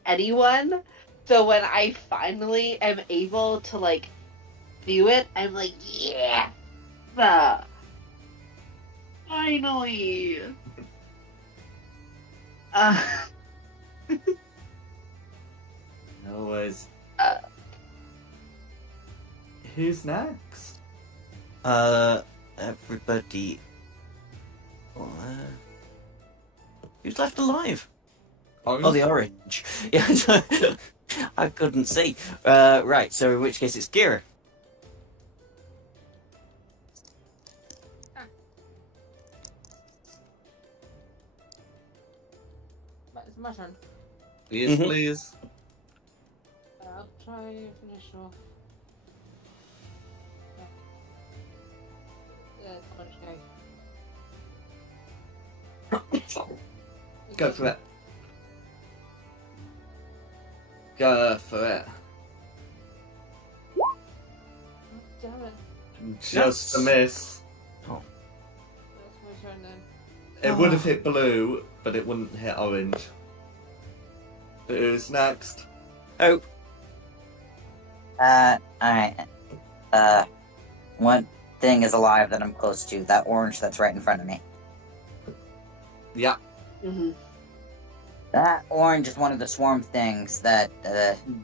anyone. So when I finally am able to like do it, I'm like, yeah, finally. No worries. Who's next? Everybody. Who's left alive? Orange? Oh, the orange. Yeah, I couldn't see. Right, so in which case it's Gira. But it's my turn. Yes, Mhm. please. I'll try and finish off. Orange guy. Go for it. Go for it. Oh, damn it. Just a miss. Oh. That's my turn then. It would have hit blue, but it wouldn't hit orange. Who's next? Oh, Alright. One thing is alive that I'm close to. That orange that's right in front of me. Yeah. Mm-hmm. That orange is one of the swarm things that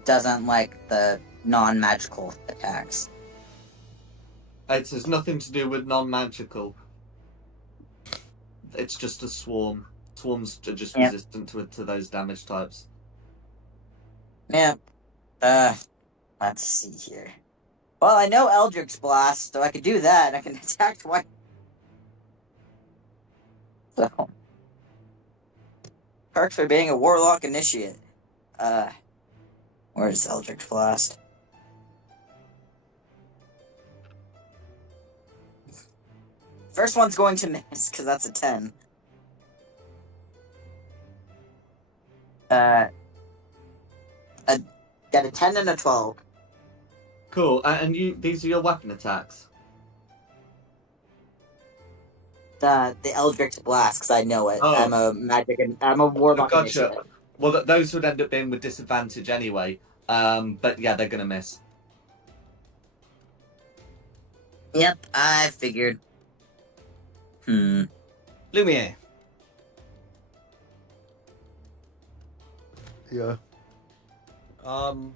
doesn't like the non-magical attacks. It has nothing to do with non-magical. It's just a swarm. Swarms are just Yep. resistant to those damage types. Yeah. Let's see here. Well, I know Eldritch Blast, so I could do that. I can attack twice. So, perks for being a Warlock Initiate. Where's Eldritch Blast? First one's going to miss, because that's a 10. I got a 10 and a 12. Cool. And these are your weapon attacks. The Eldritch Blast, because I know it. Oh. I'm a Warlock Gotcha. Initiate. Well, those would end up being with disadvantage anyway. But yeah, they're gonna miss. Yep, I figured. Lumiere. Yeah. Can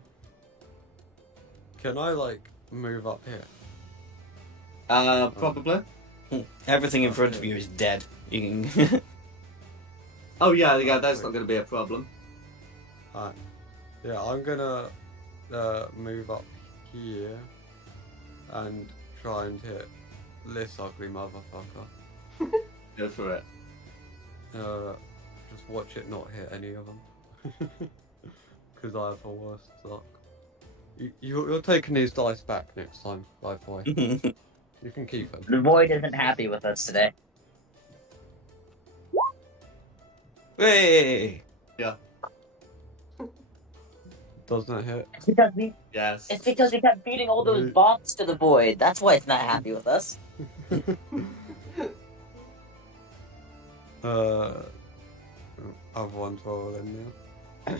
I like move up here? Probably. Everything in front of you is dead. You can. Oh yeah, that's not going to be a problem. Alright. Yeah, I'm gonna move up here and try and hit this ugly motherfucker. Go for it. Just watch it not hit any of them. Because I have the worst luck. You're taking these dice back next time, by the way. You can keep them. The void isn't happy with us today. Hey! Yeah. Doesn't it hit? Yes. It's because we kept feeding all those bots to the void. That's why it's not happy with us. I've one roll in now.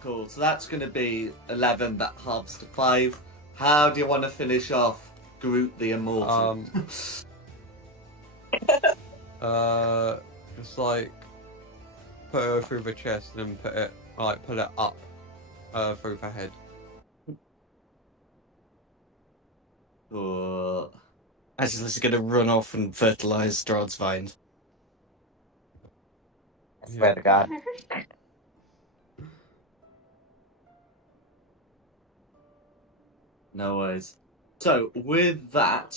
Cool. So that's going to be 11. That halves to 5. How do you want to finish off Groot the Immortal? Just like put her through the chest and then put it up through the head. Cool. Agilis is going to run off and fertilize Straud's vines. I swear to God. No worries. So with that,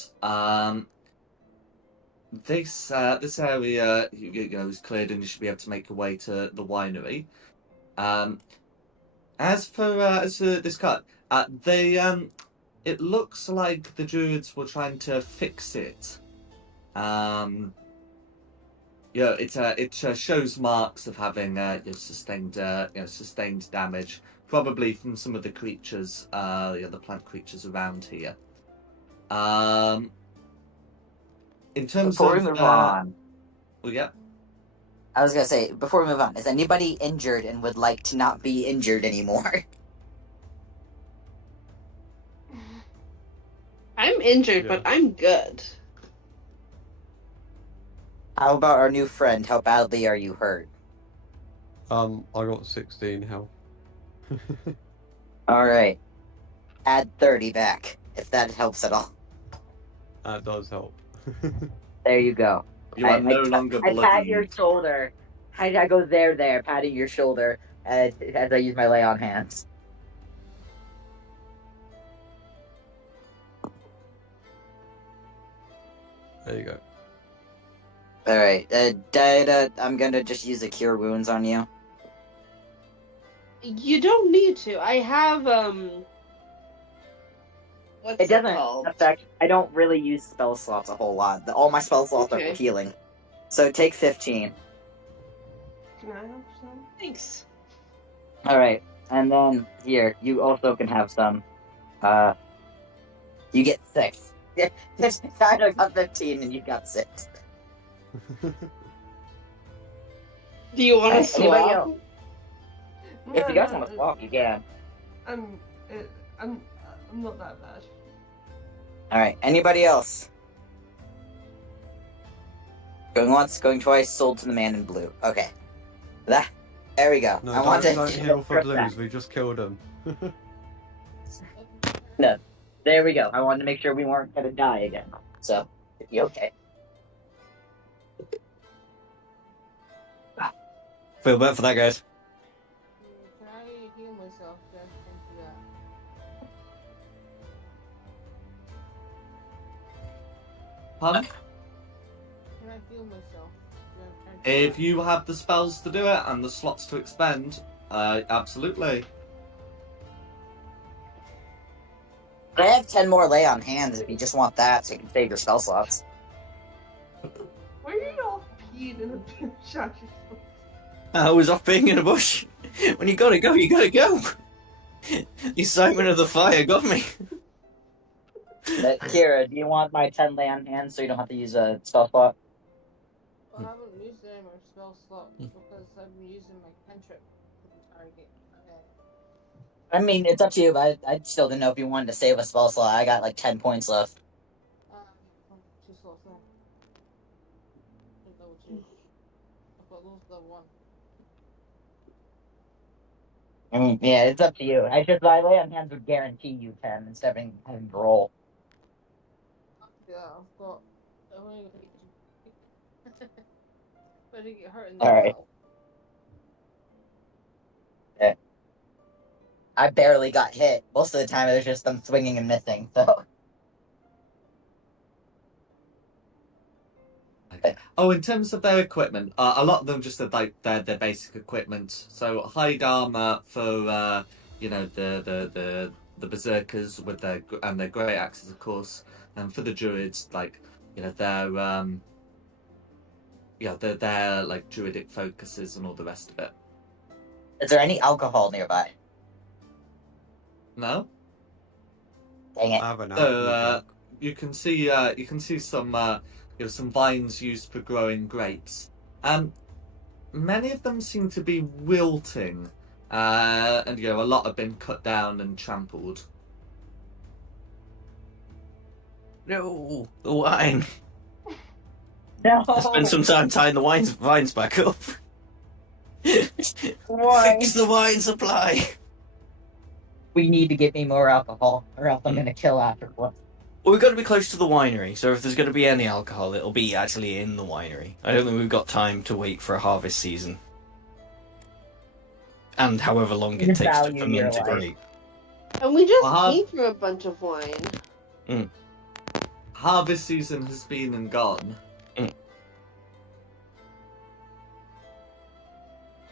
this area is cleared, and you should be able to make your way to the winery. As for this cut, it looks like the druids were trying to fix it. It shows marks of having sustained damage, probably from some of the creatures, the plant creatures around here. In terms Before of we move on, well, yeah. I was gonna say, before we move on, is anybody injured and would like to not be injured anymore? I'm injured, but I'm good. How about our new friend? How badly are you hurt? I got 16 health. Alright. Add 30 back, if that helps at all. That does help. There you go. You are no longer I bloody. pat your shoulder. I go there, patting your shoulder as I use my lay on hands. There you go. Alright, Dida, I'm gonna just use the cure wounds on you. You don't need to. I have what's It doesn't called? affect. I don't really use spell slots a whole lot. All my spell slots are for healing. So take 15. Can I have some? Thanks. Alright, and then here, you also can have some. You get 6. I got 15 and you got 6. Do you want to Anybody swap? else? If you guys want to swap, you can. I'm not that bad. Alright, anybody else? Going once, going twice, sold to the man in blue. Okay. There we go. No, I want don't to heal for blues, we just killed him. No. There we go. I wanted to make sure we weren't gonna die again. So, you okay? Feel bad for that, guys. Can I heal myself then? Thank you. Pardon? Can I heal myself? If you have the spells to do it and the slots to expend, absolutely. I have 10 more lay on hands if you just want that, so you can save your spell slots. Why are you all peed in a shot? I was off being in a bush. When you gotta go, you gotta go. The excitement of the fire got me. Kira, do you want my 10 lay on hands so you don't have to use a spell slot? Well, I haven't used any of my spell slots because I've been using my cantrip for the target. I mean, it's up to you, but I still didn't know if you wanted to save a spell slot. I got like 10 points left. 2 slots left. level 2. I've got those level 1. I mean, yeah, it's up to you. I just I lay on hands would guarantee you 10 instead of having to roll. Yeah, I've got. I'm only gonna get but I didn't get hurt in the Alright. battle. Yeah. I barely got hit. Most of the time it was just them swinging and missing, so. Okay. Oh, in terms of their equipment, a lot of them just have like their basic equipment. So hide armor for the berserkers with their great axes, of course, and for the druids, like their their like druidic focuses and all the rest of it. Is there any alcohol nearby? No, Dang I it. have an so alchemy you can see some some vines used for growing grapes. Many of them seem to be wilting, and a lot have been cut down and trampled. No, the wine. No! Spend some time tying the vines back up. Why? Fix the wine supply. We need to get me more alcohol, or else I'm gonna kill afterwards. Well, we've got to be close to the winery, so if there's going to be any alcohol, it'll be actually in the winery. I don't think we've got time to wait for a harvest season. And however long it You takes to value your ferment a life. grape. And we just Uh-huh. came through a bunch of wine. Harvest season has been and gone.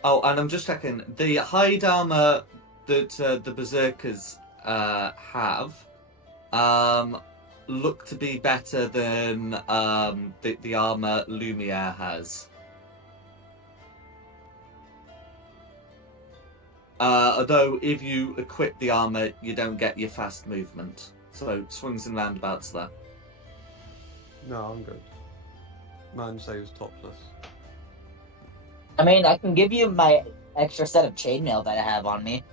Oh, and I'm just checking the hide armor that the berserkers have. Look to be better than the armor Lumiere has. Although if you equip the armor, you don't get your fast movement. So swings and roundabouts there. No, I'm good. Man saves topless. I mean, I can give you my extra set of chainmail that I have on me.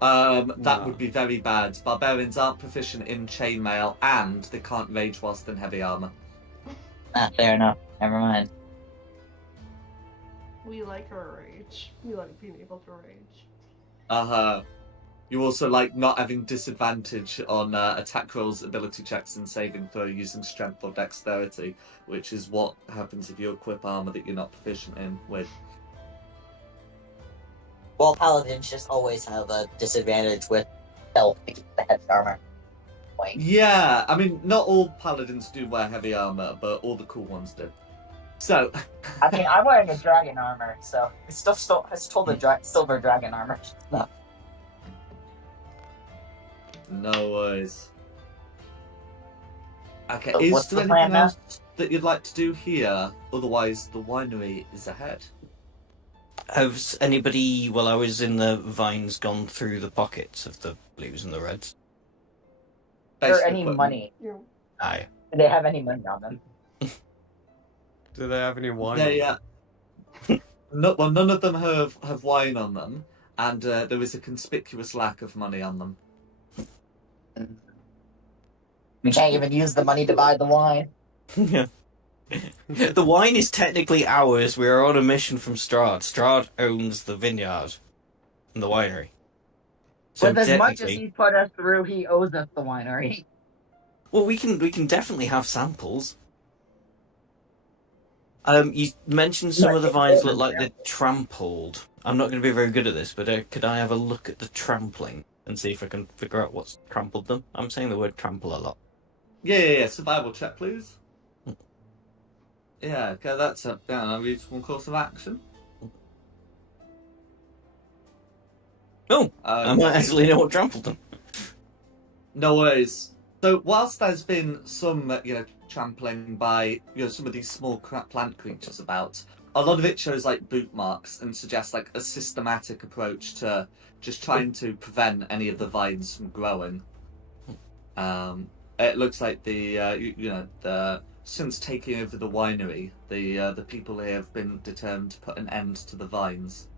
That No. would be very bad. Barbarians aren't proficient in chainmail, and they can't rage whilst in heavy armor. Ah, fair enough. Never mind. We like our rage. We like being able to rage. You also like not having disadvantage on attack rolls, ability checks, and saving throw using strength or dexterity, which is what happens if you equip armor that you're not proficient in with. Well, paladins just always have a disadvantage with health because of the heavy armor. Like, Yeah, I mean, not all paladins do wear heavy armor, but all the cool ones do. So, I mean, I'm wearing a dragon armor, so it's still the silver dragon armor. No. no worries. Okay, So is what's there the plan anything now? else that you'd like to do here? Otherwise, the winery is ahead. Has anybody, while I was in the vines, gone through the pockets of the blues and the reds? Is there Basic any equipment. money? Aye. Do they have any money on them? Do they have any wine? They, on them? well, none of them have wine on them, and there is a conspicuous lack of money on them. We can't even use the money to buy the wine. Yeah. The wine is technically ours. We are on a mission from Straud. Straud owns the vineyard and the winery. So With as much as technically- he put us through, he owes us the winery. well, we can definitely have samples. You mentioned some of the vines look like they're trampled. I'm not going to be very good at this, but could I have a look at the trampling and see if I can figure out what's trampled them? I'm saying the word trample a lot. Yeah. Survival check, please. Yeah, okay, that's a reasonable course of action. Oh, I might actually know what trampled them. No worries. So, whilst there's been some, trampling by, some of these small plant creatures about, a lot of it shows like boot marks and suggests like a systematic approach to just trying to prevent any of the vines from growing. It looks like since taking over the winery, the people here have been determined to put an end to the vines.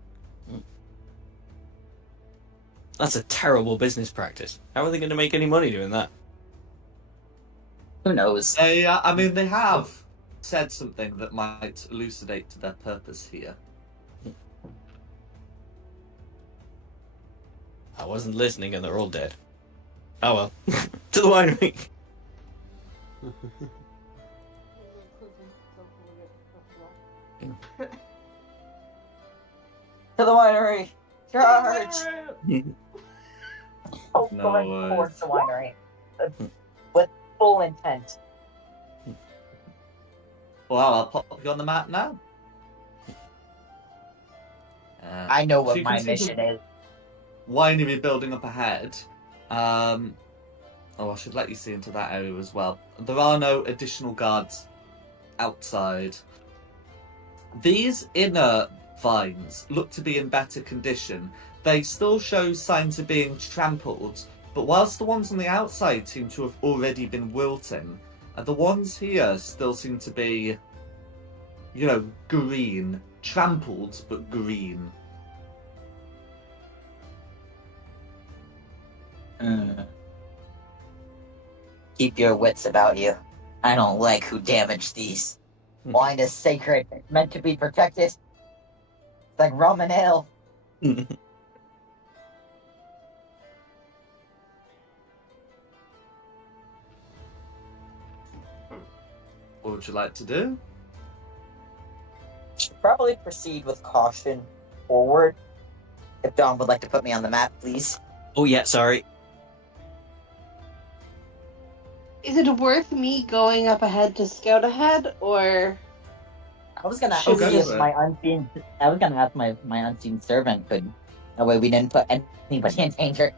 That's a terrible business practice. How are they going to make any money doing that? Who knows? They have. said something that might elucidate to their purpose here. I wasn't listening and they're all dead. Oh well. To the winery. To the winery! Charge! No Going worries. towards the winery. With full intent. Well, I'll pop you on the map now. I know so what you my can see mission the is. winery building up ahead. Oh, I should let you see into that area as well. There are no additional guards outside. These inner vines look to be in better condition. They still show signs of being trampled, but whilst the ones on the outside seem to have already been wilting, the ones here still seem to be, green. Trampled, but green. Keep your wits about you. I don't like who damaged these. Wine is sacred. It's meant to be protected. It's like rum and ale. What would you like to do? Should probably proceed with caution forward. If Dom would like to put me on the map, please. Oh yeah, sorry. Is it worth me going up ahead to scout ahead, or? I was gonna ask Sure, go if for it. my unseen. I was gonna ask my unseen servant could. That way we didn't put anybody in danger.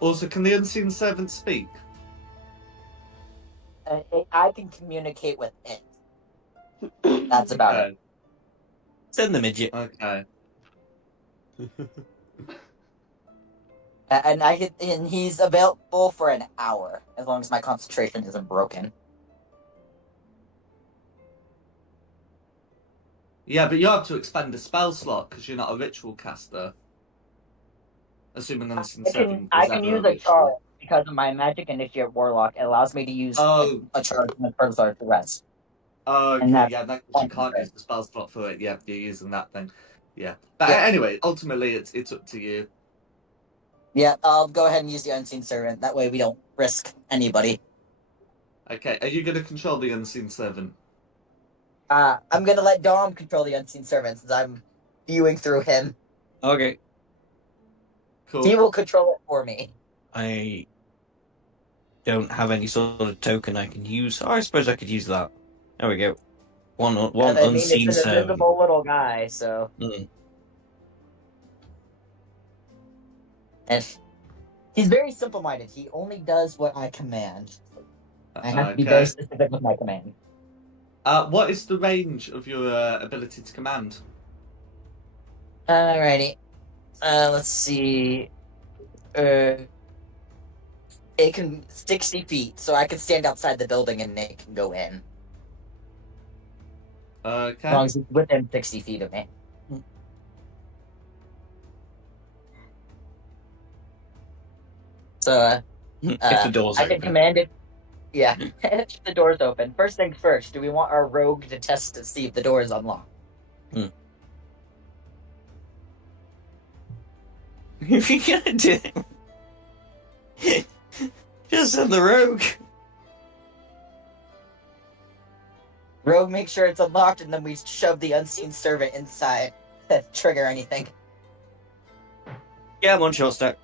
Also, can the unseen servant speak? I can communicate with it. That's about it. Send the midget. Okay. And he's available for an hour as long as my concentration isn't broken. Yeah, but you have to expend a spell slot because you're not a ritual caster. Assuming unseen servant. I can use a charge because of my magic initiate warlock. It allows me to use a charge and a to rest. Oh, okay, And that's yeah, that you can't use the spell slot for it. Yeah, you're using that thing. Yeah, but Yeah. anyway, ultimately, it's up to you. Yeah, I'll go ahead and use the unseen servant. That way we don't risk anybody. Okay, are you going to control the unseen servant? I'm gonna let Dom control the unseen servant since I'm viewing through him. Okay. Cool. He will control it for me. I don't have any sort of token I can use. Oh, I suppose I could use that. There we go. One unseen it's an servant. invisible little guy, so. Mm. And he's very simple-minded. He only does what I command. I have to be very specific with my command. What is the range of your ability to command? Alrighty. Let's see. It can 60 feet, so I can stand outside the building and Nate can go in. Okay. As long as he's within 60 feet of me. So, If the door's I open. can command it. Yeah, if the door's open. First things first, do we want our rogue to test to see if the door is unlocked? If you're gonna do it, just send the rogue. Rogue, make sure it's unlocked, and then we shove the unseen servant inside to trigger anything. Yeah, one shot stack.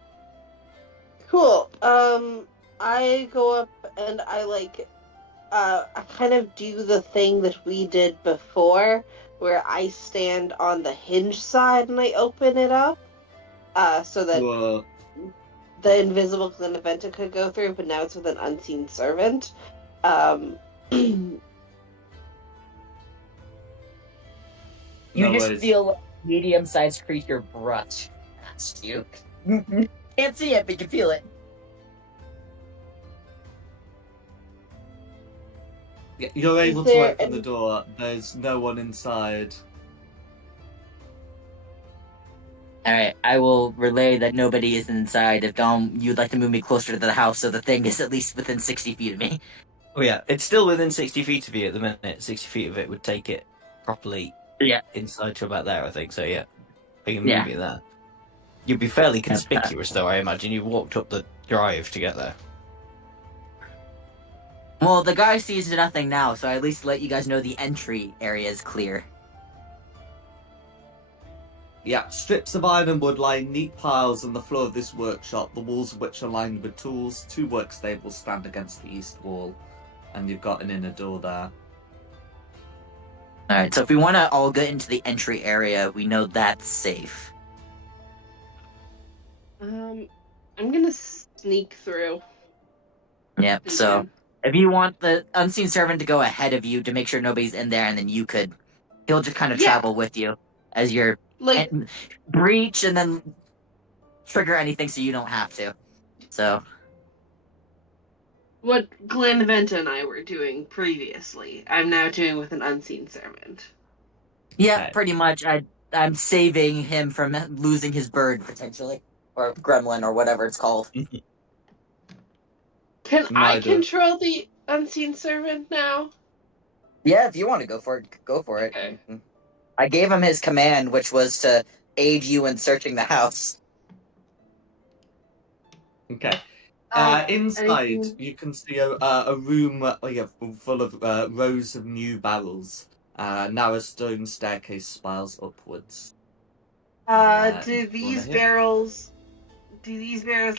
Cool. I go up and I kind of do the thing that we did before, where I stand on the hinge side and I open it up, so that Whoa. the invisible Glenaventa could go through, but now it's with an unseen servant. You No just worries. feel like a medium-sized creature brush past you. Can't see it, but you can feel it. Yeah, you're able to there open any- the door. There's no one inside. Alright, I will relay that nobody is inside. If Dom, you'd like to move me closer to the house so the thing is at least within 60 feet of me. Oh yeah, it's still within 60 feet of you at the minute. 60 feet of it would take it properly Yeah. inside to about there, I think. So yeah, we can Yeah. move it there. You'd be fairly conspicuous, though, I imagine. You walked up the drive to get there. Well, the guy sees nothing now, so I at least let you guys know the entry area is clear. Yeah, strips of ironwood lie in neat piles on the floor of this workshop, the walls of which are lined with tools. 2 work stables stand against the east wall, and you've got an inner door there. Alright, so if we want to all get into the entry area, we know that's safe. I'm gonna sneak through. Yep, so if you want the unseen servant to go ahead of you to make sure nobody's in there, and then he'll just kind of travel with you as you're breach and then trigger anything so you don't have to. So what Glenventa and I were doing previously, I'm now doing with an unseen servant. yeah, pretty much. I'm saving him from losing his bird potentially, or gremlin, or whatever it's called. Can I control the unseen servant now? Yeah, if you want to go for it, go for it. Okay. I gave him his command, which was to aid you in searching the house. Okay. Inside, you can see a room full of rows of new barrels. Narrow stone staircase spirals upwards. Do these barrels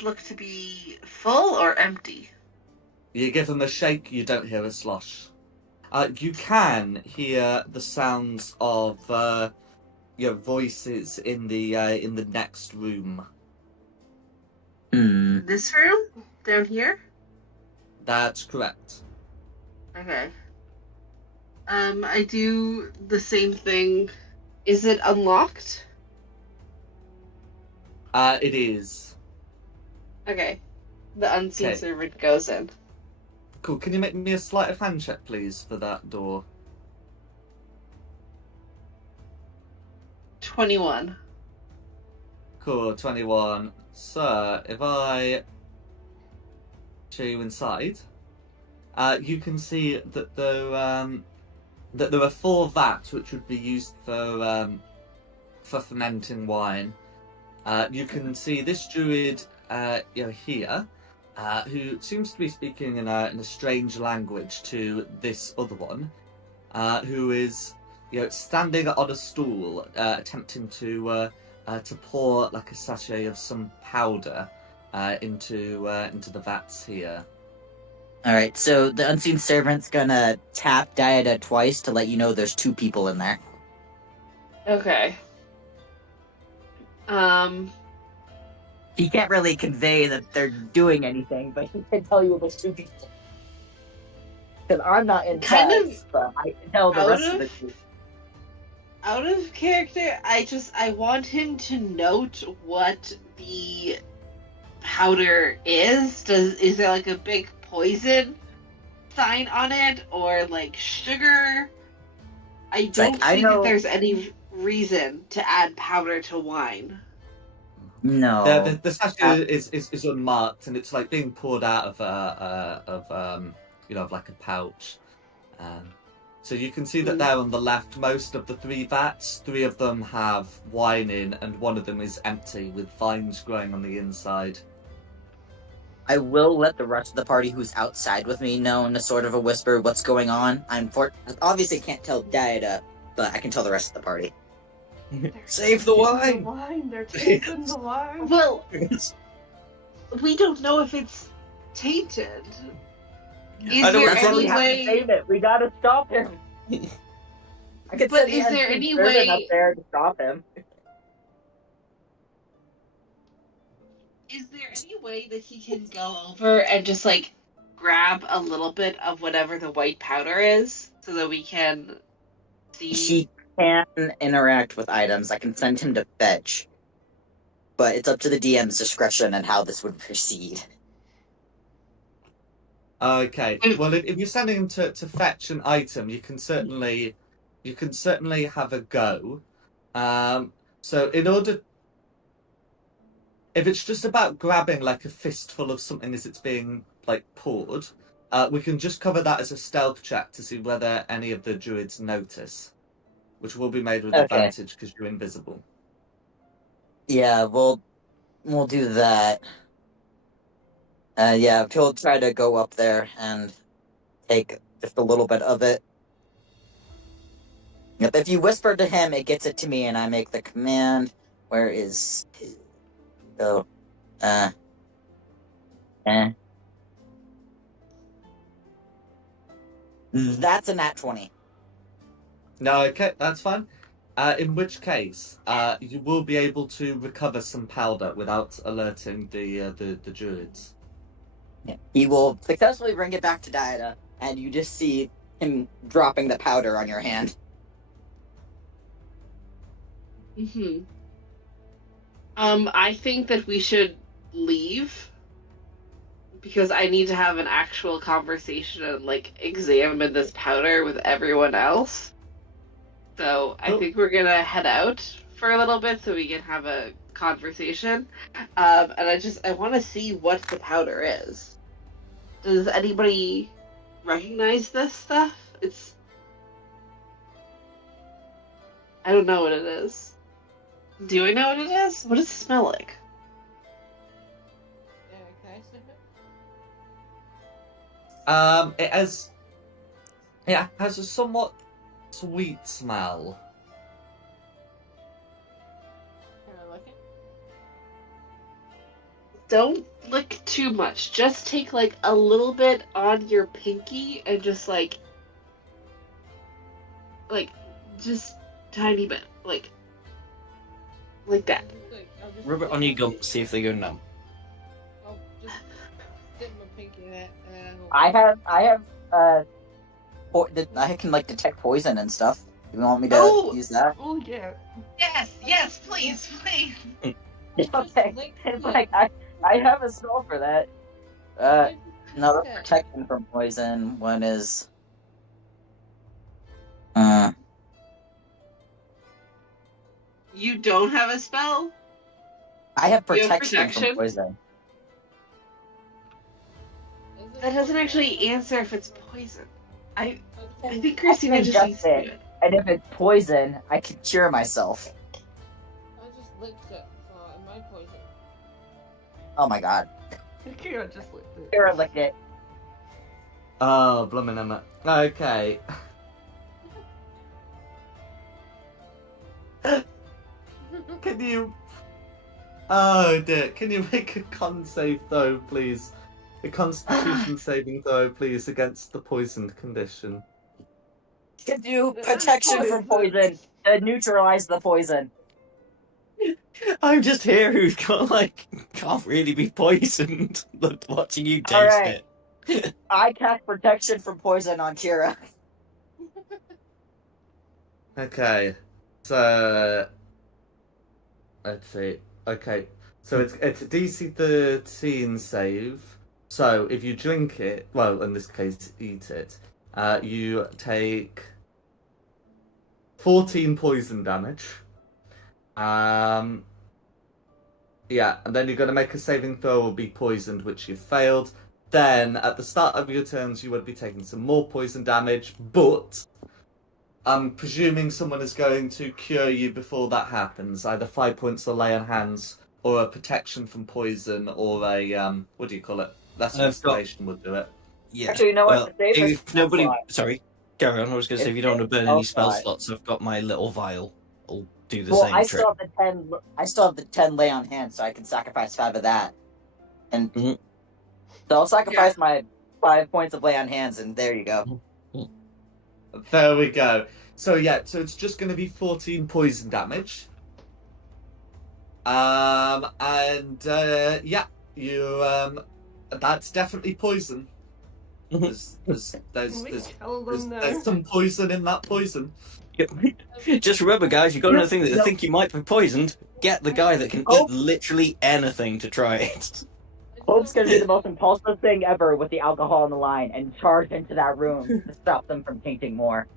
look to be full or empty? You give them a shake, you don't hear a slosh. You can hear the sounds of voices in the next room. This room? Down here? That's correct. Okay. I do the same thing. Is it unlocked? It is. Okay. The unseen servant goes in. Cool. Can you make me a sleight of hand check, please, for that door? 21. Cool, 21. So, if I show you inside, you can see that there are 4 vats which would be used for fermenting wine. You can see this druid here, who seems to be speaking in a strange language to this other one, who is standing on a stool, attempting to pour like a sachet of some powder into the vats here. Alright, so the unseen servant's gonna tap Diada twice to let you know there's 2 people in there. Okay. He can't really convey that they're doing anything, but he can tell you there's 2 people. Because I'm not inside, but I can tell the rest of the group. Out of character, I want him to note what the powder is. Is there like a big poison sign on it, or like sugar? I don't think that there's any reason to add powder to wine. No. The sachet is unmarked, and it's like being poured out of like a pouch. So you can see that there on the left, most of the 3 vats, 3 of them have wine in, and 1 of them is empty with vines growing on the inside. I will let the rest of the party who's outside with me know in a sort of a whisper what's going on. Obviously can't tell Diada, but I can tell the rest of the party. Save the wine! They're taking the wine! Well, we don't know if it's tainted. Is there any way... Save it. We gotta stop him. But is there any way up there to stop him? Is there any way that he can go over and just like grab a little bit of whatever the white powder is, so that we can see? He can interact with items. I can send him to fetch, but it's up to the DM's discretion and how this would proceed. Okay. Well, if you're sending him to fetch an item, you can certainly have a go. So in order, if it's just about grabbing like a fistful of something as it's being like poured, We can just cover that as a stealth check to see whether any of the druids notice, which will be made with Okay. advantage because you're invisible. Yeah, we'll do that. Yeah, he'll try to go up there and take just a little bit of it. Yep, if you whisper to him, it gets it to me, and I make the command. Where is... Oh, That's a nat 20. No, okay, that's fine. In which case, you will be able to recover some powder without alerting the druids. Yeah. He will successfully bring it back to Dieta, and you just see him dropping the powder on your hand. I think that we should leave because I need to have an actual conversation and examine this powder with everyone else. So I think we're gonna head out for a little bit so we can have a conversation. And I want to see what the powder is. Does anybody recognize this stuff? I don't know what it is. Do I know what it is? What does it smell like? Can I sniff it? It has a somewhat sweet smell. Can I lick it? Don't lick too much. Just take a little bit on your pinky and just just tiny bit, like that. I'll just Rub it on your gum, see if they go numb. I'll just dip my pinky in it, and then I have I can detect poison and stuff. Do you want me to use that? Oh yeah. Yes, please. Okay. It's I have a spell for that. No, that's protection from poison. One is You don't have a spell? I have You have protection from poison. That doesn't actually answer if it's poison. I think I Christina can just needs adjust to do it. it. And if it's poison, I can cure myself. I just licked it, so it might poison. Oh my god. Kira just licked it. Kira licked it. Oh, bloomin' Emma. Okay. Can you... Oh dear, can you make a con save though, please? A constitution saving throw, please, against the poisoned condition. Can do protection from poison to neutralize the poison. I'm just here who's can't really be poisoned. Watching you taste Alright. it. I cast protection from poison on Kira. Okay, so... Let's see. Okay, so it's a DC 13 save. So if you drink it, well, in this case, eat it, you take 14 poison damage. Yeah, and then you're going to make a saving throw or be poisoned, which you failed. Then, at the start of your turns, you would be taking some more poison damage, but I'm presuming someone is going to cure you before that happens. Either 5 points of lay on hands, or a protection from poison, or a, what do you call it? That's inspiration would do it. Yeah. Actually, you know well, what? The save is if nobody... spell slot. Sorry, carry on. I was going to say, if you don't want to burn spell any spell slot. slots, I've got my little vial. I'll do the Well, same I trick. still have the 10 lay on hand, so I can sacrifice 5 of that. And Mhm. so I'll sacrifice my 5 points of lay on hands, and there you go. There we go. So yeah, so it's just going to be 14 poison damage. Yeah, you that's definitely poison. There's some poison in that poison. Just remember, guys, you've got another thing that No. think you might be poisoned. Get the guy that can eat literally anything to try it. Hope's gonna do the most impulsive thing ever with the alcohol on the line and charge into that room to stop them from tainting more.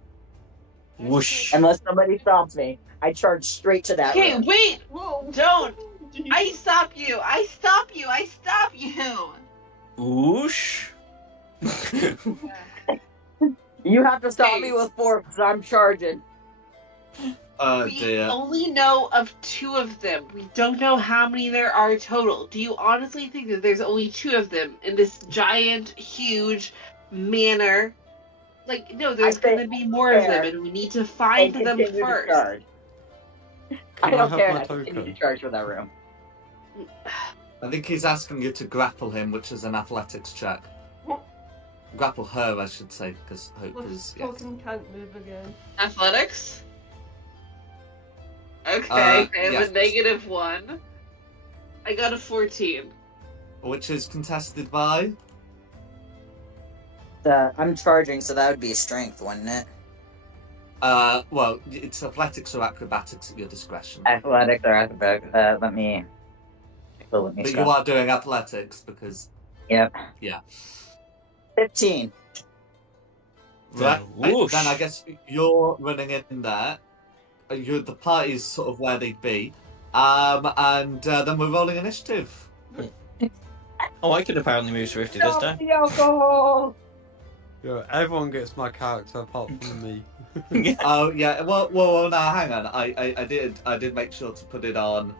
Whoosh. Unless somebody stops me, I charge straight to that Okay, room. wait! Whoa. Don't! I stop you! I stop you! Whoosh. You have to stop Hey. me with 4 because I'm charging. Oh We dear. only know of 2 of them. We don't know how many there are total. Do you honestly think that there's only 2 of them in this giant, huge manor? Like, no, there's think gonna be more of them, fair and we need to find and them continue to first. charge. I Can I don't have care. my I continue to token? charge for that room. I think he's asking you to grapple him, which is an athletics check. Grapple her, I should say, because Hope Plus, is. Yes. token can't move again. Athletics? Okay, I have yes. a -1. I got a 14. Which is contested by. I'm charging, so that would be strength, wouldn't it? Well, it's athletics or acrobatics at your discretion. Athletics or acrobatics. Let me But you are doing athletics because. Yep. Yeah. 15. Right. Whoosh. Then I guess you're running in there. The party's sort of where they'd be. And then we're rolling initiative. Oh, I could apparently move swiftly this time. the alcohol! Yeah, everyone gets my character apart from me. Oh yeah. Well. Now hang on. I did make sure to put it on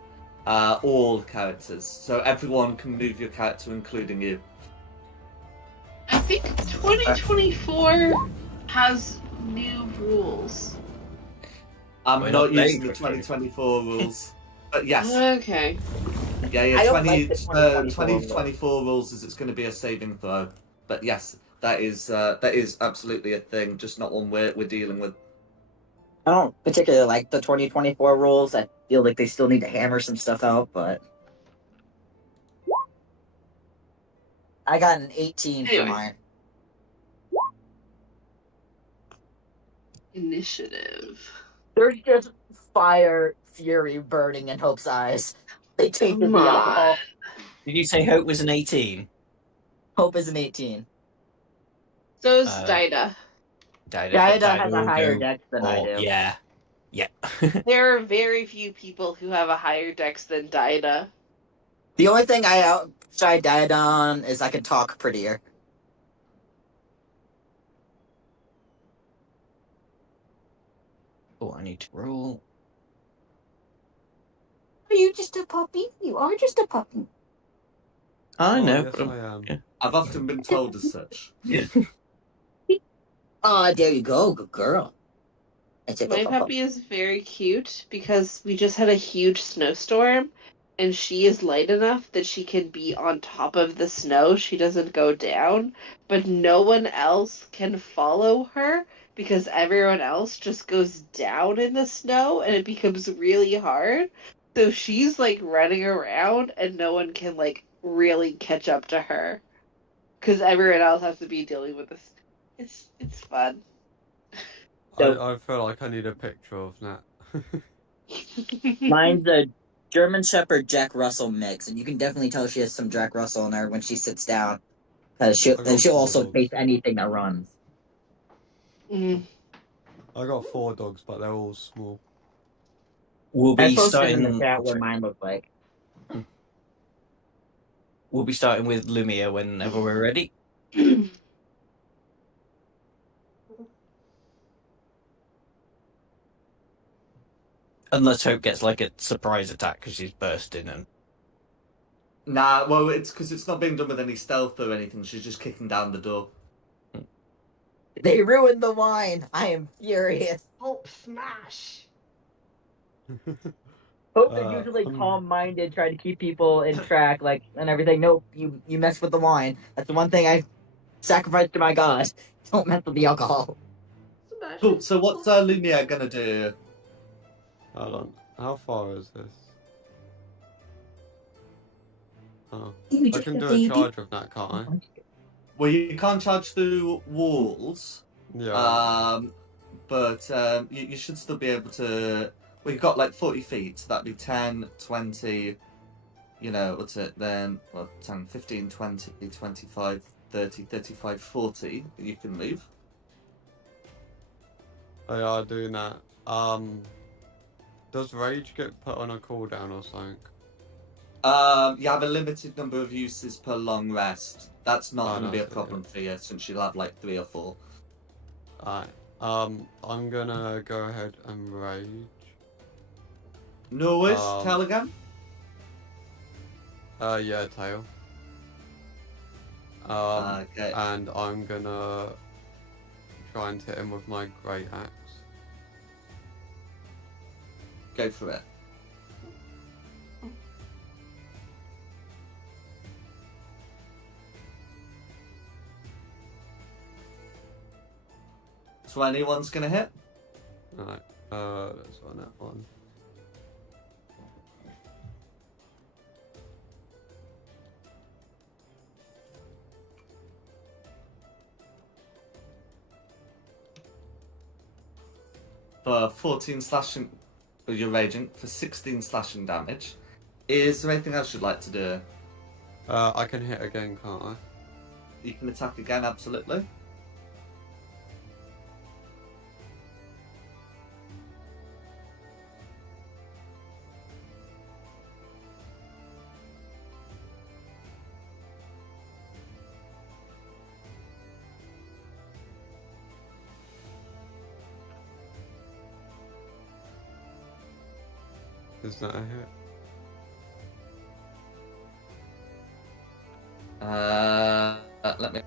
all characters, so everyone can move your character, including you. I think 2024 has new rules. I'm We're not not using playing the for 2024 rules, but yes. Okay. Yeah. I don't like the 2024 rules is it's going to be a saving throw. But yes, that is absolutely a thing, just not one we're dealing with. I don't particularly like the 2024 rules. I feel like they still need to hammer some stuff out, but I got an 18 Anyway. for mine. Initiative. There's just fire, fury burning in Hope's eyes. They tasted Come the on. alcohol. Did you say Hope was an 18? Hope is an 18. So's Uh, Dida. Gaida has a will higher go- dex than I do. Yeah. Yeah. There are very few people who have a higher dex than Dida. The only thing I outshine Gaida on is I can talk prettier. Oh, I need to roll. Are you just a puppy? You are just a puppy. I know. Yes, but I am. yeah. I've often been told as such. Oh, there you go. Good girl. It's a My puppy is very cute because we just had a huge snowstorm, and she is light enough that she can be on top of the snow. She doesn't go down, but no one else can follow her because everyone else just goes down in the snow, and it becomes really hard. So she's like running around, and no one can like really catch up to her because everyone else has to be dealing with this. It's fun. I feel like I need a picture of that. Mine's a German Shepherd Jack Russell mix, and you can definitely tell she has some Jack Russell in her when she sits down, because she'll I got she'll four also dogs. face anything that runs. Mm. I got 4 dogs, but they're all small. We'll I be posted in the starting. chat what mine looks like. We'll be starting with Lumia whenever we're ready. Unless Hope gets like a surprise attack because she's bursting and. Nah, well, it's because it's not being done with any stealth or anything. She's just kicking down the door. They ruined the wine. I am furious. Hope smash. Hope is usually I'm- calm-minded, try to keep people in track, like and everything. Nope, you mess with the wine. That's the one thing I sacrificed to my god. Don't mess with the alcohol. Smash. Cool. So what's Lumia gonna do? Hold on. How far is this? Oh. I can do a charge of that, can't I? Well, you can't charge through walls. Yeah. But you should still be able to. Well, you've got like 40 feet, so that'd be 10, 20. You know, what's it then? Well, 10, 15, 20, 25, 30, 35, 40. You can move. Oh, yeah, I'll do that. Does rage get put on a cooldown or something? You have a limited number of uses per long rest. That's not going to be a that's it, problem for you, since you'll have like 3 or 4. Alright. I'm gonna go ahead and rage. No worries. Um, Tell again. Yeah, tail. Okay. And I'm gonna try and hit him with my great axe. Go for it. So anyone's gonna hit? Alright, let's run that one. For 14 slashing, you're raging, for 16 slashing damage. Is there anything else you'd like to do? I can hit again, can't I? You can attack again, absolutely. Is that a hit? Let me.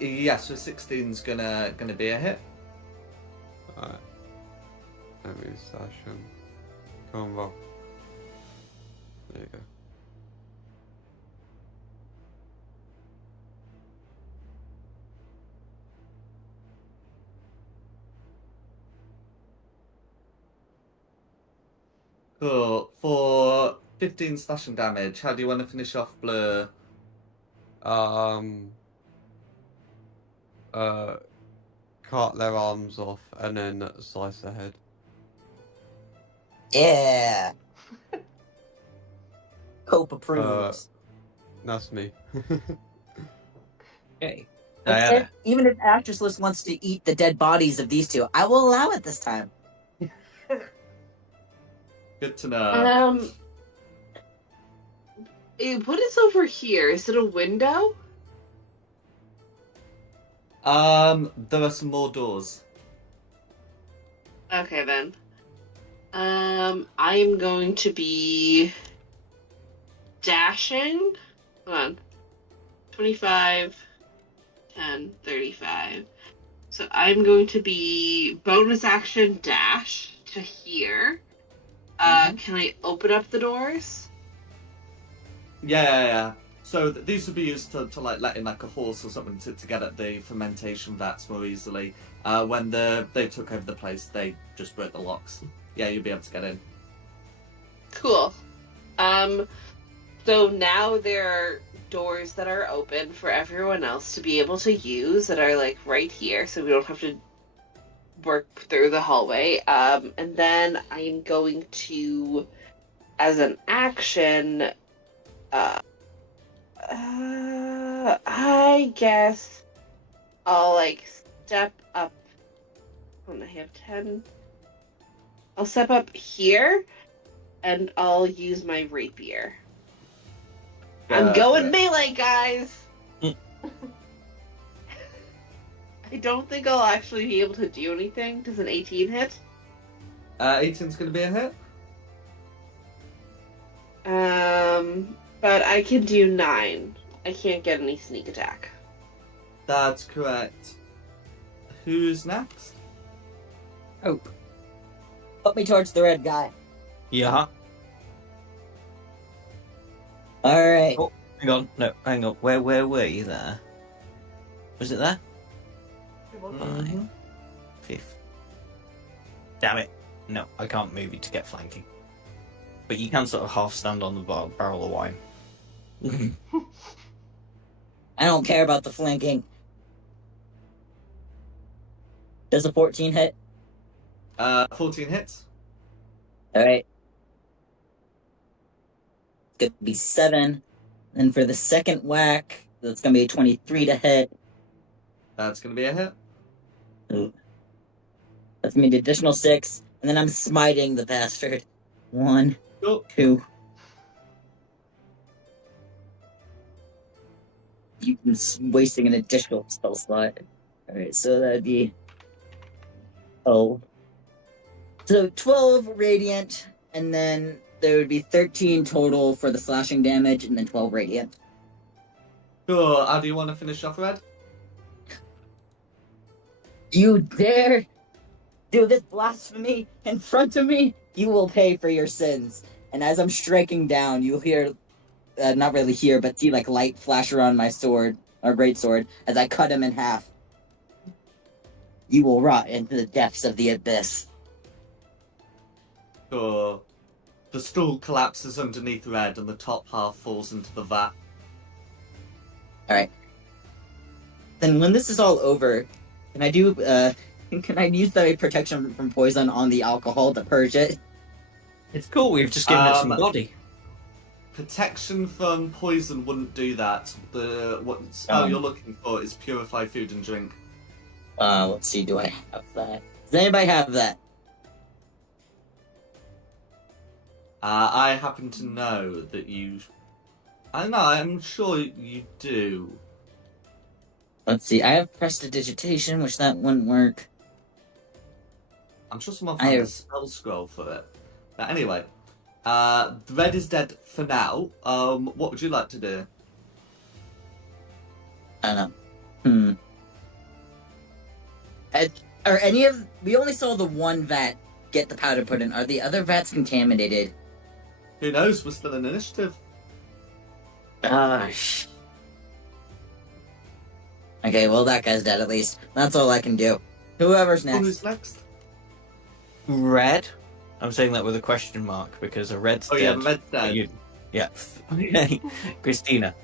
Yeah, so 16's gonna be a hit. Alright. Let me slash him. Come on, Rob. There you go. Cool. For 15 slashing damage, how do you want to finish off Blur? Cut their arms off and then slice their head. Yeah. Cope approves. That's me. Okay. That's Diana. it. Even if Actress wants to eat the dead bodies of these two, I will allow it this time. Good to know. What is over here? Is it a window? There are some more doors. Okay then. I am going to be dashing. Hold on. 25, 10, 35. So I'm going to be bonus action dash to here. Can I open up the doors? Yeah. So these would be used to like let in like a horse or something to get at the fermentation vats more easily. When they took over the place, they just broke the locks. Yeah, you'll be able to get in. Cool. So now there are doors that are open for everyone else to be able to use that are like right here, so we don't have to work through the hallway. And then I'm going to, as an action, I guess I'll like step up. When I have 10, I'll step up here, and I'll use my rapier. I'm going melee, guys. I don't think I'll actually be able to do anything. Does an 18 hit? 18's gonna be a hit. But I can do 9. I can't get any sneak attack. That's correct. Who's next? Hope. Put me towards the red guy. Yeah. Alright. Oh, hang on. No, hang on. Where were you there? Was it there? Mm-hmm. 5th. Damn it. No, I can't move you to get flanking. But you can sort of half stand on the barrel of wine. I don't care about the flanking. Does a 14 hit? 14 hits. Alright. It's gonna be 7. And for the second whack, that's gonna be a 23 to hit. That's gonna be a hit. Ooh. That's gonna be the additional 6. And then I'm smiting the bastard. 1, Oh, 2. You wasting an additional spell slot. Alright, so that'd be 12. So 12 radiant, and then there would be 13 total for the slashing damage, and then 12 radiant. sure. How do you want to finish off, Red? You dare do this blasphemy in front of me? You will pay for your sins. And as I'm striking down, you'll hear, not really hear, but see like light flash around my sword, or great sword, as I cut him in half. You will rot into the depths of the abyss. Sure. The stool collapses underneath Red, and the top half falls into the vat. Alright. Then when this is all over, can I do, can I use the protection from poison on the alcohol to purge it? It's cool. We've just given it some body. Protection from poison wouldn't do that. What spell you're looking for is purify food and drink. Let's see, do I have that? Does anybody have that? I happen to know that you... I don't know, I'm sure you do. Let's see, I have prestidigitation, which that wouldn't work. I'm sure someone found a spell scroll for it. But anyway, the Red is dead for now. What would you like to do? I don't know. Are any of... We only saw the one vat get the powder put in. Are the other vats contaminated? Who knows? We're still in initiative. Gosh. Okay, well that guy's dead at least. That's all I can do. Whoever's next. Who's next? Red? I'm saying that with a question mark because a red's dead. Yeah, Red's dead. Yeah. Okay. Christina.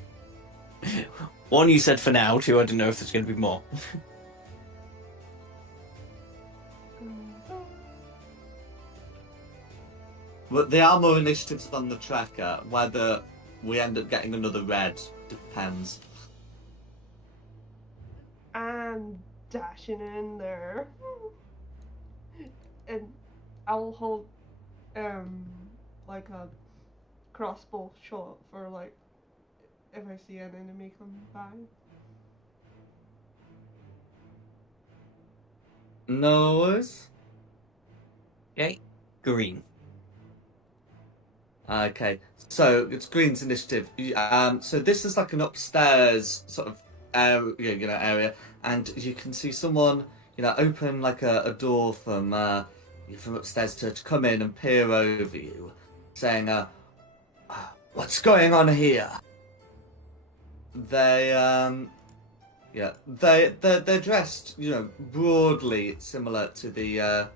One, you said for now. Two, I don't know if there's going to be more. But there are more initiatives on the tracker. Whether we end up getting another Red depends. I'm dashing in there. And I'll hold like a crossbow shot for like if I see an enemy come by. No worries. Okay. Green. Okay, so it's Green's initiative. So this is like an upstairs sort of area, and you can see someone, open like a door from upstairs to come in and peer over you, saying, "What's going on here?" They're dressed, broadly similar to the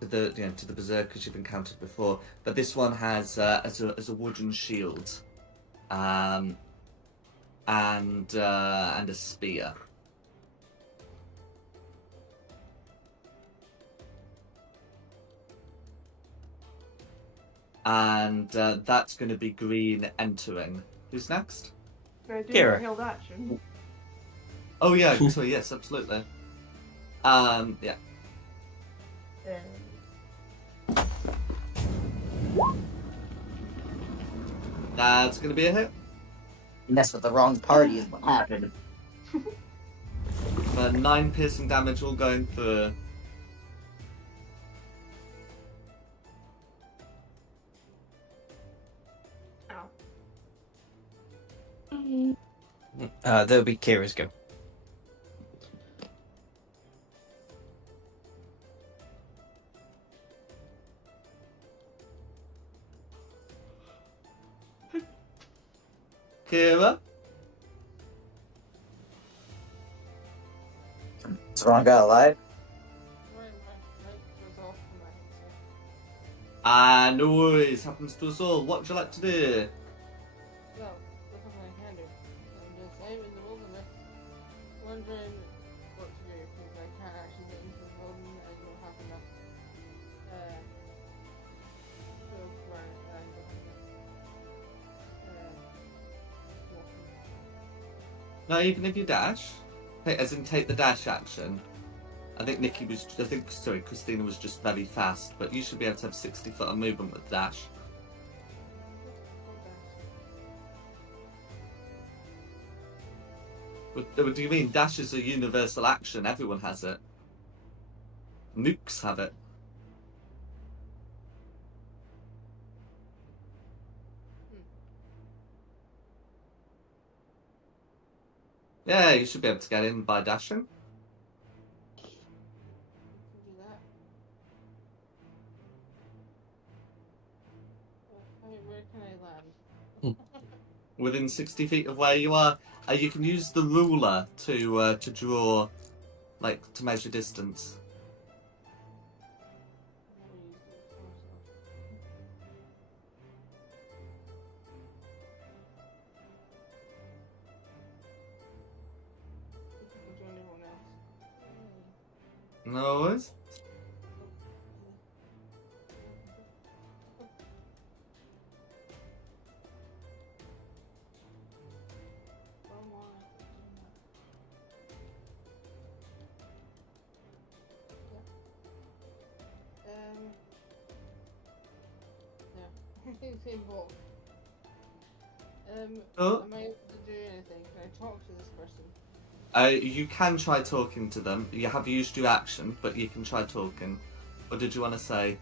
to the berserkers you've encountered before, but this one has as a wooden shield, and a spear. And that's going to be Green entering. Who's next? Can I do Kira. a held action? Oh yeah, sorry, yes, absolutely. Yeah. That's going to be a hit. You mess with the wrong party is what happened. 9 piercing damage all going for... Ow. There'll be Kira's go. Kira? Is the wrong guy alive? No worries, happens to us all. What would you like to do? No, that's what I can do. I'm just I'm in the wilderness, wondering what to do because I can't actually get into the building. I don't have enough food for I don't have enough No, even if you dash, as in take the dash action. I think Christina was just very fast, but you should be able to have 60 foot of movement with dash. What do you mean? Dash is a universal action. Everyone has it. Nukes have it. Yeah, you should be able to get in by dashing. Can do that. Where can I land? Within 60 feet of where you are. You can use the ruler to draw, like, to measure distance. Never used it before, so I can join everyone else. No worries. Yeah. Same boat. Oh. Am I able to do anything? Can I talk to this person? You can try talking to them. You have used your action, but you can try talking. What did you want to say?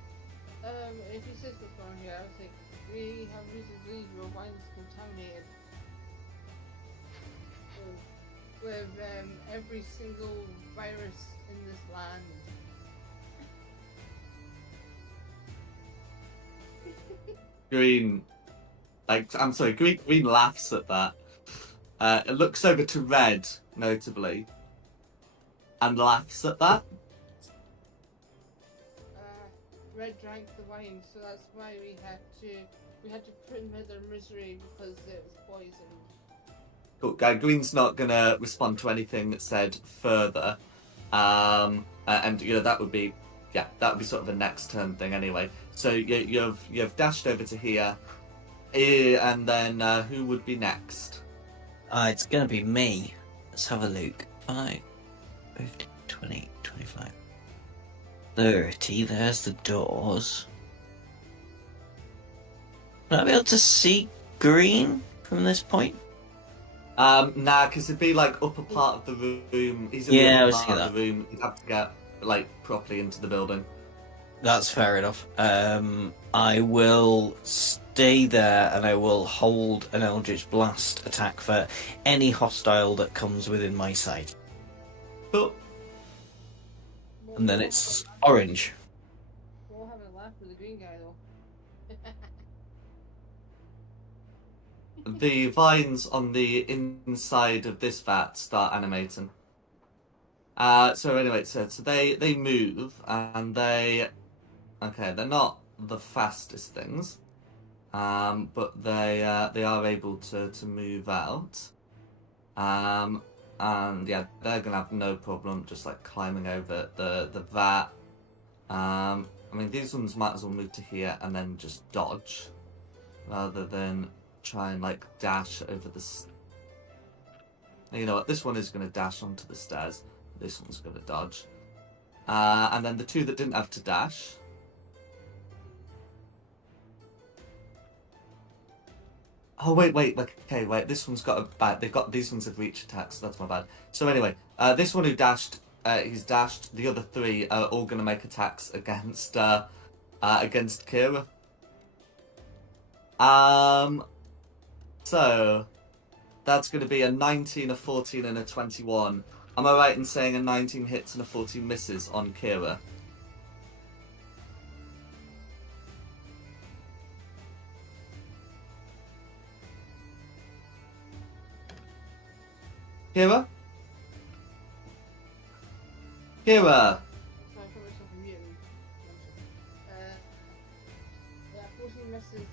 If you says what's going on here, I would say we have reason to believe your wine is contaminated with every single virus in this land. Green, I'm sorry, Green laughs at that. It looks over to Red, notably, and laughs at that. Red drank the wine, so that's why we had to put him in their misery because it was poisoned. Cool. Green's not gonna respond to anything that's said further, and that would be sort of a next turn thing anyway. So you've dashed over to here, and then who would be next? It's gonna be me. Let's have a look. 5, 15, 20, 25, 30. There's the doors. Will I be able to see Green from this point? Nah, because it'd be like upper part of the room. He's in the Yeah, I upper was part thinking of the room. You'd have to get properly into the building. That's fair enough. I will stay there and I will hold an Eldritch Blast attack for any hostile that comes within my sight. Cool. And then it's orange. We'll have a laugh with the green guy though. The vines on the inside of this vat start animating. So anyway, so they move and they're not the fastest things, but they are able to move out, and yeah, they're gonna have no problem just like climbing over the vat. I mean, these ones might as well move to here and then just dodge, rather than try and like dash over the. You know what? This one is gonna dash onto the stairs. This one's gonna dodge, and then the two that didn't have to dash. Oh wait. Okay, wait. This one's got a bad. These ones have reach attacks. So that's my bad. So anyway, this one who dashed, he's dashed. The other three are all gonna make attacks against Kira. So that's gonna be a 19, a 14, and a 21. Am I right in saying a 19 hits and a 14 misses on Kira? Kira? Kira! So I put myself in mute and yeah, 14 misses and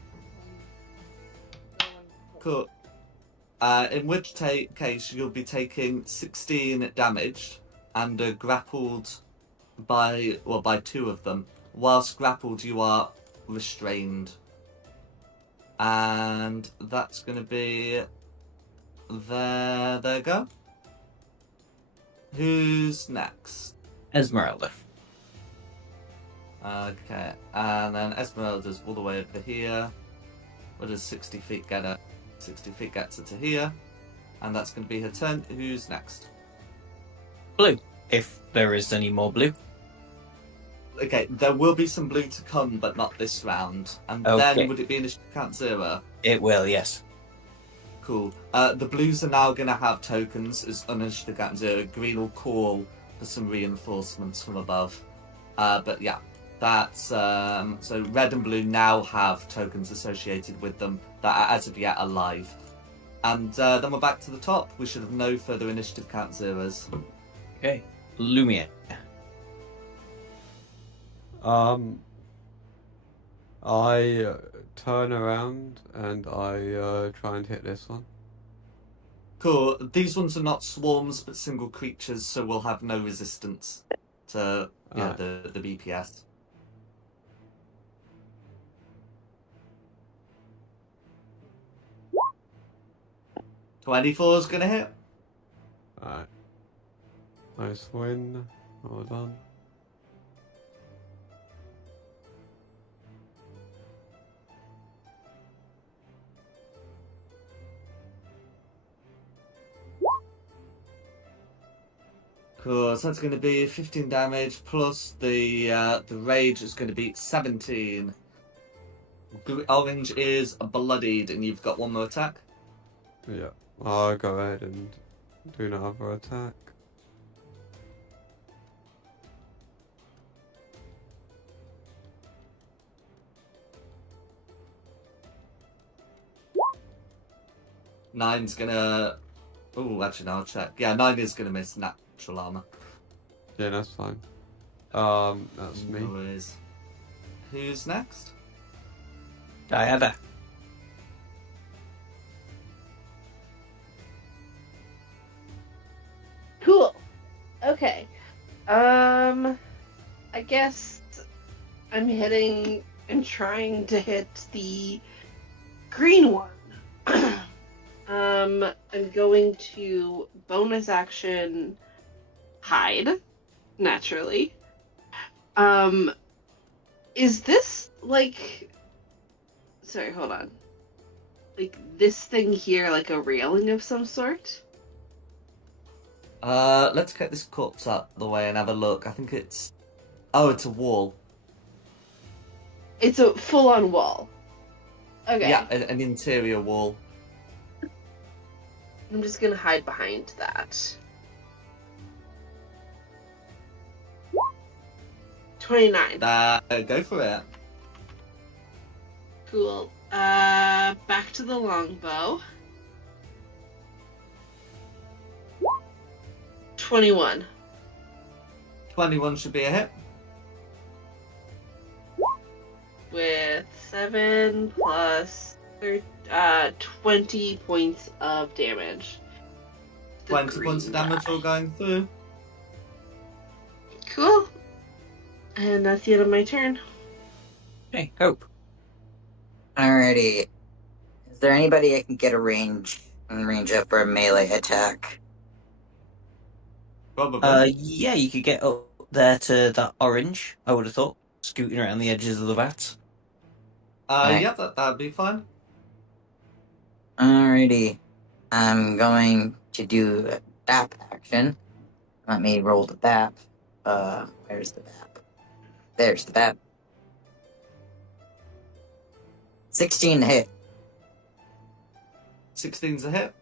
no one. Cool. In which case you'll be taking 16 damage and grappled by two of them. Whilst grappled, you are restrained. And that's going to be... There go. Who's next? Esmeralda. Okay, and then Esmeralda's all the way over here. Where does 60 feet get her? 60 feet gets her to here. And that's going to be her turn. Who's next? Blue, if there is any more blue. Okay, there will be some blue to come, but not this round. And Okay. then would it be initiative count 0? It will, yes. Cool. The blues are now going to have tokens as initiative count 0. Green will call for some reinforcements from above. But yeah, that's so red and blue now have tokens associated with them that are as of yet alive. And then we're back to the top. We should have no further initiative count 0s. Okay. Lumiere. I turn around and I try and hit this one. Cool. These ones are not swarms, but single creatures, so we'll have no resistance to Alright. the BPS. .24 is gonna hit. Alright. Nice win. Well done. Cool. So that's gonna be 15 damage plus the rage is gonna be 17. Orange is bloodied, and you've got one more attack. Yeah. I'll go ahead and do another attack. Nine's gonna. Oh, actually, no, I'll check. Yeah, 9 is gonna miss natural armor. Yeah, that's fine. That's me. No worries. Who's next? Diana. Cool. Okay. I guess I'm hitting and trying to hit the green one. I'm going to bonus action hide, naturally. Is this like... Sorry, hold on. Like, this thing here, like a railing of some sort? Let's get this corpse out the way and have a look. I think it's... Oh, it's a wall. It's a full-on wall. Okay. Yeah, an interior wall. I'm just gonna hide behind that. 29. Go for it. Cool. Back to the longbow. 21. 21 should be a hit. With 7 plus 20 points of damage. The 20 points of green damage die. all going through. Cool. And that's the end of my turn. Okay, Hope. Alrighty. Is there anybody I can get a range up for a melee attack? Probably. Yeah, you could get up there to that orange, I would have thought. Scooting around the edges of the vat. Right. Yeah, that'd be fine. Alrighty. I'm going to do a BAP action. Let me roll the BAP. Where's the BAP? There's the BAP. 16 to hit. 16's a hit.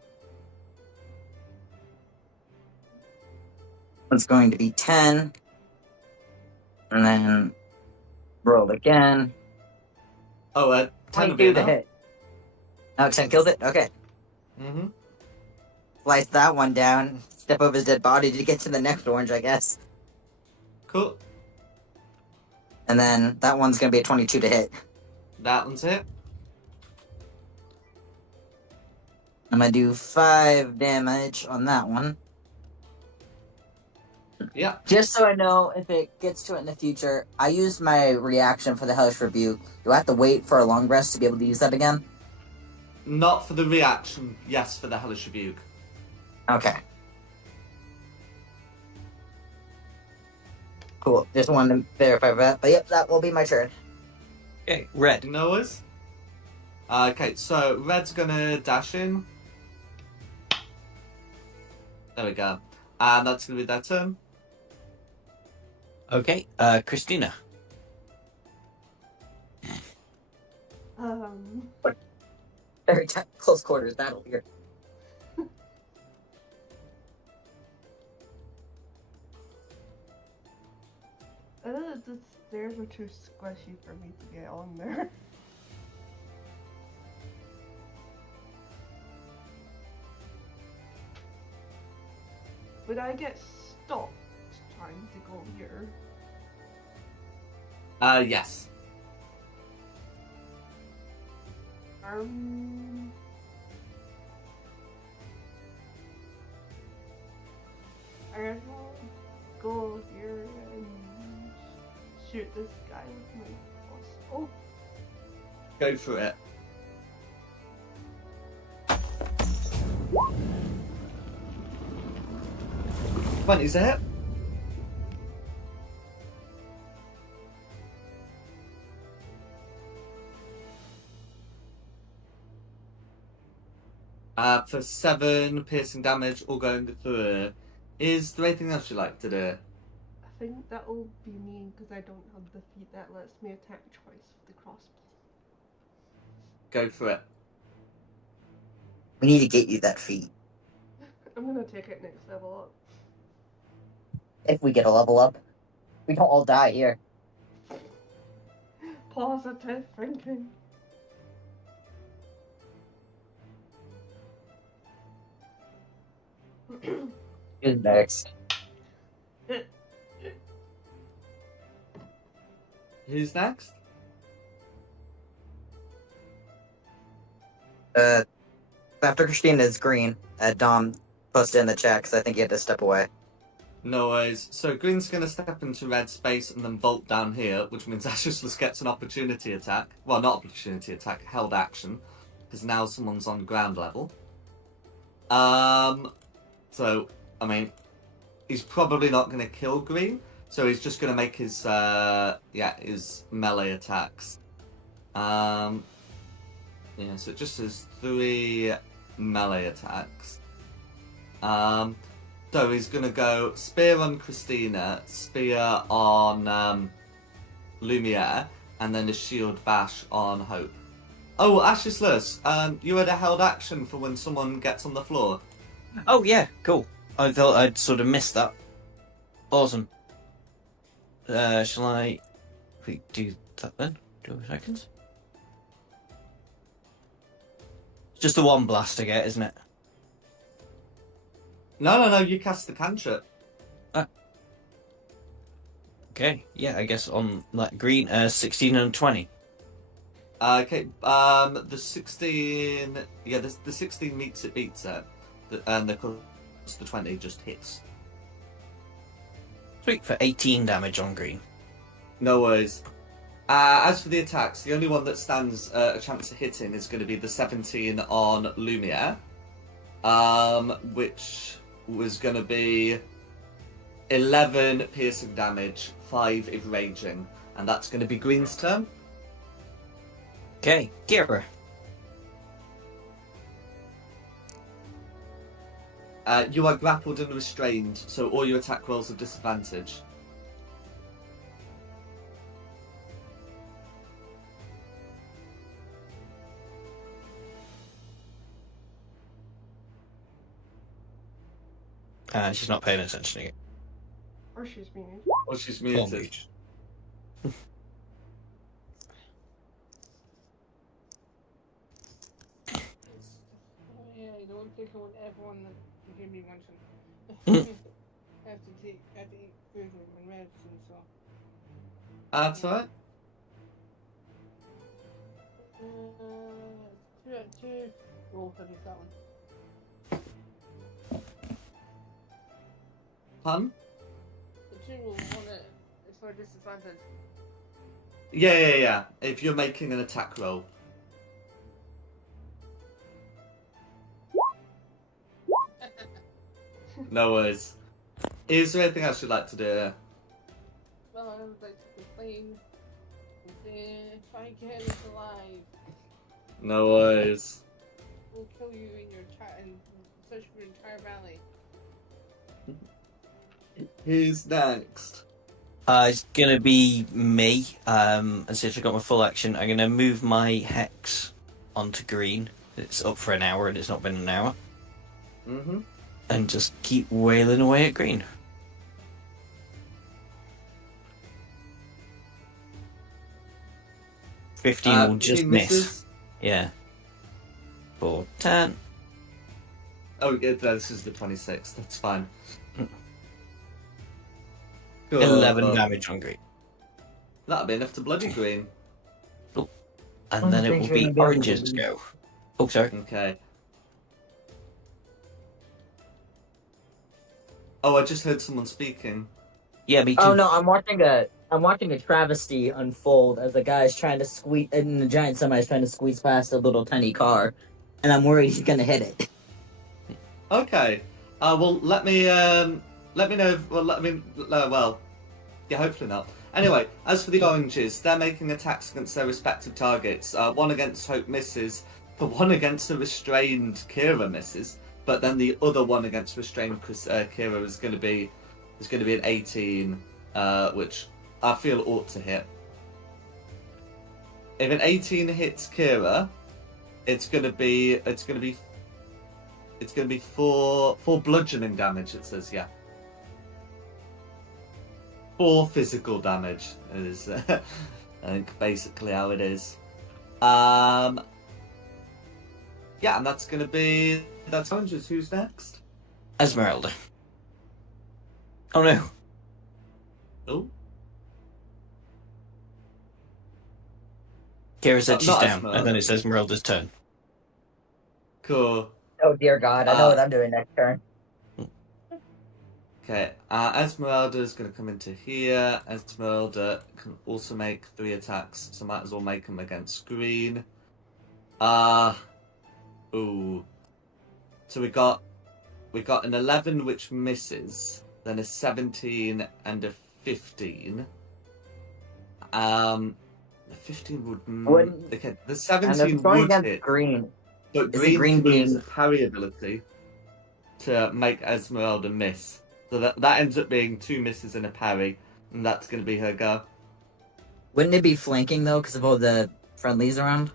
It's going to be 10. And then roll again. Oh, 10 will 22 be to enough. hit. Oh, 10 kills it? Okay. Mm-hmm. Slice that one down. Step over his dead body to get to the next orange, I guess. Cool. And then that one's going to be a 22 to hit. That one's a hit. I'm going to do 5 damage on that one. Yeah. Just so I know if it gets to it in the future, I used my reaction for the Hellish Rebuke. Do I have to wait for a long rest to be able to use that again? Not for the reaction, yes, for the Hellish Rebuke. Okay. Cool. Just wanted to verify that. But yep, that will be my turn. Okay, red. No worries. Okay, so Red's gonna dash in. There we go. And that's going to be their turn. Okay, Christina. Very close quarters battle here. The stairs were too squishy for me to get on there. Would I get stopped trying to go here? Yes. I will go here and shoot this guy with my crossbow. Go for it. Is a hit. For 7 piercing damage, all going through. Is there anything else you'd like to do? I think that'll be me because I don't have the feat that lets me attack twice with the crossbow. Go for it. We need to get you that feat. I'm gonna take it next level up. If we get a level up, we don't all die here. Positive thinking. Who's next? Who's next? After Christina's green, Dom posted in the chat because I think he had to step away. No worries. So Green's going to step into red space and then vault down here, which means Ashless gets an opportunity attack. Well, not opportunity attack, held action, because now someone's on ground level. So, I mean, he's probably not going to kill Green, so he's just going to make his, his melee attacks. Yeah, so it just has 3 melee attacks. So he's going to go Spear on Christina, Spear on Lumiere, and then a Shield Bash on Hope. Oh, Ashless, you had a held action for when someone gets on the floor. Oh yeah, cool. I thought I'd sort of missed that. Awesome. Shall I do that then? 2 seconds. It's just the one blast I get, isn't it? No, you cast the cantrip. Okay, yeah, I guess on like green, 16 and 20. Okay, the 16... Yeah, the 16 meets it, beats it. And the 20 just hits. Sweet, for 18 damage on green. No worries. As for the attacks, the only one that stands a chance of hitting is going to be the 17 on Lumiere, which was going to be 11 piercing damage, 5 if raging, and that's going to be Green's turn. Okay, Kira. You are grappled and restrained, so all your attack rolls are disadvantage. She's not paying attention again. Or she's muted. Or she's muted. Yeah, I don't think I want everyone to hear me mention. I have to eat food and medicine, so. That's alright. 2 out of 2. Roll for this, that one. Pun? The 2 will want it. It's for disadvantage. Yeah. If you're making an attack roll. No worries. Is there anything else you'd like to do? Well, I would like to complain and say, try and get us alive. No worries. We'll kill you in your and search for your entire valley. Who's next? It's gonna be me. And since I got my full action, I'm gonna move my hex onto green. It's up for an hour, and it's not been an hour. Mm-hmm. And just keep wailing away at green. Will just miss. Misses. Yeah. For 10. Oh, yeah, this is the 26th. That's fine. Cool. 11 damage on green. That'll be enough to bloody green. And then it will be orange's go. Oh, sorry. Okay. Oh, I just heard someone speaking. Yeah, me too. Oh no, I'm watching a travesty unfold as a guy's trying to squeeze, and the giant semi is trying to squeeze past a little tiny car, and I'm worried he's gonna hit it. Okay. Well, let me know. Well, yeah, hopefully not. Anyway, as for the oranges, they're making attacks against their respective targets. One against Hope misses, the one against the restrained Kira misses, but then the other one against restrained Kira is going to be an 18, which I feel ought to hit. If an 18 hits Kira, it's going to be four bludgeoning damage. It says, yeah. 4 physical damage is, I think, basically how it is. Yeah, and that's oranges. Who's next? Esmeralda. Oh no. Oh. Kira said she's not down, Esmeralda. and then it says Esmeralda's turn. Cool. Oh dear God, I know what I'm doing next turn. Okay, Esmeralda's going to come into here. Esmeralda can also make 3 attacks, so might as well make them against green. Ooh. So we got an 11 which misses, then a 17 and a 15. The 15 would. Okay, the 17 would hit. Green. But Is it green green can use being- a parry ability to make Esmeralda miss. So that ends up being 2 misses and a parry, and that's going to be her go. Wouldn't it be flanking though, because of all the friendlies around?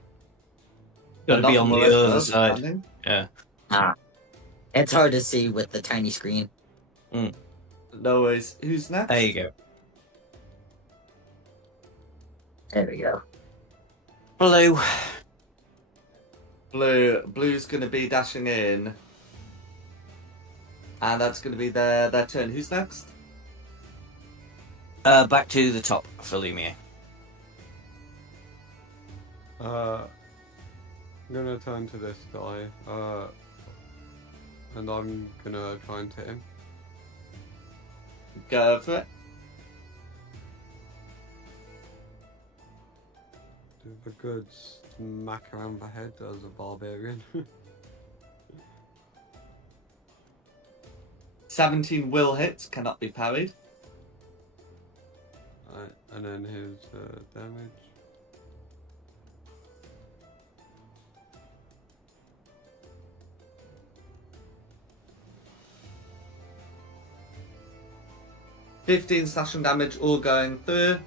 Gotta be on the other side. Standing. Yeah. It's hard to see with the tiny screen. No worries. Who's next? There you go. There we go. Blue. Blue's going to be dashing in. And that's going to be their turn. Who's next? Back to the top for Lumiere. I'm gonna turn to this guy, and I'm gonna try and hit him. Go for it. Do a good smack around the head as a barbarian. 17 will hit, cannot be parried. Alright, and then his damage. $15 slashing damage, all going through.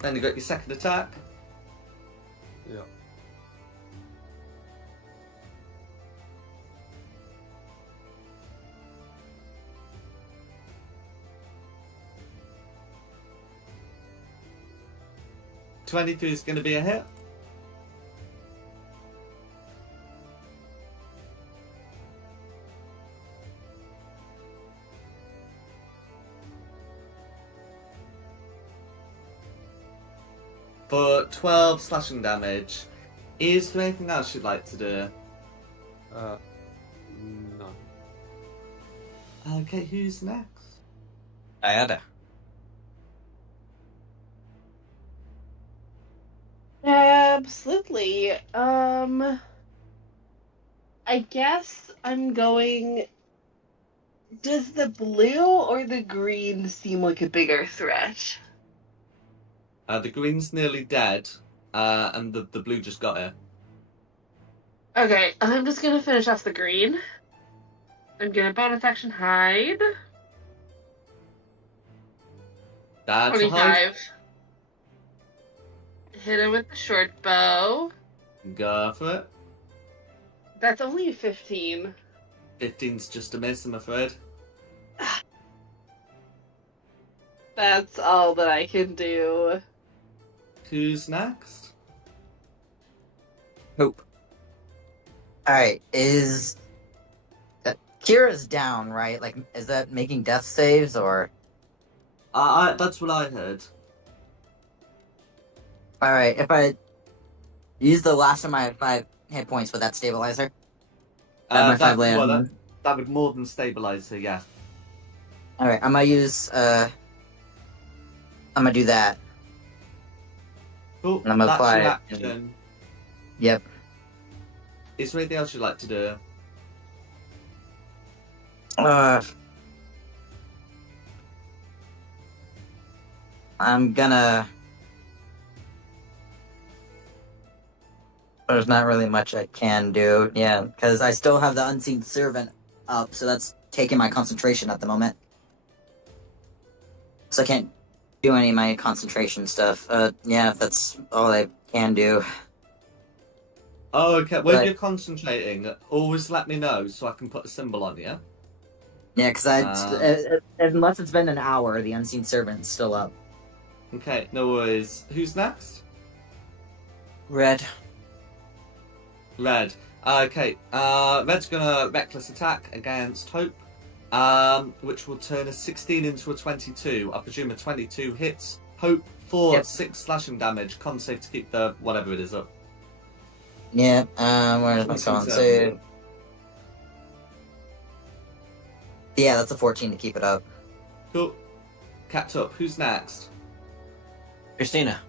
Then you got your second attack. Yeah. $22 is going to be a hit. For 12 slashing damage. Is there anything else you'd like to do? No. Okay, who's next? Ayada. Absolutely. I guess I'm going. Does the blue or the green seem like a bigger threat? The green's nearly dead, and the blue just got her. Okay, I'm just gonna finish off the green. I'm gonna bonus action hide. That's a high. 25. Hit him with the short bow. Go for it. That's only a 15. 15's just a miss, I'm afraid. That's all that I can do. Who's next? Hope. Alright, is... Kira's down, right? Like, is that making death saves, or... That's what I heard. Alright, if I use the last of my 5 hit points with that stabilizer... That would more than stabilize her, yeah. Alright, I'm gonna use, I'm gonna do that. Cool. And I'm gonna That's apply your it. action. Yep. Is there anything else you'd like to do? I'm gonna... There's not really much I can do, yeah, because I still have the Unseen Servant up, so that's taking my concentration at the moment. So I can't do any of my concentration stuff. Yeah, that's all I can do. Oh, okay. When But- you're concentrating, always let me know so I can put a symbol on you. Yeah, because unless it's been an hour, the Unseen Servant's still up. Okay, no worries. Who's next? Red. Red. Okay, Red's gonna reckless attack against Hope, which will turn a 16 into a 22. I presume a 22 hits Hope for Yep. 6 slashing damage. Con save to keep the whatever it is up. Yeah, where's my Unseen con Servant. save? Yeah, that's a 14 to keep it up. Cool. Cat's up. Who's next? Christina.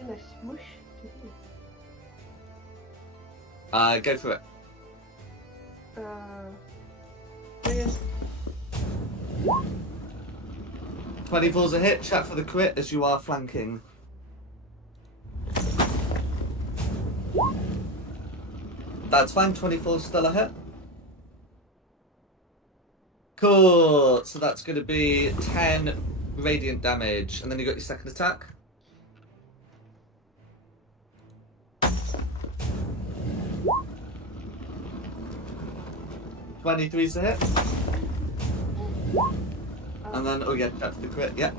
In a smoosh. Go for it. 24's a hit. Check for the crit as you are flanking. That's fine. 24's still a hit. Cool. So that's going to be 10 radiant damage, and then you got your second attack. Three's a hit. And then, oh yeah, that's the crit, yeah.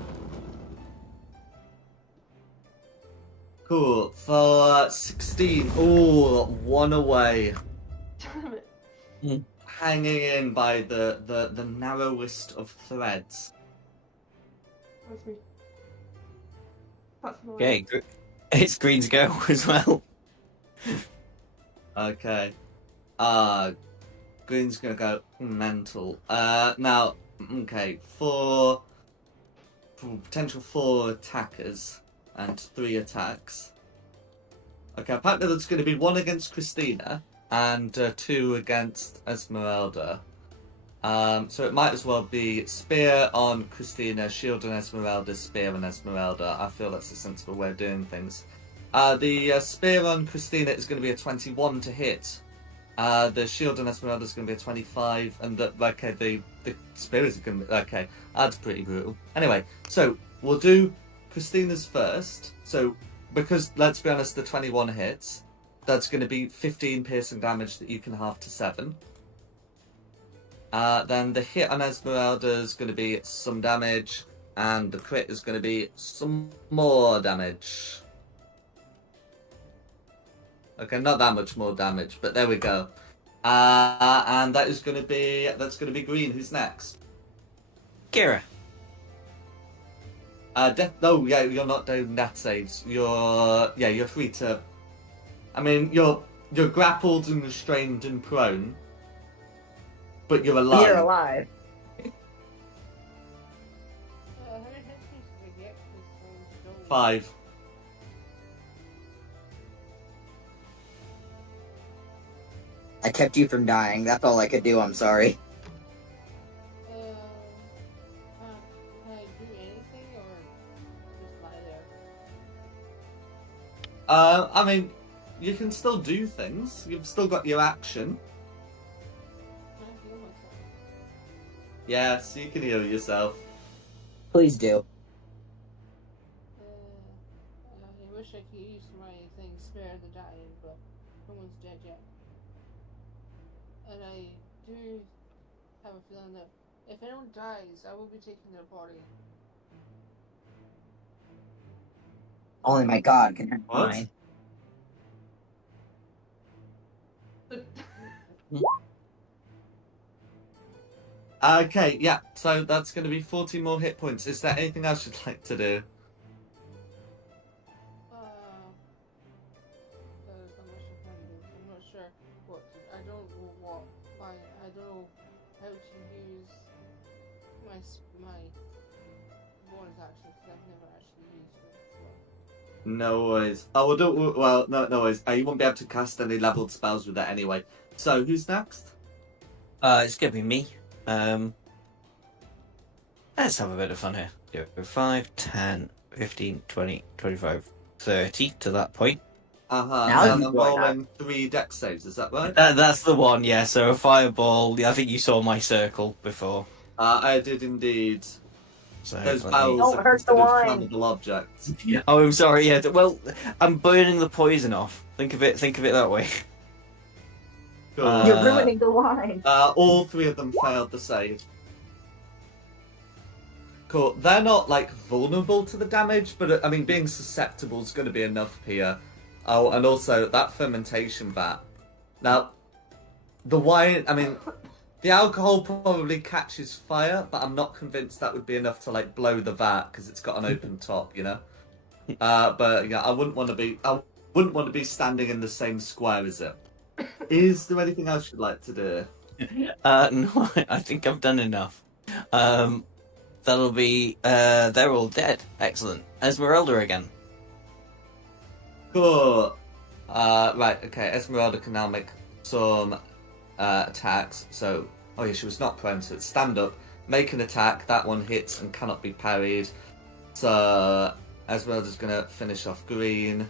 Cool. For 16. Oh, one away. Damn it. Hanging in by the narrowest of threads. That's me. That's annoying. Okay, it's Green's go as well. Okay. Green's gonna go mental. Now, okay, for potential 4 attackers and 3 attacks. Okay, apparently there's gonna be 1 against Christina and 2 against Esmeralda. So it might as well be spear on Christina, shield on Esmeralda, spear on Esmeralda. I feel that's a sensible way of doing things. The spear on Christina is going to be a 21 to hit. The shield on Esmeralda is going to be a 25, and the spear is going to be okay. That's pretty brutal. Anyway, so we'll do Christina's first. So because let's be honest, the 21 hits. That's going to be 15 piercing damage that you can half to 7. Then the hit on Esmeralda is going to be some damage, and the crit is going to be some more damage. Okay, not that much more damage, but there we go. And that's going to be Green. Who's next? Kira. No, yeah, you're not doing death saves. You're free to. I mean, you're grappled and restrained and prone, but you're alive. You're alive. How many hit points did I get for this 5. I kept you from dying. That's all I could do. I'm sorry. Can I do anything or just lie there? I mean, you can still do things. You've still got your action. Can I heal myself? Yes, you can heal yourself. Please do. I wish I could use my thing, spare the dying, but no one's dead yet. And I do have a feeling that if anyone dies, I will be taking their body. Only my God can have What? mine. Okay, yeah. So that's going to be 40 more hit points. Is there anything else you'd like to do? There's not much I can do. I'm not sure what. I don't know what. I don't know how to use my bonus action because I've never actually used it. No worries. Oh, no worries. You won't be able to cast any leveled spells with that anyway. So, who's next? It's gonna be me. Let's have a bit of fun here. Go 5, 10, 15, 20, 25, 30 to that point. Uh-huh. Now And you I'm join rolling 3 dex saves, is that right? That's the one, yeah. So a fireball. I think you saw my circle before. I did indeed. So Those let me- barrels Don't are hurt the considered wine. flammable objects. Oh, I'm sorry. Yeah. Well, I'm burning the poison off. Think of it that way. Cool. You're ruining the wine. All 3 of them failed the save. Cool. They're not, like, vulnerable to the damage, but, I mean, being susceptible is going to be enough here. Oh, and also, that fermentation vat. Now, the wine, I mean, the alcohol probably catches fire, but I'm not convinced that would be enough to, like, blow the vat, because it's got an open top, you know? But, yeah, I wouldn't want to be standing in the same square as it. Is there anything else you'd like to do? No, I think I've done enough. That'll be. They're all dead. Excellent. Esmeralda again. Cool. Right, okay, Esmeralda can now make some attacks. So, oh yeah, she was not prone, so it's stand up, make an attack, that one hits and cannot be parried. So, Esmeralda's gonna finish off green.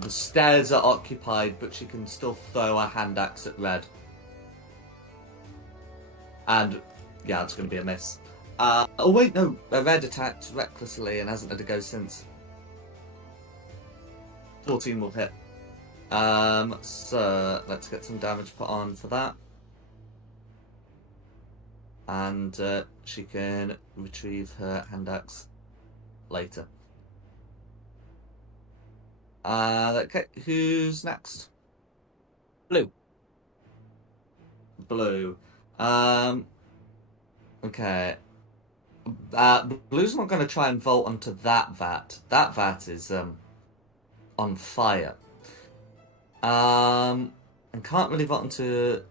The stairs are occupied, but she can still throw a hand axe at red. And, yeah, it's going to be a miss. Oh wait, no, red attacked recklessly and hasn't had a go since. 14 will hit. So, let's get some damage put on for that. And she can retrieve her hand axe later. Okay, who's next? Blue. Blue. Okay. Blue's not going to try and vault onto that vat. That vat is on fire. And can't really vault onto.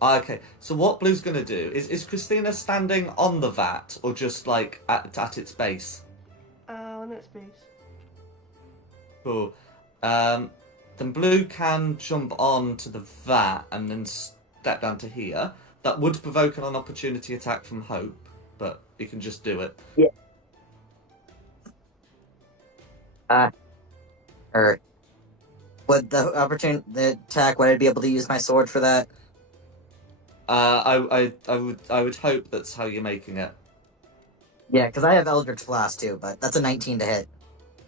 Okay, so what Blue's going to do is Christina standing on the vat or just like at its base? On its base. Cool. Then Blue can jump on to the vat and then step down to here. That would provoke an opportunity attack from Hope, but you can just do it. Yeah. Would the attack? Would I be able to use my sword for that? I would hope that's how you're making it. Yeah, because I have Eldritch Blast too, but that's a 19 to hit.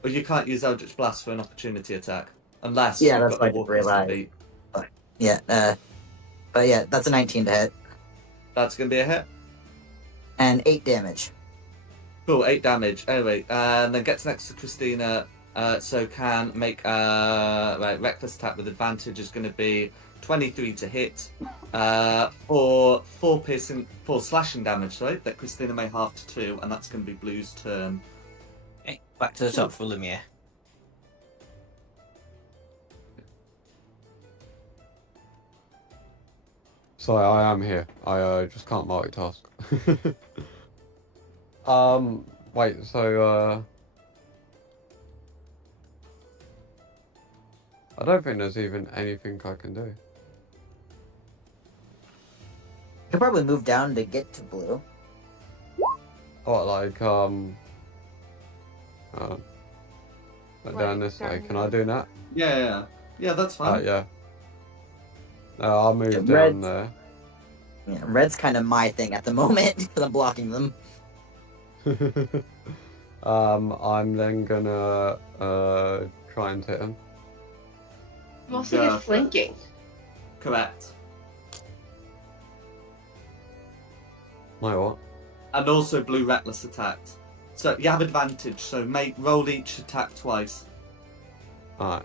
But you can't use Eldritch Blast for an opportunity attack unless Yeah, you've that's got what I the just walkers to realized. beat. But yeah, that's a 19 to hit. That's gonna be a hit. And 8 damage. Cool, 8 damage. Anyway, and then gets next to Christina. So can make reckless attack with advantage is going to be 23 to hit. For 4 slashing damage, sorry, that Christina may halve to 2, and that's going to be Blue's turn. Okay, back to the top for Lumiere. Sorry, I am here. I just can't multitask. Wait, so, I don't think there's even anything I can do. You could probably move down to get to Blue. What, like down Like, this way, down can I do that? Yeah, that's fine. Yeah. I'll move Yeah, down red. there. Yeah, red's kind of my thing at the moment because I'm blocking them. I'm then gonna try and hit him. You also Go get for it. flanking. Correct. My what? And also blue reckless attacked. So you have advantage, so roll each attack twice. Alright.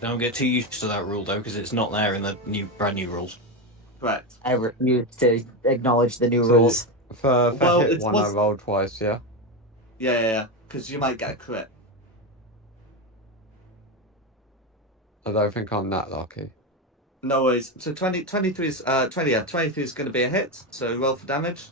Don't get too used to that rule though, because it's not there in the brand new rules. Correct. I refuse to acknowledge the new So rules. For Well, hit it's one, I what's- rolled twice, yeah? Yeah, because you might get a crit. I don't think I'm that lucky. No worries. So 23 is 23 is going to be a hit. So roll for damage.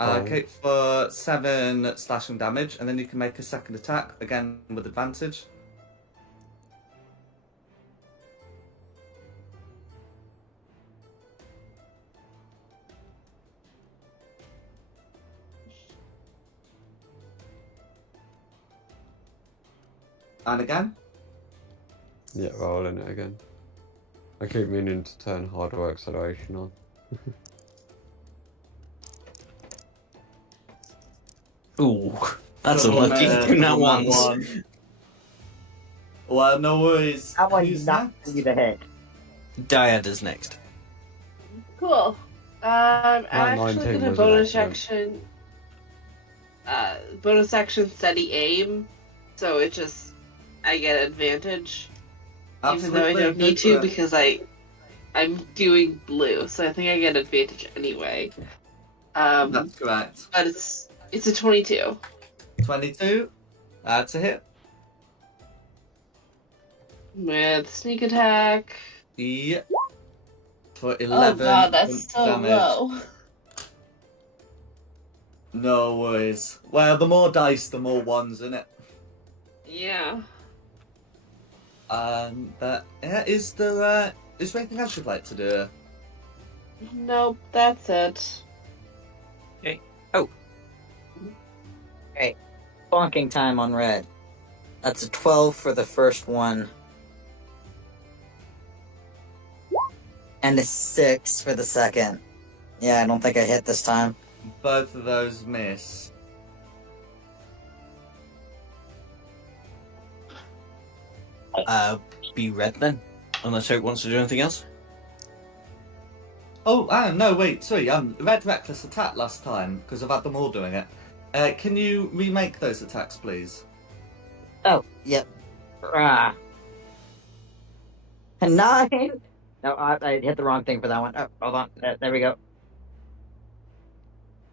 Okay, for 7 slashing damage, and then you can make a second attack again with advantage. And again. Yeah, rolling it again. I keep meaning to turn hardware acceleration on. Ooh, that's Oh, unlucky. man, Doing that on once. one. Well, no worries. That one Who's did not next? see the hit. Diada's next. Cool. I'm That actually 19 gonna was an bonus accident. action. Bonus action steady aim, so it just I get advantage, even though I don't Absolutely, need go to for it. because I'm doing blue, so I think I get advantage anyway. That's correct. But it's a 22. 22. That's a hit. With sneak attack. Yeah. For 11 Oh god, that's so damage. low. No worries. Well, the more dice, the more ones, isn't it? Yeah. But yeah, is there anything else you'd like to do? Nope, that's it. Bonking time on red. That's a 12 for the first one. And a 6 for the second. Yeah, I don't think I hit this time. Both of those miss. Be red then. Unless Hope wants to do anything else. Oh, no, wait, sorry. Red reckless attack last time because I've had them all doing it. Can you remake those attacks, please? Oh, yep. Ah. A 9? No, I hit the wrong thing for that one. Oh, hold on. There we go.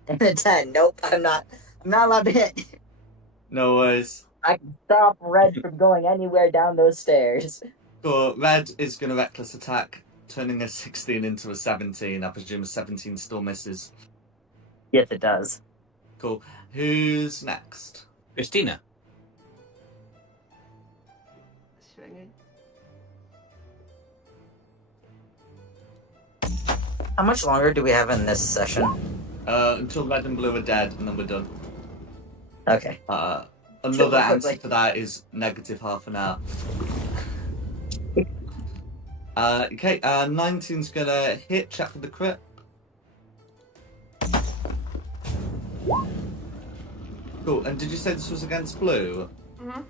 And a 10. Nope, I'm not allowed to hit. No worries. I can stop red from going anywhere down those stairs. So red is going to reckless attack, turning a 16 into a 17. I presume a 17 still misses. Yes, it does. Cool. Who's next? Christina. Swinging. How much longer do we have in this session? Until red and blue are dead, and then we're done. Okay. Another Sure, answer like- to that is negative half an hour. Okay, 19's gonna hit, check for the crit. Cool, and did you say this was against blue? Mm-hmm.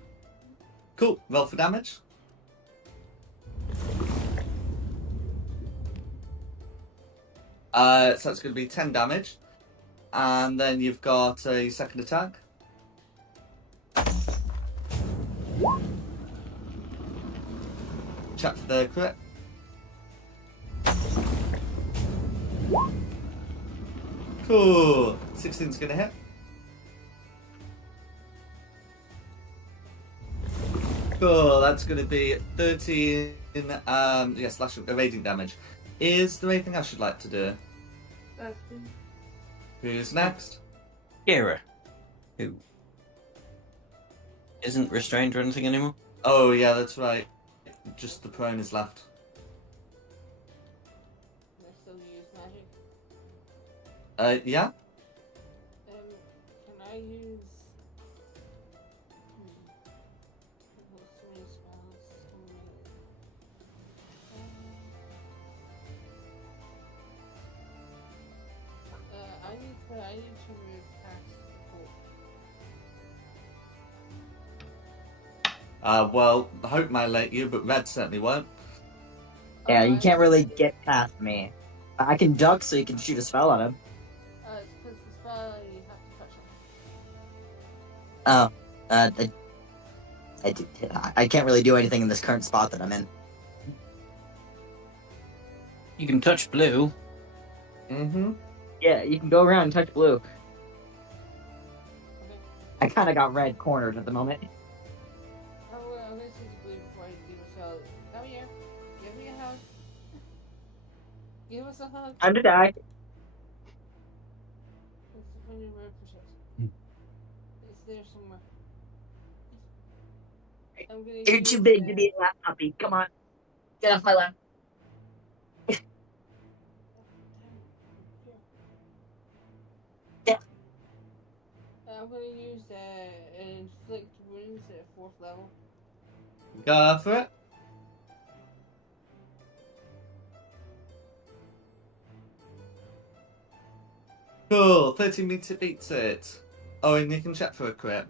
Cool, roll for damage. So that's gonna be 10 damage. And then you've got a second attack. Check for the crit. Cool. 16's gonna hit. Cool. That's gonna be 13. Slash radiant damage. Is there anything else you'd like to do? That's me. Who's next? Kira. Who? isn't restrained or anything anymore? Oh yeah, that's right. Just the prone is left. Can I still use magic? Yeah. Can I use? There's so many spells. So many. I need to move past hope. Well, Hope might let you, but Red certainly won't. Yeah, you can't really get past me. I can duck so you can shoot a spell at him. It's because the spell you have to touch him. I can't really do anything in this current spot that I'm in. You can touch blue. Mm-hmm. Yeah, you can go around and touch blue. Okay. I kind of got red cornered at the moment. I'm gonna use blue before I do a spell. Come here. Give me a hug. Give us a hug. Time to die. It's the friendly word for shit. It's there somewhere. I'm gonna You're use, too big to be a lap puppy. Come on. Get off my lap. I'm gonna use inflict wounds at 4th level. Go for it. Cool. 13 meter beats it. Oh, and you can check for a crit.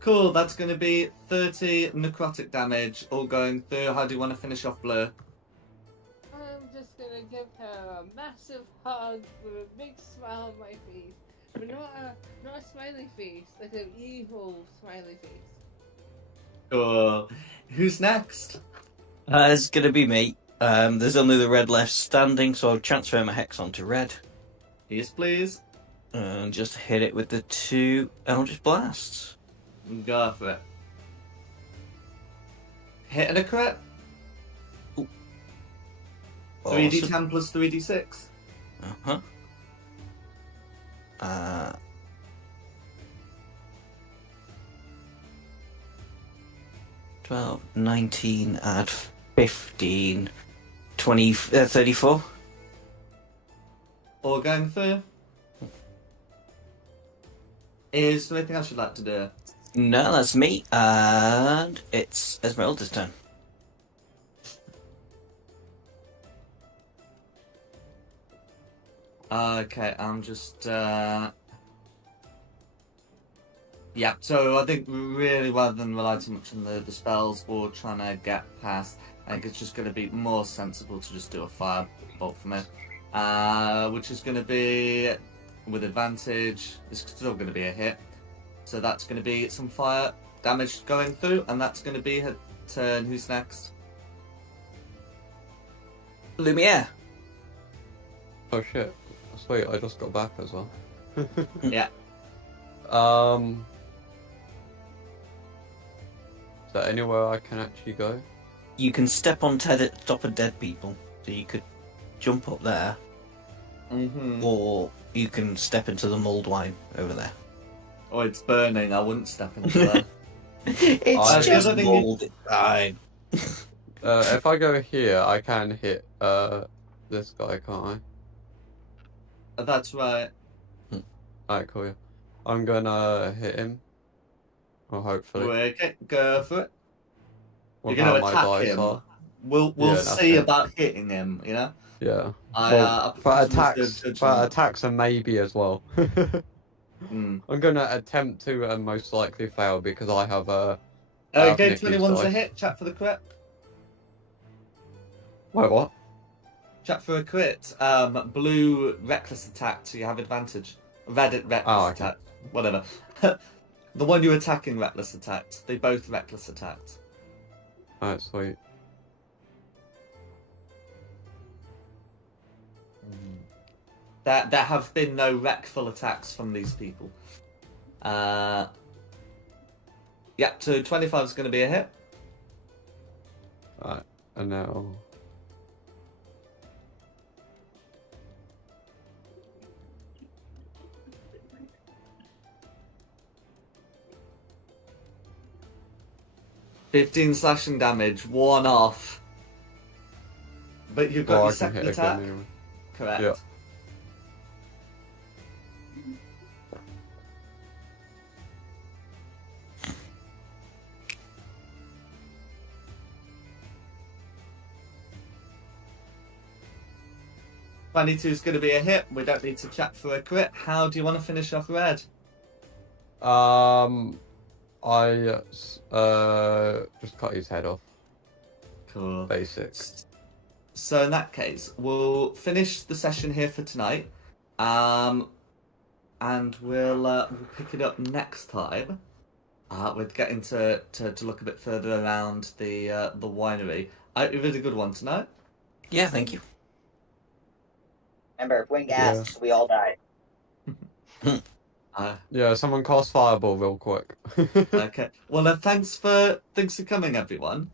Cool, that's going to be 30 necrotic damage, all going through. How do you want to finish off Blur? I'm just gonna give her a massive hug with a big smile on my face. But not a smiley face, like an evil smiley face. Cool. Who's next? It's gonna be me. There's only the red left standing, so I'll transfer my hex onto red. Yes, please. And just hit it with the 2 Eldritch Blasts. Go for it. Hit and a crit. 3d10 plus 3d6. Uh-huh. 12, 19, add 15, 20, 34. All going through. Is there anything else you'd like to do? No, that's me. And it's Esmeralda's turn. Okay, I'm just yeah, so I think really rather than rely too much on the spells or trying to get past, I think it's just going to be more sensible to just do a firebolt from it. Which is going to be with advantage. It's still going to be a hit. So that's going to be some fire damage going through, and that's going to be her turn. Who's next? Lumiere. Oh shit. Sweet, I just got back as well. Yeah. Is there anywhere I can actually go? You can step on top of dead people, so you could jump up there, or you can step into the mulled wine over there. Oh, it's burning. I wouldn't step into that. It's just mulled. It's fine. If I go here, I can hit this guy, can't That's right. I? Alright, cool. Yeah. I'm gonna hit him. Or hopefully. Okay, go for it. With You're how going to my attack dice him. are. We'll Yeah, that's see it. about hitting him, you know? Yeah. I For prefer to use the attacks, judgment. a maybe as well. Mm. I'm gonna attempt to and most likely fail because I have Okay, Nick 21's a dice. hit. Chat for the crit. Wait, what? Chat for a crit. Blue reckless attack, so you have advantage. Red reckless Oh, okay. attack. Whatever. The one you're attacking reckless attacked. They both reckless attacked. Alright, sweet. There have been no wreckful attacks from these people. Yeah, so 25 is going to be a hit. Alright, and now. 15 slashing damage, one off. But you've got Well, your I can second hit attack. again anyway. Correct. Yeah. '22 is going to be a hit. We don't need to chat for a crit. How do you want to finish off Red? I just cut his head off. Cool. Basic. So in that case, we'll finish the session here for tonight, and we'll pick it up next time. With getting to look a bit further around the winery. I hope you had a good one tonight. Yeah, thank you. Remember, if Wing asks, we all die. Yeah, someone cast Fireball real quick. Okay. Well, thanks for coming, everyone,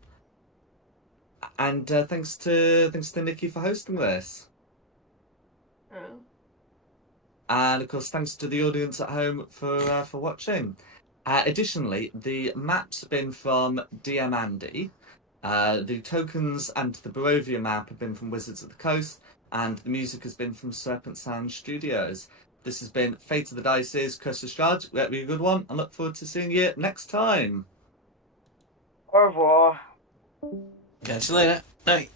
and thanks to Nikki for hosting this. And of course, thanks to the audience at home for watching. Additionally, the map's been from DM Andy. The tokens and the Barovia map have been from Wizards of the Coast, and the music has been from Serpent Sound Studios. This has been Fate of the Dice's Curse of Straud. We hope you a good one, and look forward to seeing you next time. Au revoir. Catch you later. Night.